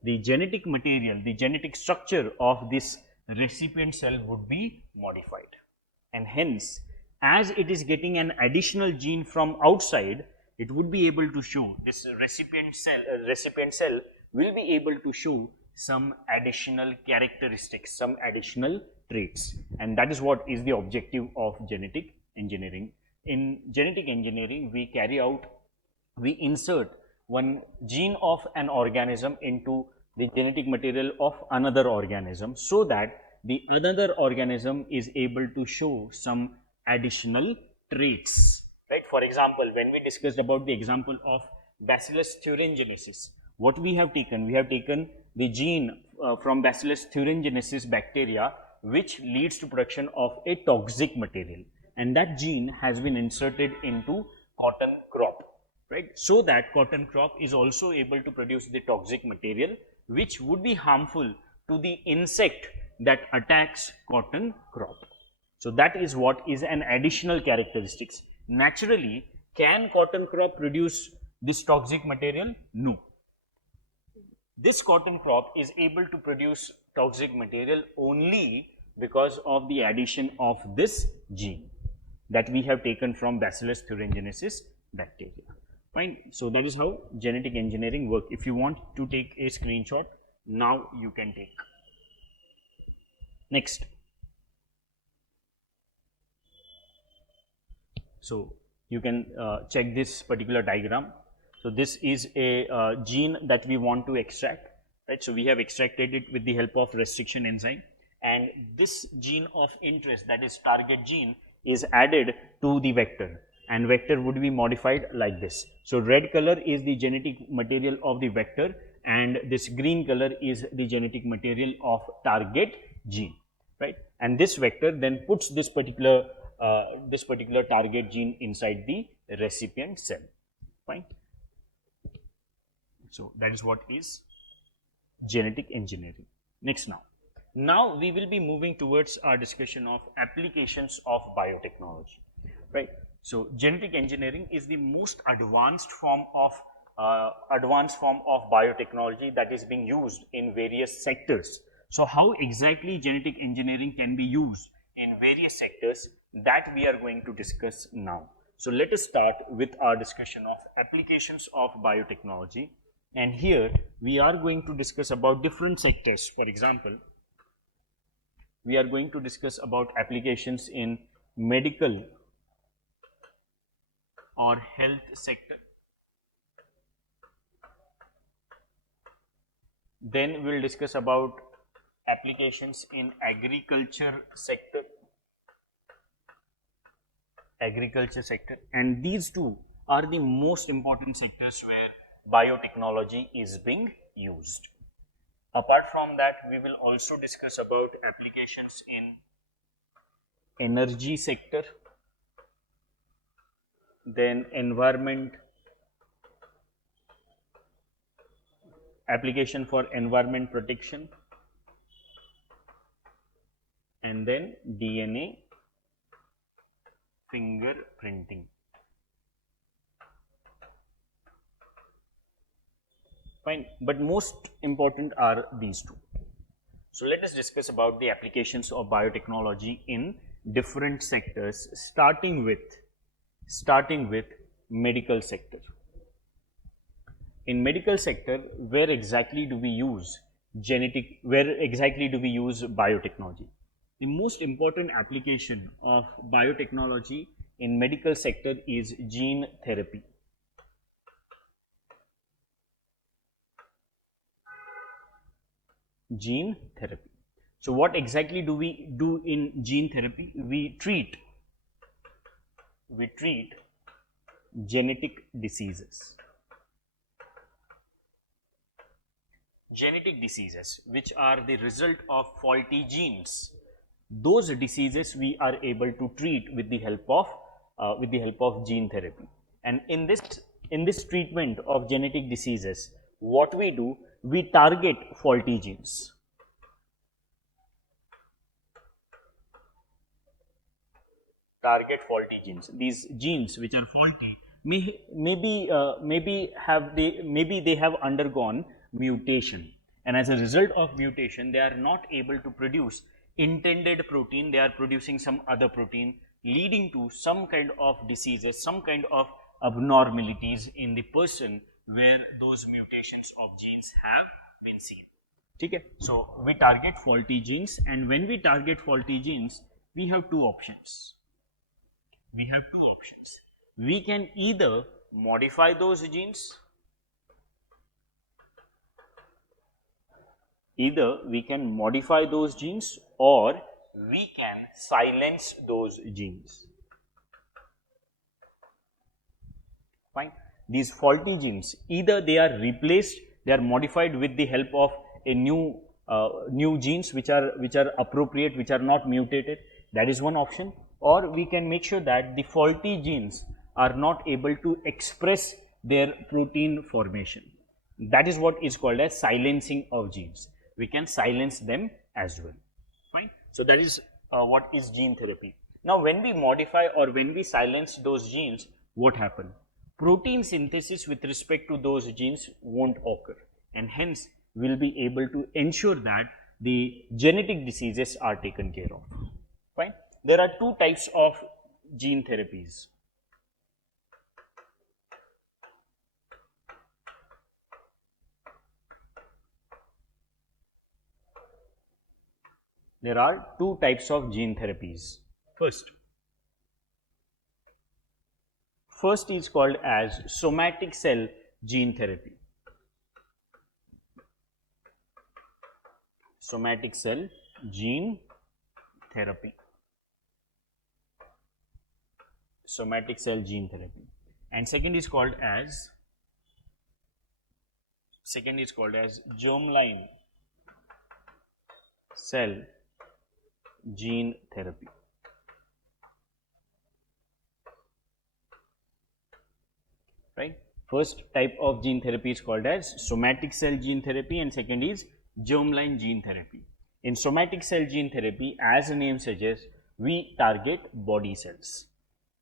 The genetic material, the genetic structure of this recipient cell would be modified, and hence as it is getting an additional gene from outside, it would be able to show, this recipient cell will be able to show some additional characteristics, some additional traits, and that is what is the objective of genetic engineering. In genetic engineering, we insert one gene of an organism into the genetic material of another organism, so that the another organism is able to show some additional traits, right? For example, when we discussed about the example of Bacillus thuringiensis, what we have taken? We have taken the gene from Bacillus thuringiensis bacteria, which leads to production of a toxic material, and that gene has been inserted into cotton crop, right? So that cotton crop is also able to produce the toxic material, which would be harmful to the insect that attacks cotton crop. So that is what is an additional characteristics. Naturally, can cotton crop produce this toxic material? No. This cotton crop is able to produce toxic material only because of the addition of this gene that we have taken from Bacillus thuringiensis bacteria. Fine. So that is how genetic engineering works. If you want to take a screenshot, now you can take. Next. So you can check this particular diagram. So this is a gene that we want to extract, right? So we have extracted it with the help of restriction enzyme, and this gene of interest, that is target gene, is added to the vector, and vector would be modified like this. So red color is the genetic material of the vector, and this green color is the genetic material of target gene, right? And this vector then puts this particular target gene inside the recipient cell. Fine. So that is what is genetic engineering. Next, now we will be moving towards our discussion of applications of biotechnology, right? So genetic engineering is the most advanced form of biotechnology that is being used in various sectors. So how exactly genetic engineering can be used in various sectors, that we are going to discuss now. So let us start with our discussion of applications of biotechnology, and here we are going to discuss about different sectors. For example, we are going to discuss about applications in medical or health sector. Then we will discuss about applications in agriculture sector, and these two are the most important sectors where biotechnology is being used. Apart from that, we will also discuss about applications in energy sector, then application for environment protection, and then DNA fingerprinting. Fine, but most important are these two. So let us discuss about the applications of biotechnology in different sectors, starting with medical sector. In medical sector, where exactly do we use biotechnology? The most important application of biotechnology in medical sector is gene therapy. Gene therapy. So what exactly do we do in gene therapy? We treat genetic diseases. Genetic diseases which are the result of faulty genes. Those diseases we are able to treat with the help of gene therapy. And in this treatment of genetic diseases, what we do, we target faulty genes. These genes which are faulty maybe they have undergone mutation, and as a result of mutation, they are not able to produce intended protein. They are producing some other protein, leading to some kind of diseases, some kind of abnormalities in the person where those mutations of genes have been seen. Okay? So we target faulty genes, and when we target faulty genes, we have two options. We can either modify those genes, or we can silence those genes. Fine. These faulty genes, either they are replaced, they are modified with the help of a new genes which are appropriate, which are not mutated. That is one option. Or we can make sure that the faulty genes are not able to express their protein formation. That is what is called as silencing of genes. We can silence them as well. Fine. So that is what is gene therapy. Now, when we modify or when we silence those genes, what happens? Protein synthesis with respect to those genes won't occur, and hence we will be able to ensure that the genetic diseases are taken care of. Fine. There are two types of gene therapies. There are two types of gene therapies. First is called as somatic cell gene therapy. Somatic cell gene therapy. And second is called as germline cell gene therapy. right? First type of gene therapy is called as somatic cell gene therapy, and second is germline gene therapy. In somatic cell gene therapy, as the name suggests, we target body cells.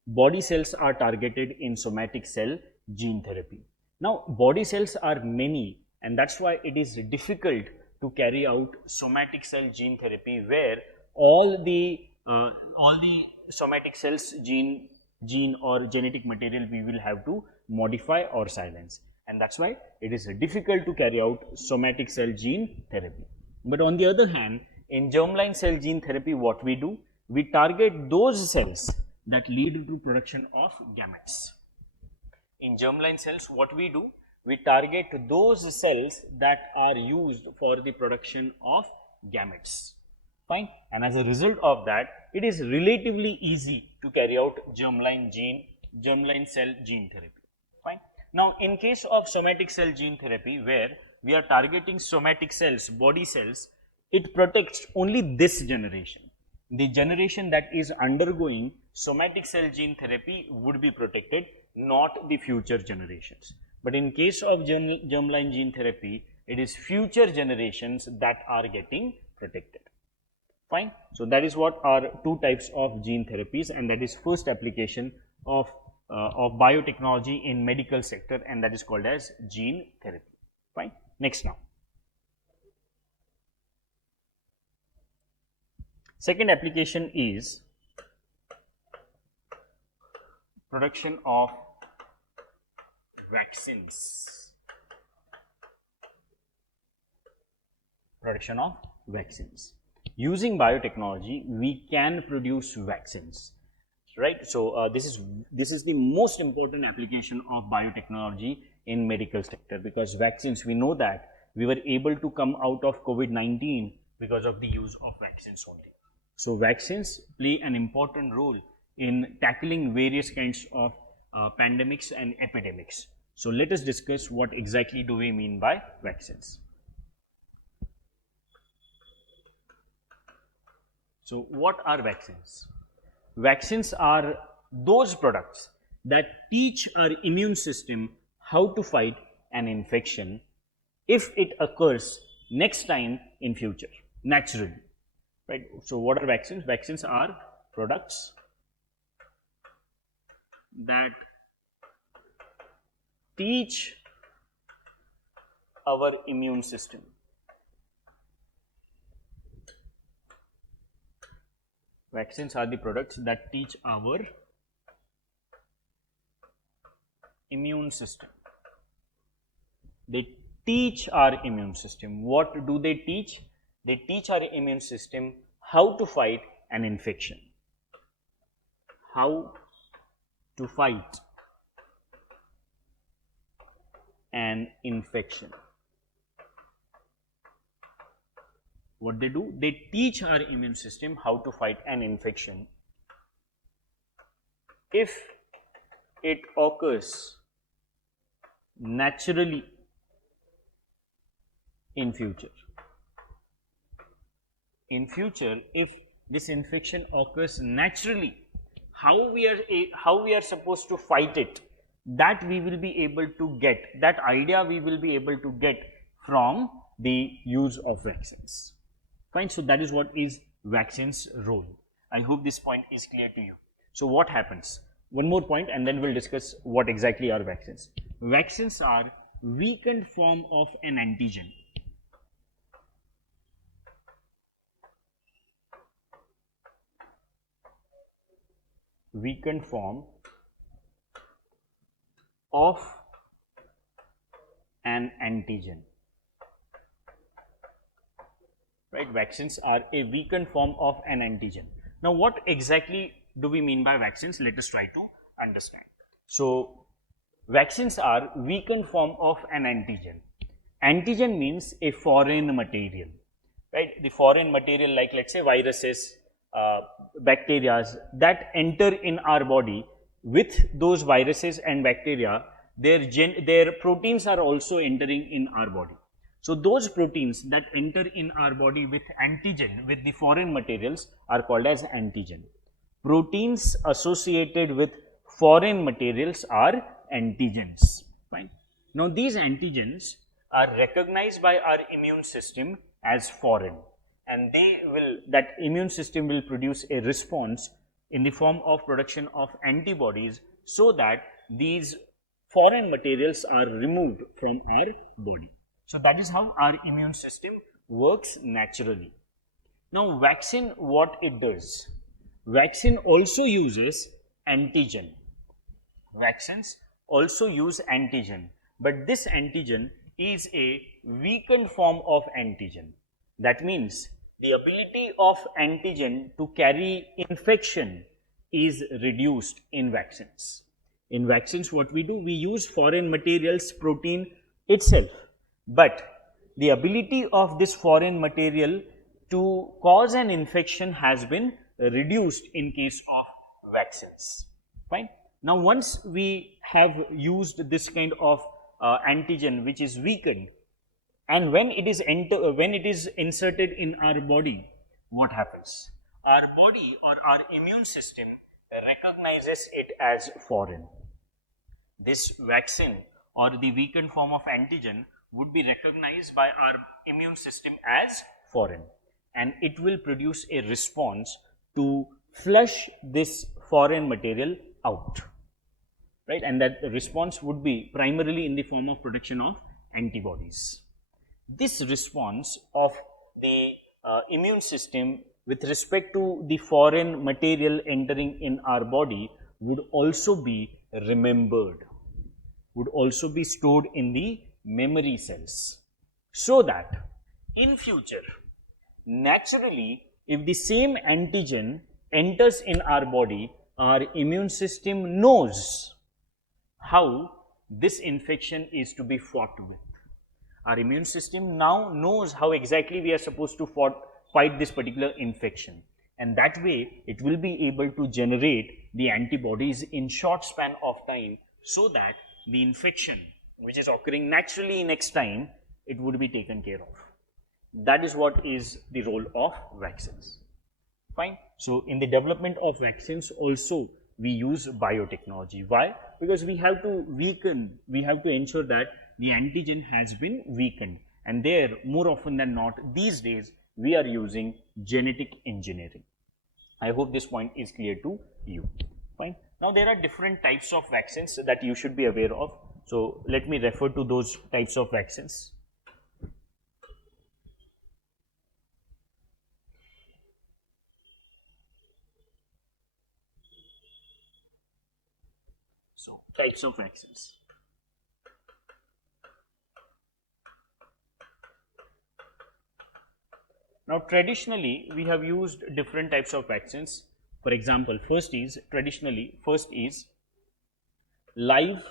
Body cells are targeted in somatic cell gene therapy. Now, body cells are many, and that's why it is difficult to carry out somatic cell gene therapy, where all the somatic cells gene or genetic material we will have to modify or silence, and that's why it is difficult to carry out somatic cell gene therapy. But on the other hand, in germline cell gene therapy, what we do, we target those cells that lead to production of gametes. In germline cells, what we do, we target those cells that are used for the production of gametes. Fine. And as a result of that, it is relatively easy to carry out germline cell gene therapy. Fine. Now, in case of somatic cell gene therapy, where we are targeting somatic cells, body cells, it protects only this generation. The generation that is undergoing somatic cell gene therapy would be protected, not the future generations. But in case of germline gene therapy, it is future generations that are getting protected. Fine. So that is what are two types of gene therapies, and that is first application of biotechnology in medical sector, and that is called as gene therapy. Fine. Next now. Second application is production of vaccines. Production of vaccines. Using biotechnology, we can produce vaccines, right? So this is the most important application of biotechnology in medical sector, because vaccines, we know that we were able to come out of COVID-19 because of the use of vaccines only. So vaccines play an important role in tackling various kinds of pandemics and epidemics. So let us discuss what exactly do we mean by vaccines. So what are vaccines? Vaccines are those products that teach our immune system how to fight an infection if it occurs next time in future, naturally. Right. So what are vaccines? Vaccines are products that teach our immune system Vaccines are the products that teach our immune system. They teach our immune system. What do they teach? They teach our immune system how to fight an infection. How to fight an infection. What they do? They teach our immune system how to fight an infection if it occurs naturally in future. In future, if this infection occurs naturally, how we are supposed to fight it, that we will be able to get, that idea we will be able to get from the use of vaccines. Fine. So that is what is vaccines' role. I hope this point is clear to you. So what happens? One more point and then we'll discuss what exactly are vaccines. Vaccines are weakened form of an antigen. Weakened form of an antigen. Right, vaccines are a weakened form of an antigen. Now, what exactly do we mean by vaccines? Let us try to understand. So, vaccines are weakened form of an antigen. Antigen means a foreign material, right? The foreign material, like let's say viruses, bacteria that enter in our body. With those viruses and bacteria, their proteins are also entering in our body. So those proteins that enter in our body with antigen, with the foreign materials, are called as antigen. Proteins associated with foreign materials are antigens. Fine. Now these antigens are recognized by our immune system as foreign, and that immune system will produce a response in the form of production of antibodies, so that these foreign materials are removed from our body. So that is how our immune system works naturally. Now vaccine, what it does? Vaccine also uses antigen. Vaccines also use antigen, but this antigen is a weakened form of antigen. That means the ability of antigen to carry infection is reduced in vaccines. In vaccines, what we do, we use foreign materials, protein itself, but the ability of this foreign material to cause an infection has been reduced in case of vaccines. Fine. Now once we have used this kind of antigen which is weakened, and when it is inserted in our body, what happens? Our body or our immune system recognizes it as foreign. This vaccine or the weakened form of antigen would be recognized by our immune system as foreign, and it will produce a response to flush this foreign material out, right? And that response would be primarily in the form of production of antibodies. This response of the immune system with respect to the foreign material entering in our body would also be remembered, would also be stored in the memory cells, so that in future, naturally, if the same antigen enters in our body, our immune system knows how this infection is to be fought with. Our immune system now knows how exactly we are supposed to fight this particular infection, and that way it will be able to generate the antibodies in short span of time, so that the infection which is occurring naturally next time, it would be taken care of. That is what is the role of vaccines. Fine. So in the development of vaccines also we use biotechnology. Why? Because we have to ensure that the antigen has been weakened, and there, more often than not, these days we are using genetic engineering. I hope this point is clear to you. Fine. Now there are different types of vaccines that you should be aware of. So let me refer to those types of vaccines. So types of vaccines. Now traditionally we have used different types of vaccines. For example, first is live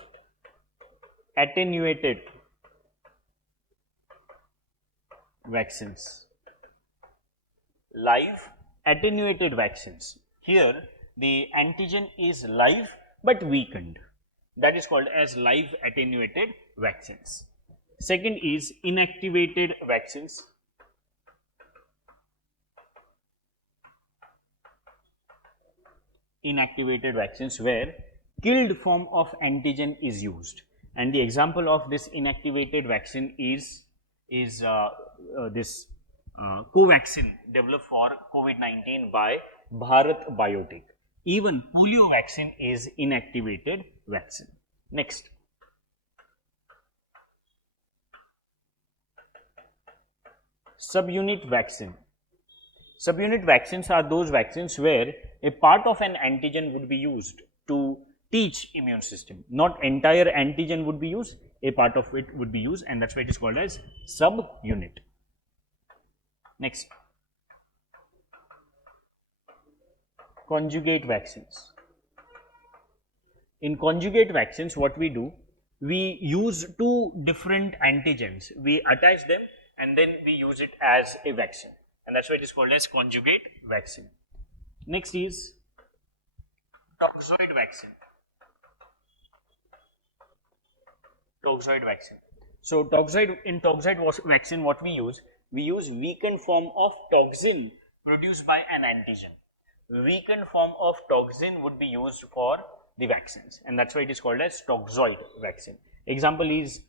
attenuated vaccines. Live attenuated vaccines. Here the antigen is live but weakened. That is called as live attenuated vaccines. Second is inactivated vaccines. Inactivated vaccines, where killed form of antigen is used, and the example of this inactivated vaccine is this Covaxin developed for COVID-19 by Bharat Biotech. Even polio vaccine is inactivated vaccine. Next, subunit vaccine. Subunit vaccines are those vaccines where a part of an antigen would be used to teach immune system. Not entire antigen would be used, a part of it would be used, and that's why it is called as subunit. Next, conjugate vaccines. In conjugate vaccines, what we do, we use two different antigens, we attach them and then we use it as a vaccine, and that's why it is called as conjugate vaccine. Next is toxoid vaccine. Toxoid vaccine. So in toxoid vaccine, what we use weakened form of toxin produced by an antigen. Weakened form of toxin would be used for the vaccines, and that's why it is called as toxoid vaccine. Example is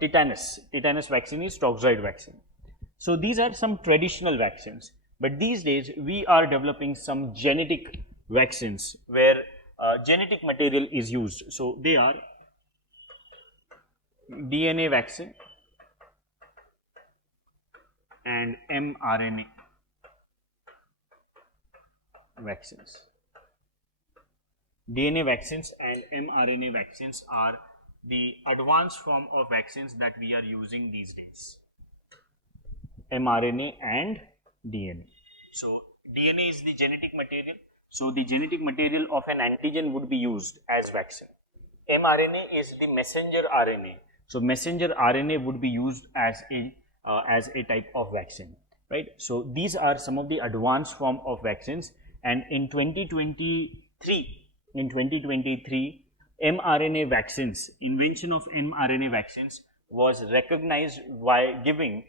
tetanus. Tetanus vaccine is toxoid vaccine. So these are some traditional vaccines, but these days we are developing some genetic vaccines where genetic material is used. So they are DNA vaccine and mRNA vaccines. DNA vaccines and mRNA vaccines are the advanced form of vaccines that we are using these days. mRNA and DNA. So DNA is the genetic material. So the genetic material of an antigen would be used as vaccine. mRNA is the messenger RNA. So messenger RNA would be used as a type of vaccine, right? So these are some of the advanced form of vaccines, and in 2023, mRNA vaccines, invention of mRNA vaccines was recognized by giving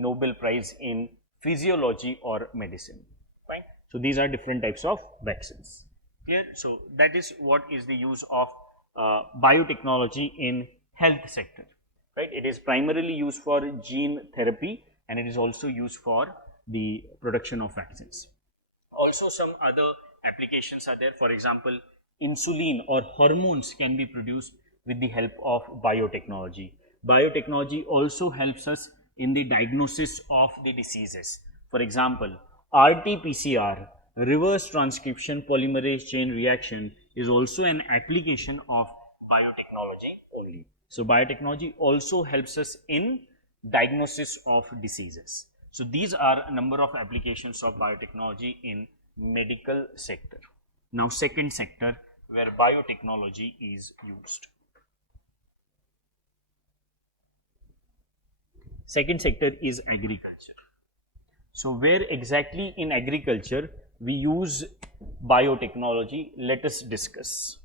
Nobel Prize in physiology or medicine. Fine. So these are different types of vaccines. Clear? So that is what is the use of biotechnology in health sector. Right? It is primarily used for gene therapy, and it is also used for the production of vaccines. Also, some other applications are there. For example, insulin or hormones can be produced with the help of biotechnology. Biotechnology also helps us in the diagnosis of the diseases. For example, RT-PCR, reverse transcription polymerase chain reaction, is also an application of biotechnology only. So biotechnology also helps us in diagnosis of diseases. So these are a number of applications of biotechnology in medical sector. Now second sector where biotechnology is used. Second sector is agriculture. So where exactly in agriculture we use biotechnology, let us discuss.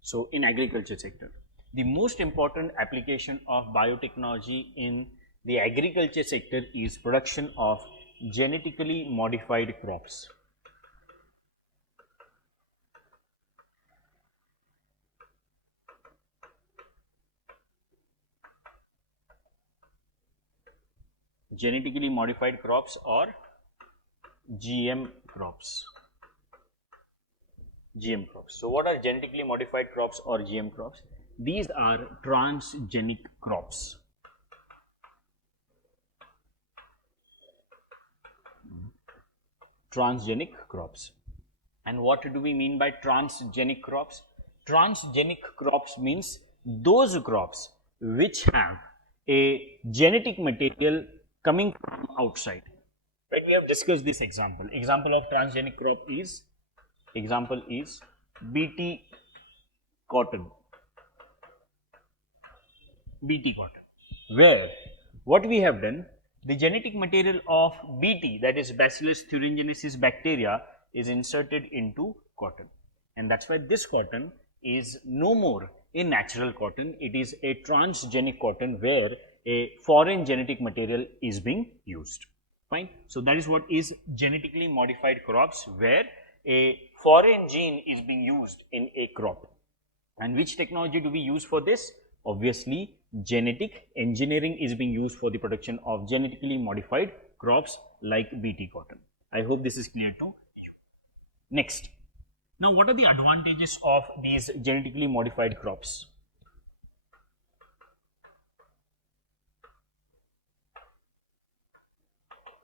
So in agriculture sector, the most important application of biotechnology in the agriculture sector is production of genetically modified crops. Genetically modified crops or GM crops. GM crops. So what are genetically modified crops or GM crops? These are transgenic crops. Transgenic crops. And what do we mean by transgenic crops? Transgenic crops means those crops which have a genetic material coming from outside. Right? We have discussed this example. Example of transgenic crop is BT cotton. BT cotton. Where what we have done, the genetic material of BT, that is Bacillus thuringiensis bacteria, is inserted into cotton, and that's why this cotton is no more a natural cotton. It is a transgenic cotton where a foreign genetic material is being used. Fine. So that is what is genetically modified crops, where a foreign gene is being used in a crop. And which technology do we use for this? Obviously, genetic engineering is being used for the production of genetically modified crops like BT cotton. I hope this is clear to you. Next, now what are the advantages of these genetically modified crops?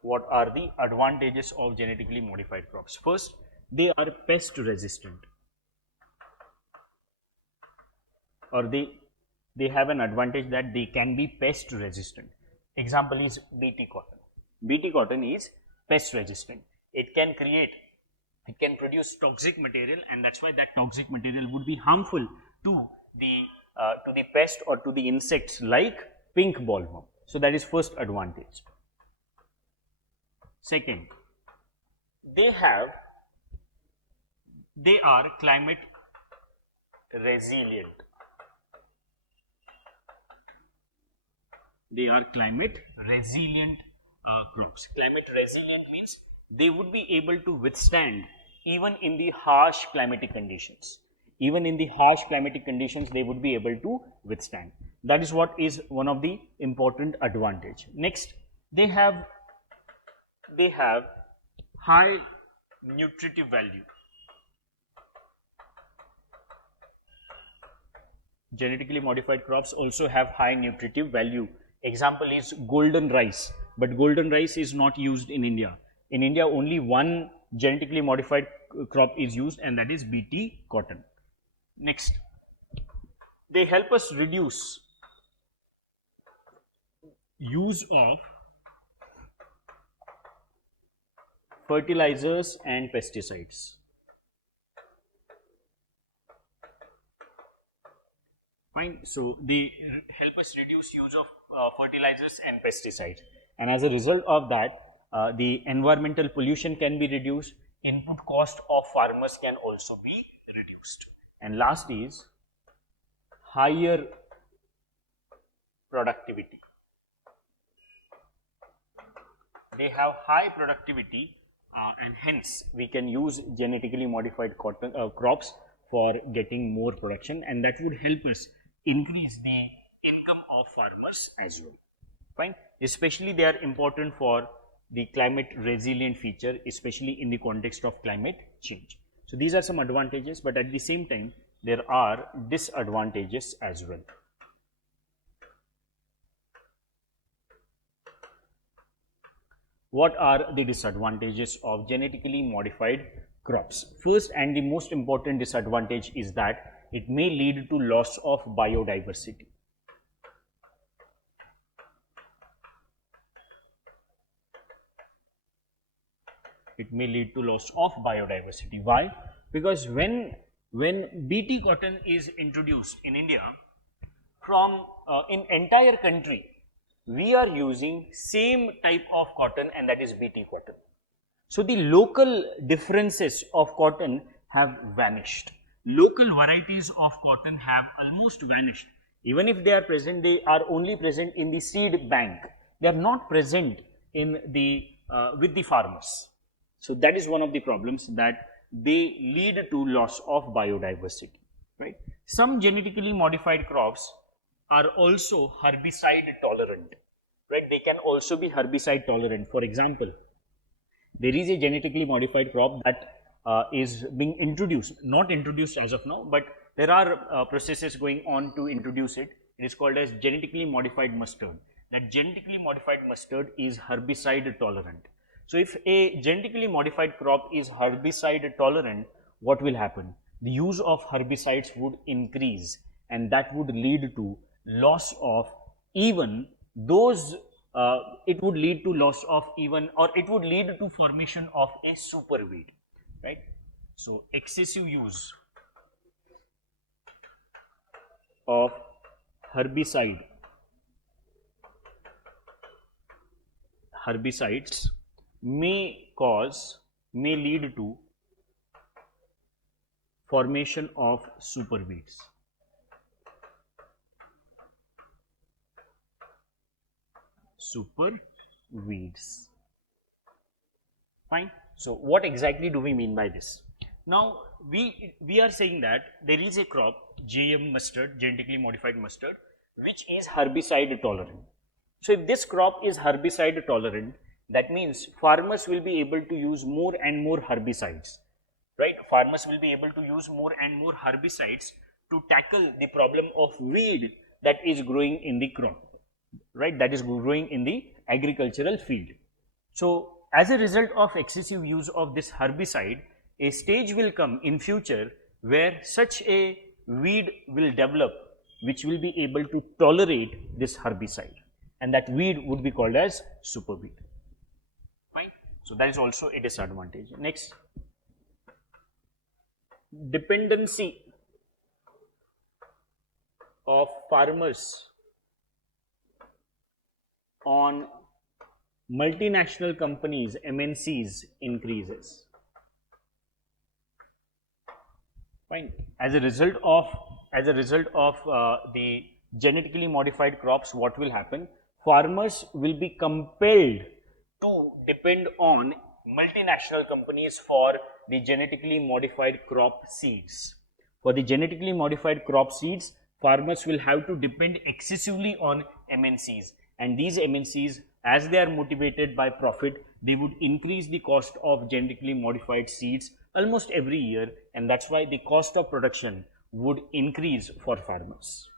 What are the advantages of genetically modified crops? First, they are pest resistant, or they have an advantage that they can be pest resistant. Example is BT cotton. BT cotton is pest resistant. It can produce toxic material, and that's why that toxic material would be harmful to the pest or to the insects like pink bollworm. So that is first advantage. Second, they are climate resilient. They are climate resilient crops. Climate resilient means they would be able to withstand even in the harsh climatic conditions. Even in the harsh climatic conditions, they would be able to withstand. That is what is one of the important advantage. Next, they have high nutritive value. Genetically modified crops also have high nutritive value. Example is golden rice, but golden rice is not used in India. In India, only one genetically modified crop is used, and that is BT cotton. Next, they help us reduce use of fertilizers and pesticides. Fine. So they help us reduce use of fertilizers and pesticides, and as a result of that, the environmental pollution can be reduced. Input cost of farmers can also be reduced. And last is higher productivity. They have high productivity, and hence we can use genetically modified cotton crops for getting more production, and that would help us increase the income of farmers as well. Fine. Especially they are important for the climate resilient feature, especially in the context of climate change. So these are some advantages, but at the same time there are disadvantages as well. What are the disadvantages of genetically modified crops? First and the most important disadvantage is that it may lead to loss of biodiversity. It may lead to loss of biodiversity. Why? Because when BT cotton is introduced in India, from in entire country, we are using same type of cotton, and that is BT cotton. So the local differences of cotton have vanished. Local varieties of cotton have almost vanished. Even if they are present, they are only present in the seed bank. They are not present in the with the farmers. So that is one of the problems, that they lead to loss of biodiversity. Right? Some genetically modified crops are also herbicide tolerant. Right? They can also be herbicide tolerant. For example, there is a genetically modified crop that is being introduced, not introduced as of now, but there are processes going on to introduce it. It is called as genetically modified mustard. That genetically modified mustard is herbicide tolerant. So if a genetically modified crop is herbicide tolerant, what will happen? The use of herbicides would increase, and that would lead to loss of even those, it would lead to loss of even, or it would lead to formation of a super weed, right? So excessive use of herbicides may lead to formation of super weeds. Super weeds. Fine. So what exactly do we mean by this? Now we are saying that there is a crop, GM mustard, genetically modified mustard, which is herbicide tolerant. So if this crop is herbicide tolerant, that means farmers will be able to use more and more herbicides, right? Farmers will be able to use more and more herbicides to tackle the problem of weed that is growing in the crop, right? That is growing in the agricultural field. So as a result of excessive use of this herbicide, a stage will come in future where such a weed will develop which will be able to tolerate this herbicide, and that weed would be called as super weed. Fine. So that is also a disadvantage. Next, dependency of farmers on multinational companies, MNCs, increases. Fine. As a result of the genetically modified crops, what will happen? farmers will be compelled to depend on multinational companies for the genetically modified crop seeds. For the genetically modified crop seeds, farmers will have to depend excessively on MNCs, and these MNCs, as they are motivated by profit, they would increase the cost of genetically modified seeds almost every year, and that's why the cost of production would increase for farmers,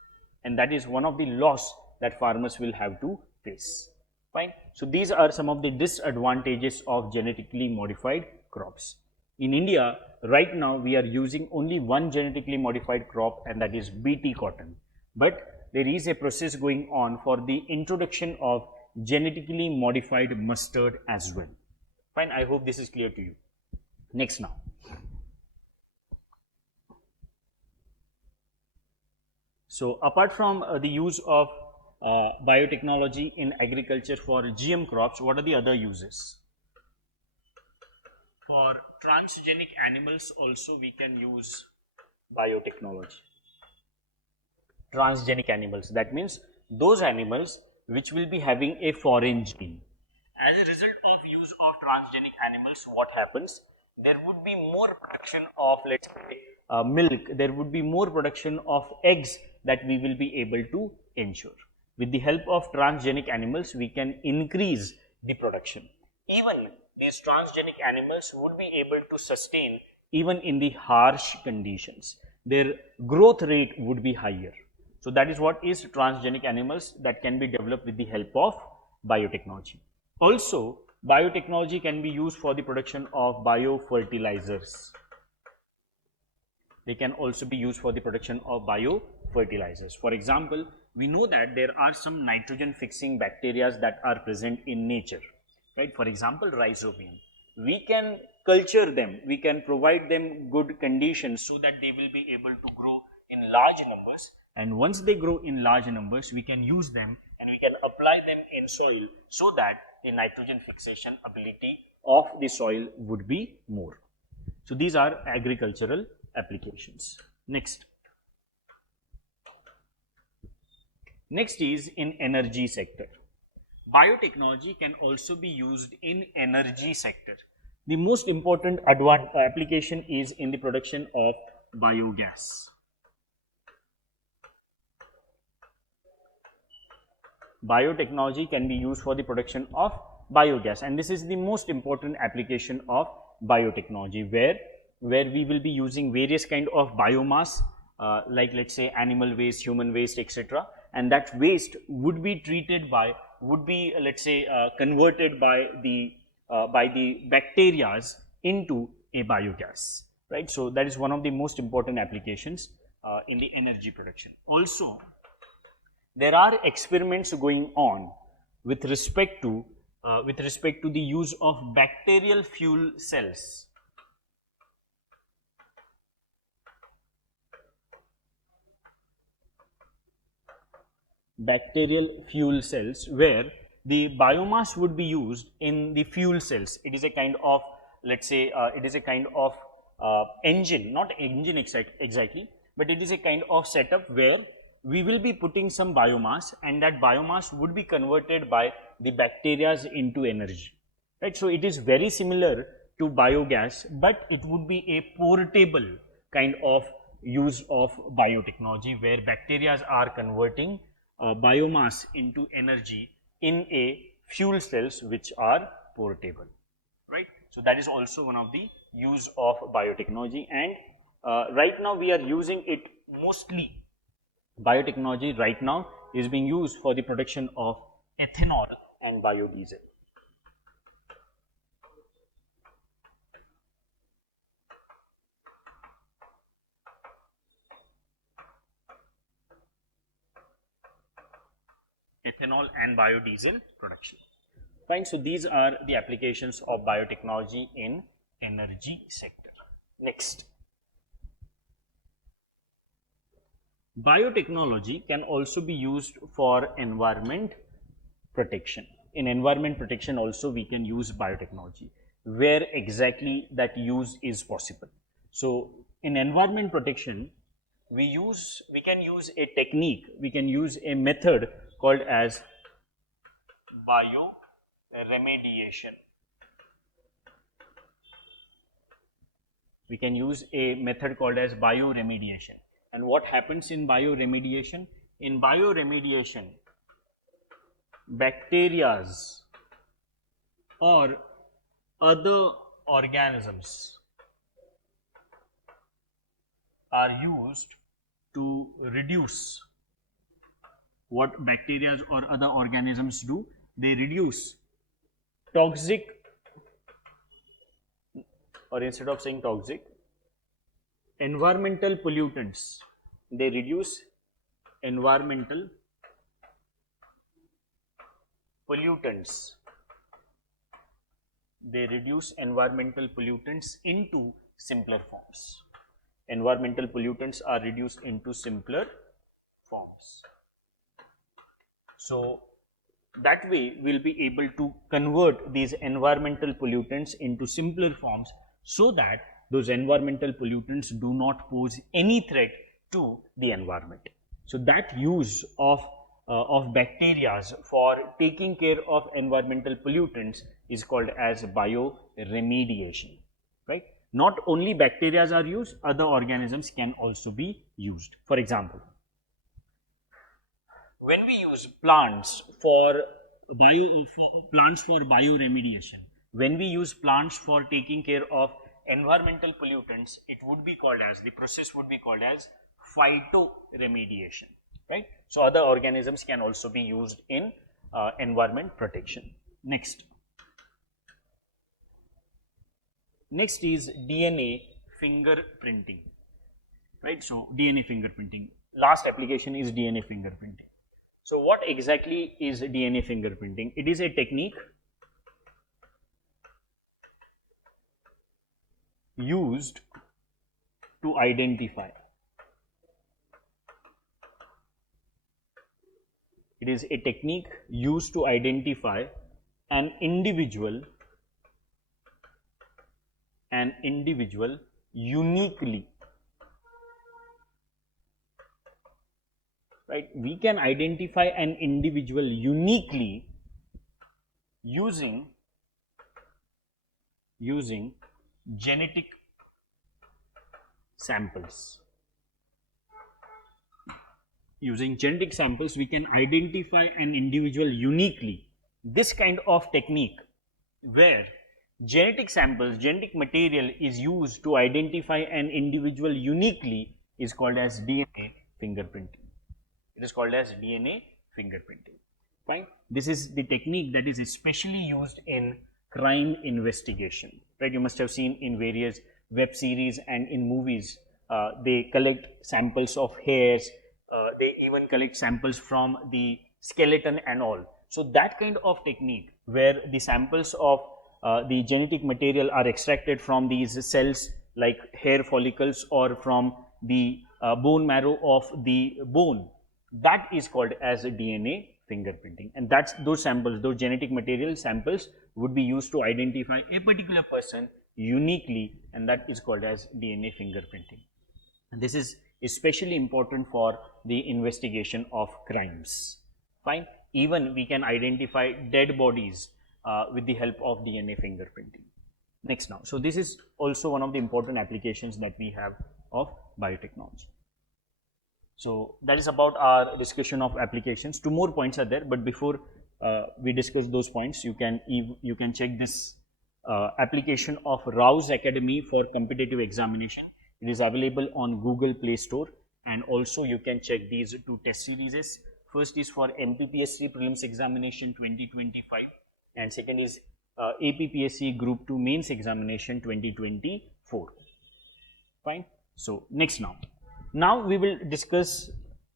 and that is one of the loss that farmers will have to face. Fine. So these are some of the disadvantages of genetically modified crops. In India, right now we are using only one genetically modified crop, and that is BT cotton. But there is a process going on for the introduction of genetically modified mustard as well. Fine. I hope this is clear to you. Next now. So apart from the use of biotechnology in agriculture for GM crops, what are the other uses? For transgenic animals also we can use biotechnology. Transgenic animals, that means those animals which will be having a foreign gene. As a result of use of transgenic animals, what happens? There would be more production of, let's say, milk, there would be more production of eggs that we will be able to ensure. With the help of transgenic animals, we can increase the production. Even these transgenic animals would be able to sustain even in the harsh conditions. Their growth rate would be higher. So that is what is transgenic animals that can be developed with the help of biotechnology. Also, biotechnology can be used for the production of biofertilizers. They can also be used for the production of biofertilizers. For example, we know that there are some nitrogen fixing bacteria that are present in nature, right? For example, rhizobium. We can culture them, we can provide them good conditions so that they will be able to grow in large numbers, and once they grow in large numbers, we can use them and we can apply them in soil so that the nitrogen fixation ability of the soil would be more. So these are agricultural applications. Next is in energy sector. Biotechnology can also be used in energy sector. The most important application is in the production of biogas. Biotechnology can be used for the production of biogas, and this is the most important application of biotechnology, where we will be using various kind of biomass, like let's say animal waste, human waste, etc., and that waste would be treated by, let's say converted by the bacterias into a biogas, right? So that is one of the most important applications in the energy production. Also, there are experiments going on with respect to the use of bacterial fuel cells. Bacterial fuel cells, where the biomass would be used in the fuel cells. It is a kind of, let's say, engine, not engine exactly, but it is a kind of setup where we will be putting some biomass, and that biomass would be converted by the bacteria into energy, right? So it is very similar to biogas, but it would be a portable kind of use of biotechnology, where bacteria are converting biomass into energy in a fuel cells which are portable, right? So that is also one of the use of biotechnology, and right now we are using it mostly. Biotechnology right now is being used for the production of ethanol and biodiesel. Ethanol and biodiesel production. Fine. So these are the applications of biotechnology in energy sector. Next. Biotechnology can also be used for environment protection. In environment protection also we can use biotechnology. Where exactly that use is possible? So in environment protection, we can use a technique, we can use a method called as bioremediation. We can use a method called as bioremediation. And what happens in bioremediation? In bioremediation, bacterias or other organisms are used to reduce. What bacteria or other organisms do? They reduce toxic, or instead of saying toxic, environmental pollutants. They reduce environmental pollutants. They reduce environmental pollutants into simpler forms. Environmental pollutants are reduced into simpler forms. So that way we'll be able to convert these environmental pollutants into simpler forms, so that those environmental pollutants do not pose any threat to the environment. So that use of bacteria for taking care of environmental pollutants is called as bioremediation, right? Not only bacteria are used, other organisms can also be used. For example, when we use plants for bioremediation, when we use plants for taking care of environmental pollutants, it would be called as, the process would be called as phytoremediation, right? So other organisms can also be used in environment protection. Next is DNA fingerprinting, right? So DNA fingerprinting, last application is DNA fingerprinting. So what exactly is DNA fingerprinting? It is a technique used to identify. It is a technique used to identify an individual uniquely, right? We can identify an individual uniquely using genetic samples. Using genetic samples, we can identify an individual uniquely. This kind of technique, where genetic samples, genetic material is used to identify an individual uniquely, is called as DNA fingerprinting. It is called as DNA fingerprinting. Fine. This is the technique that is especially used in crime investigation, right? You must have seen in various web series and in movies, they collect samples of hairs, they even collect samples from the skeleton and all. So that kind of technique, where the samples of the genetic material are extracted from these cells like hair follicles or from the bone marrow of the bone, that is called as DNA fingerprinting. And that's those samples, those genetic material samples would be used to identify a particular person uniquely, and that is called as DNA fingerprinting. And this is especially important for the investigation of crimes. Fine. Even we can identify dead bodies with the help of DNA fingerprinting. Next now. So this is also one of the important applications that we have of biotechnology. So that is about our discussion of applications. Two more points are there, but before we discuss those points, you can check this application of RAO'S Academy for competitive examination. It is available on Google Play Store, and also you can check these two test series. First is for UPSC Prelims examination 2025, and second is APPSC Group 2 Mains examination 2024. Fine. So next now we will discuss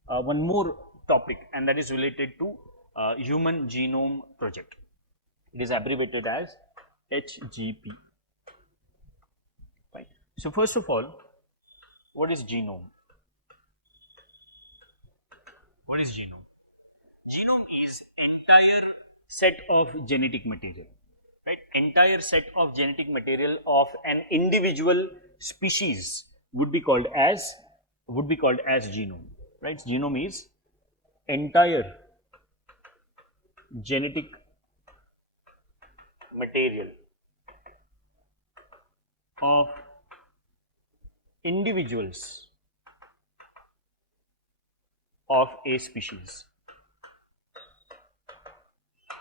one more topic, and that is related to Human Genome Project. It is abbreviated as HGP. Fine. So first of all, what is genome? What is genome? Genome is entire set of genetic material, right? Entire set of genetic material of an individual species would be called as genome, right? Genome is entire genetic material of individuals of a species.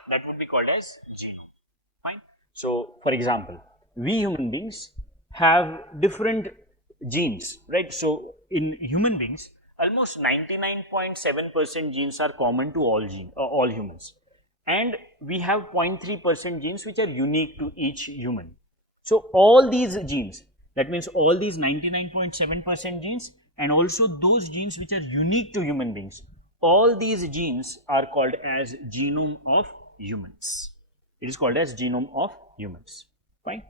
That would be called as genome. Fine. So, for example, we human beings have different genes, right? So, in human beings, almost 99.7% genes are common to all humans, and we have 0.3% genes which are unique to each human. So, all these genes, that means all these 99.7% genes and also those genes which are unique to human beings, all these genes are called as genome of humans. It is called as genome of humans. Fine.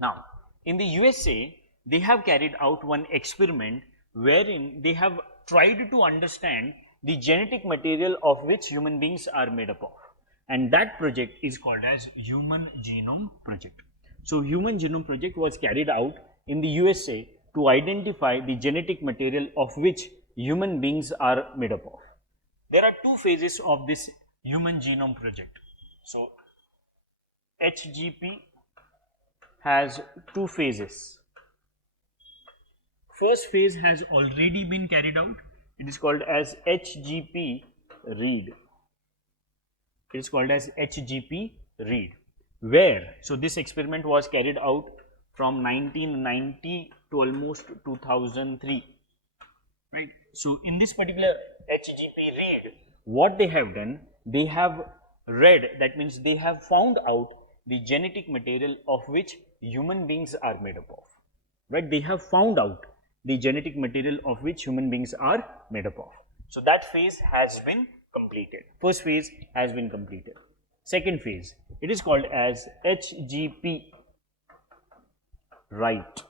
Now, in the USA, they have carried out one experiment wherein they have tried to understand the genetic material of which human beings are made up of, and that project is called as Human Genome Project. So, Human Genome Project was carried out in the USA to identify the genetic material of which human beings are made up of. There are two phases of this Human Genome Project. So, HGP has two phases. First phase has already been carried out. It is called as HGP read. It is called as HGP read. Where? So, this experiment was carried out from 1990 to almost 2003. Right. So, in this particular HGP read, what they have done, they have read, that means they have found out the genetic material of which human beings are made up of. Right. They have found out the genetic material of which human beings are made up of. So, that phase has been completed. First phase has been completed. Second phase, it is called as HGP write.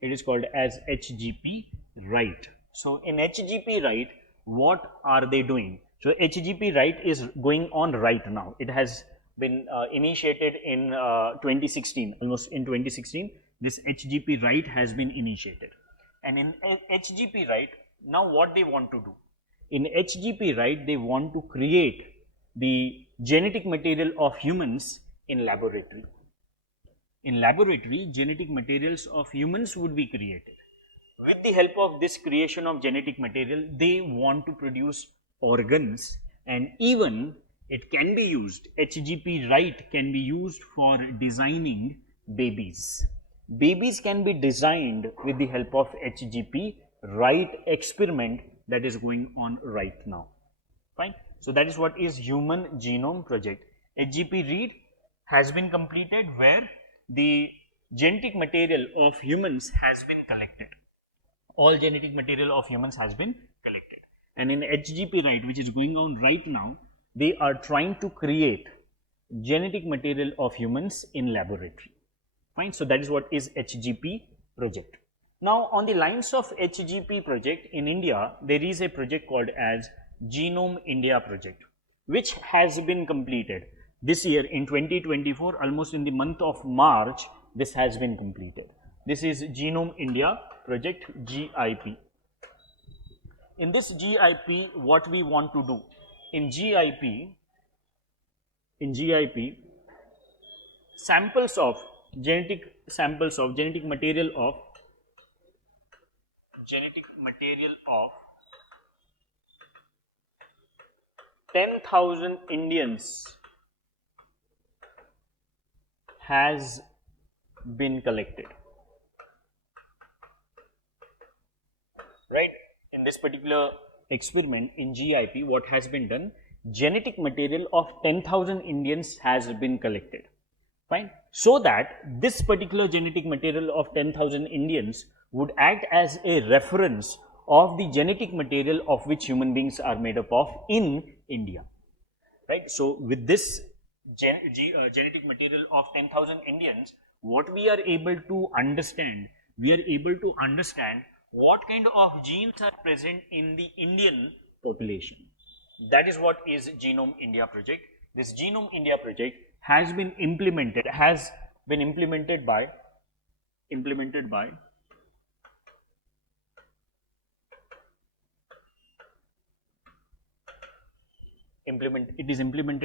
It is called as HGP write. So, in HGP write, what are they doing? So, HGP write is going on right now. It has been initiated in 2016, almost in 2016. This HGP write has been initiated. And in HGP write, now what they want to do? In HGP write, they want to create the genetic material of humans in laboratory. In laboratory, genetic materials of humans would be created. With the help of this creation of genetic material, they want to produce organs, and even it can be used, HGP write can be used for designing babies. Babies can be designed with the help of HGP write experiment that is going on right now. Fine. So, that is what is Human Genome Project. HGP read has been completed where the genetic material of humans has been collected. All genetic material of humans has been collected. And in HGP write, which is going on right now, they are trying to create genetic material of humans in laboratory. Fine. So, that is what is HGP project. Now, on the lines of HGP project in India, there is a project called as Genome India project, which has been completed this year in 2024, almost in the month of March. This has been completed. This is Genome India project, GIP. In this GIP, what we want to do? In GIP, samples of genetic material of 10,000 Indians has been collected. Right? In this particular experiment in GIP, what has been done? Genetic material of 10,000 Indians has been collected. Fine. So that this particular genetic material of 10,000 Indians would act as a reference of the genetic material of which human beings are made up of in India. Right. So, with this genetic material of 10,000 Indians, what we are able to understand? We are able to understand what kind of genes are present in the Indian population. That is what is Genome India project. This Genome India project has been implemented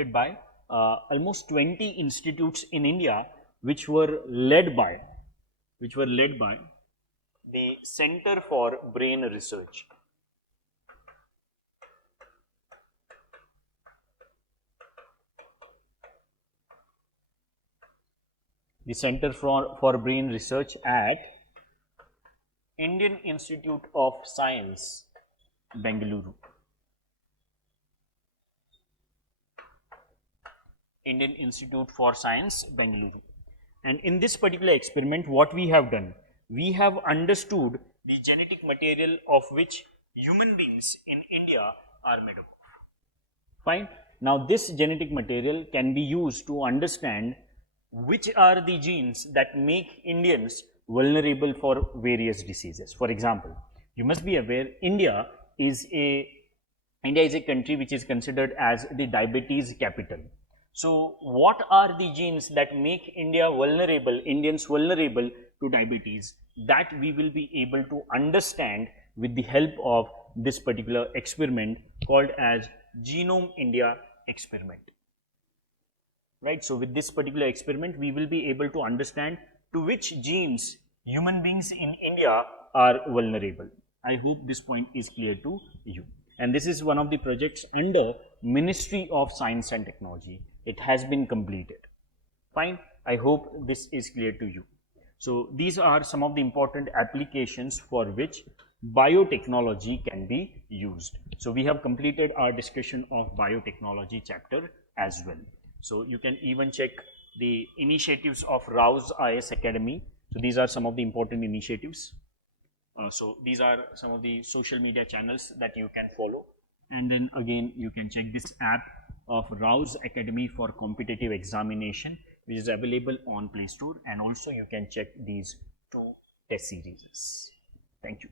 by almost 20 institutes in India which were led by the Center for Brain Research. The Center for Brain Research at Indian Institute of Science, Bengaluru. Indian Institute for Science, Bengaluru. And in this particular experiment, what we have done, we have understood the genetic material of which human beings in India are made up of. Fine. Now, this genetic material can be used to understand which are the genes that make Indians vulnerable for various diseases. For example, you must be aware India is a country which is considered as the diabetes capital. So, what are the genes that make Indians vulnerable to diabetes? That we will be able to understand with the help of this particular experiment called as Genome India experiment. Right. So, with this particular experiment, we will be able to understand to which genes human beings in India are vulnerable. I hope this point is clear to you. And this is one of the projects under Ministry of Science and Technology. It has been completed. Fine. I hope this is clear to you. So, these are some of the important applications for which biotechnology can be used. So, we have completed our discussion of biotechnology chapter as well. So, you can even check the initiatives of RAO'S IS Academy. So, these are some of the important initiatives. So, these are some of the social media channels that you can follow. And then again, you can check this app of RAO'S Academy for Competitive Examination, which is available on Play Store, and also you can check these two test series. Thank you.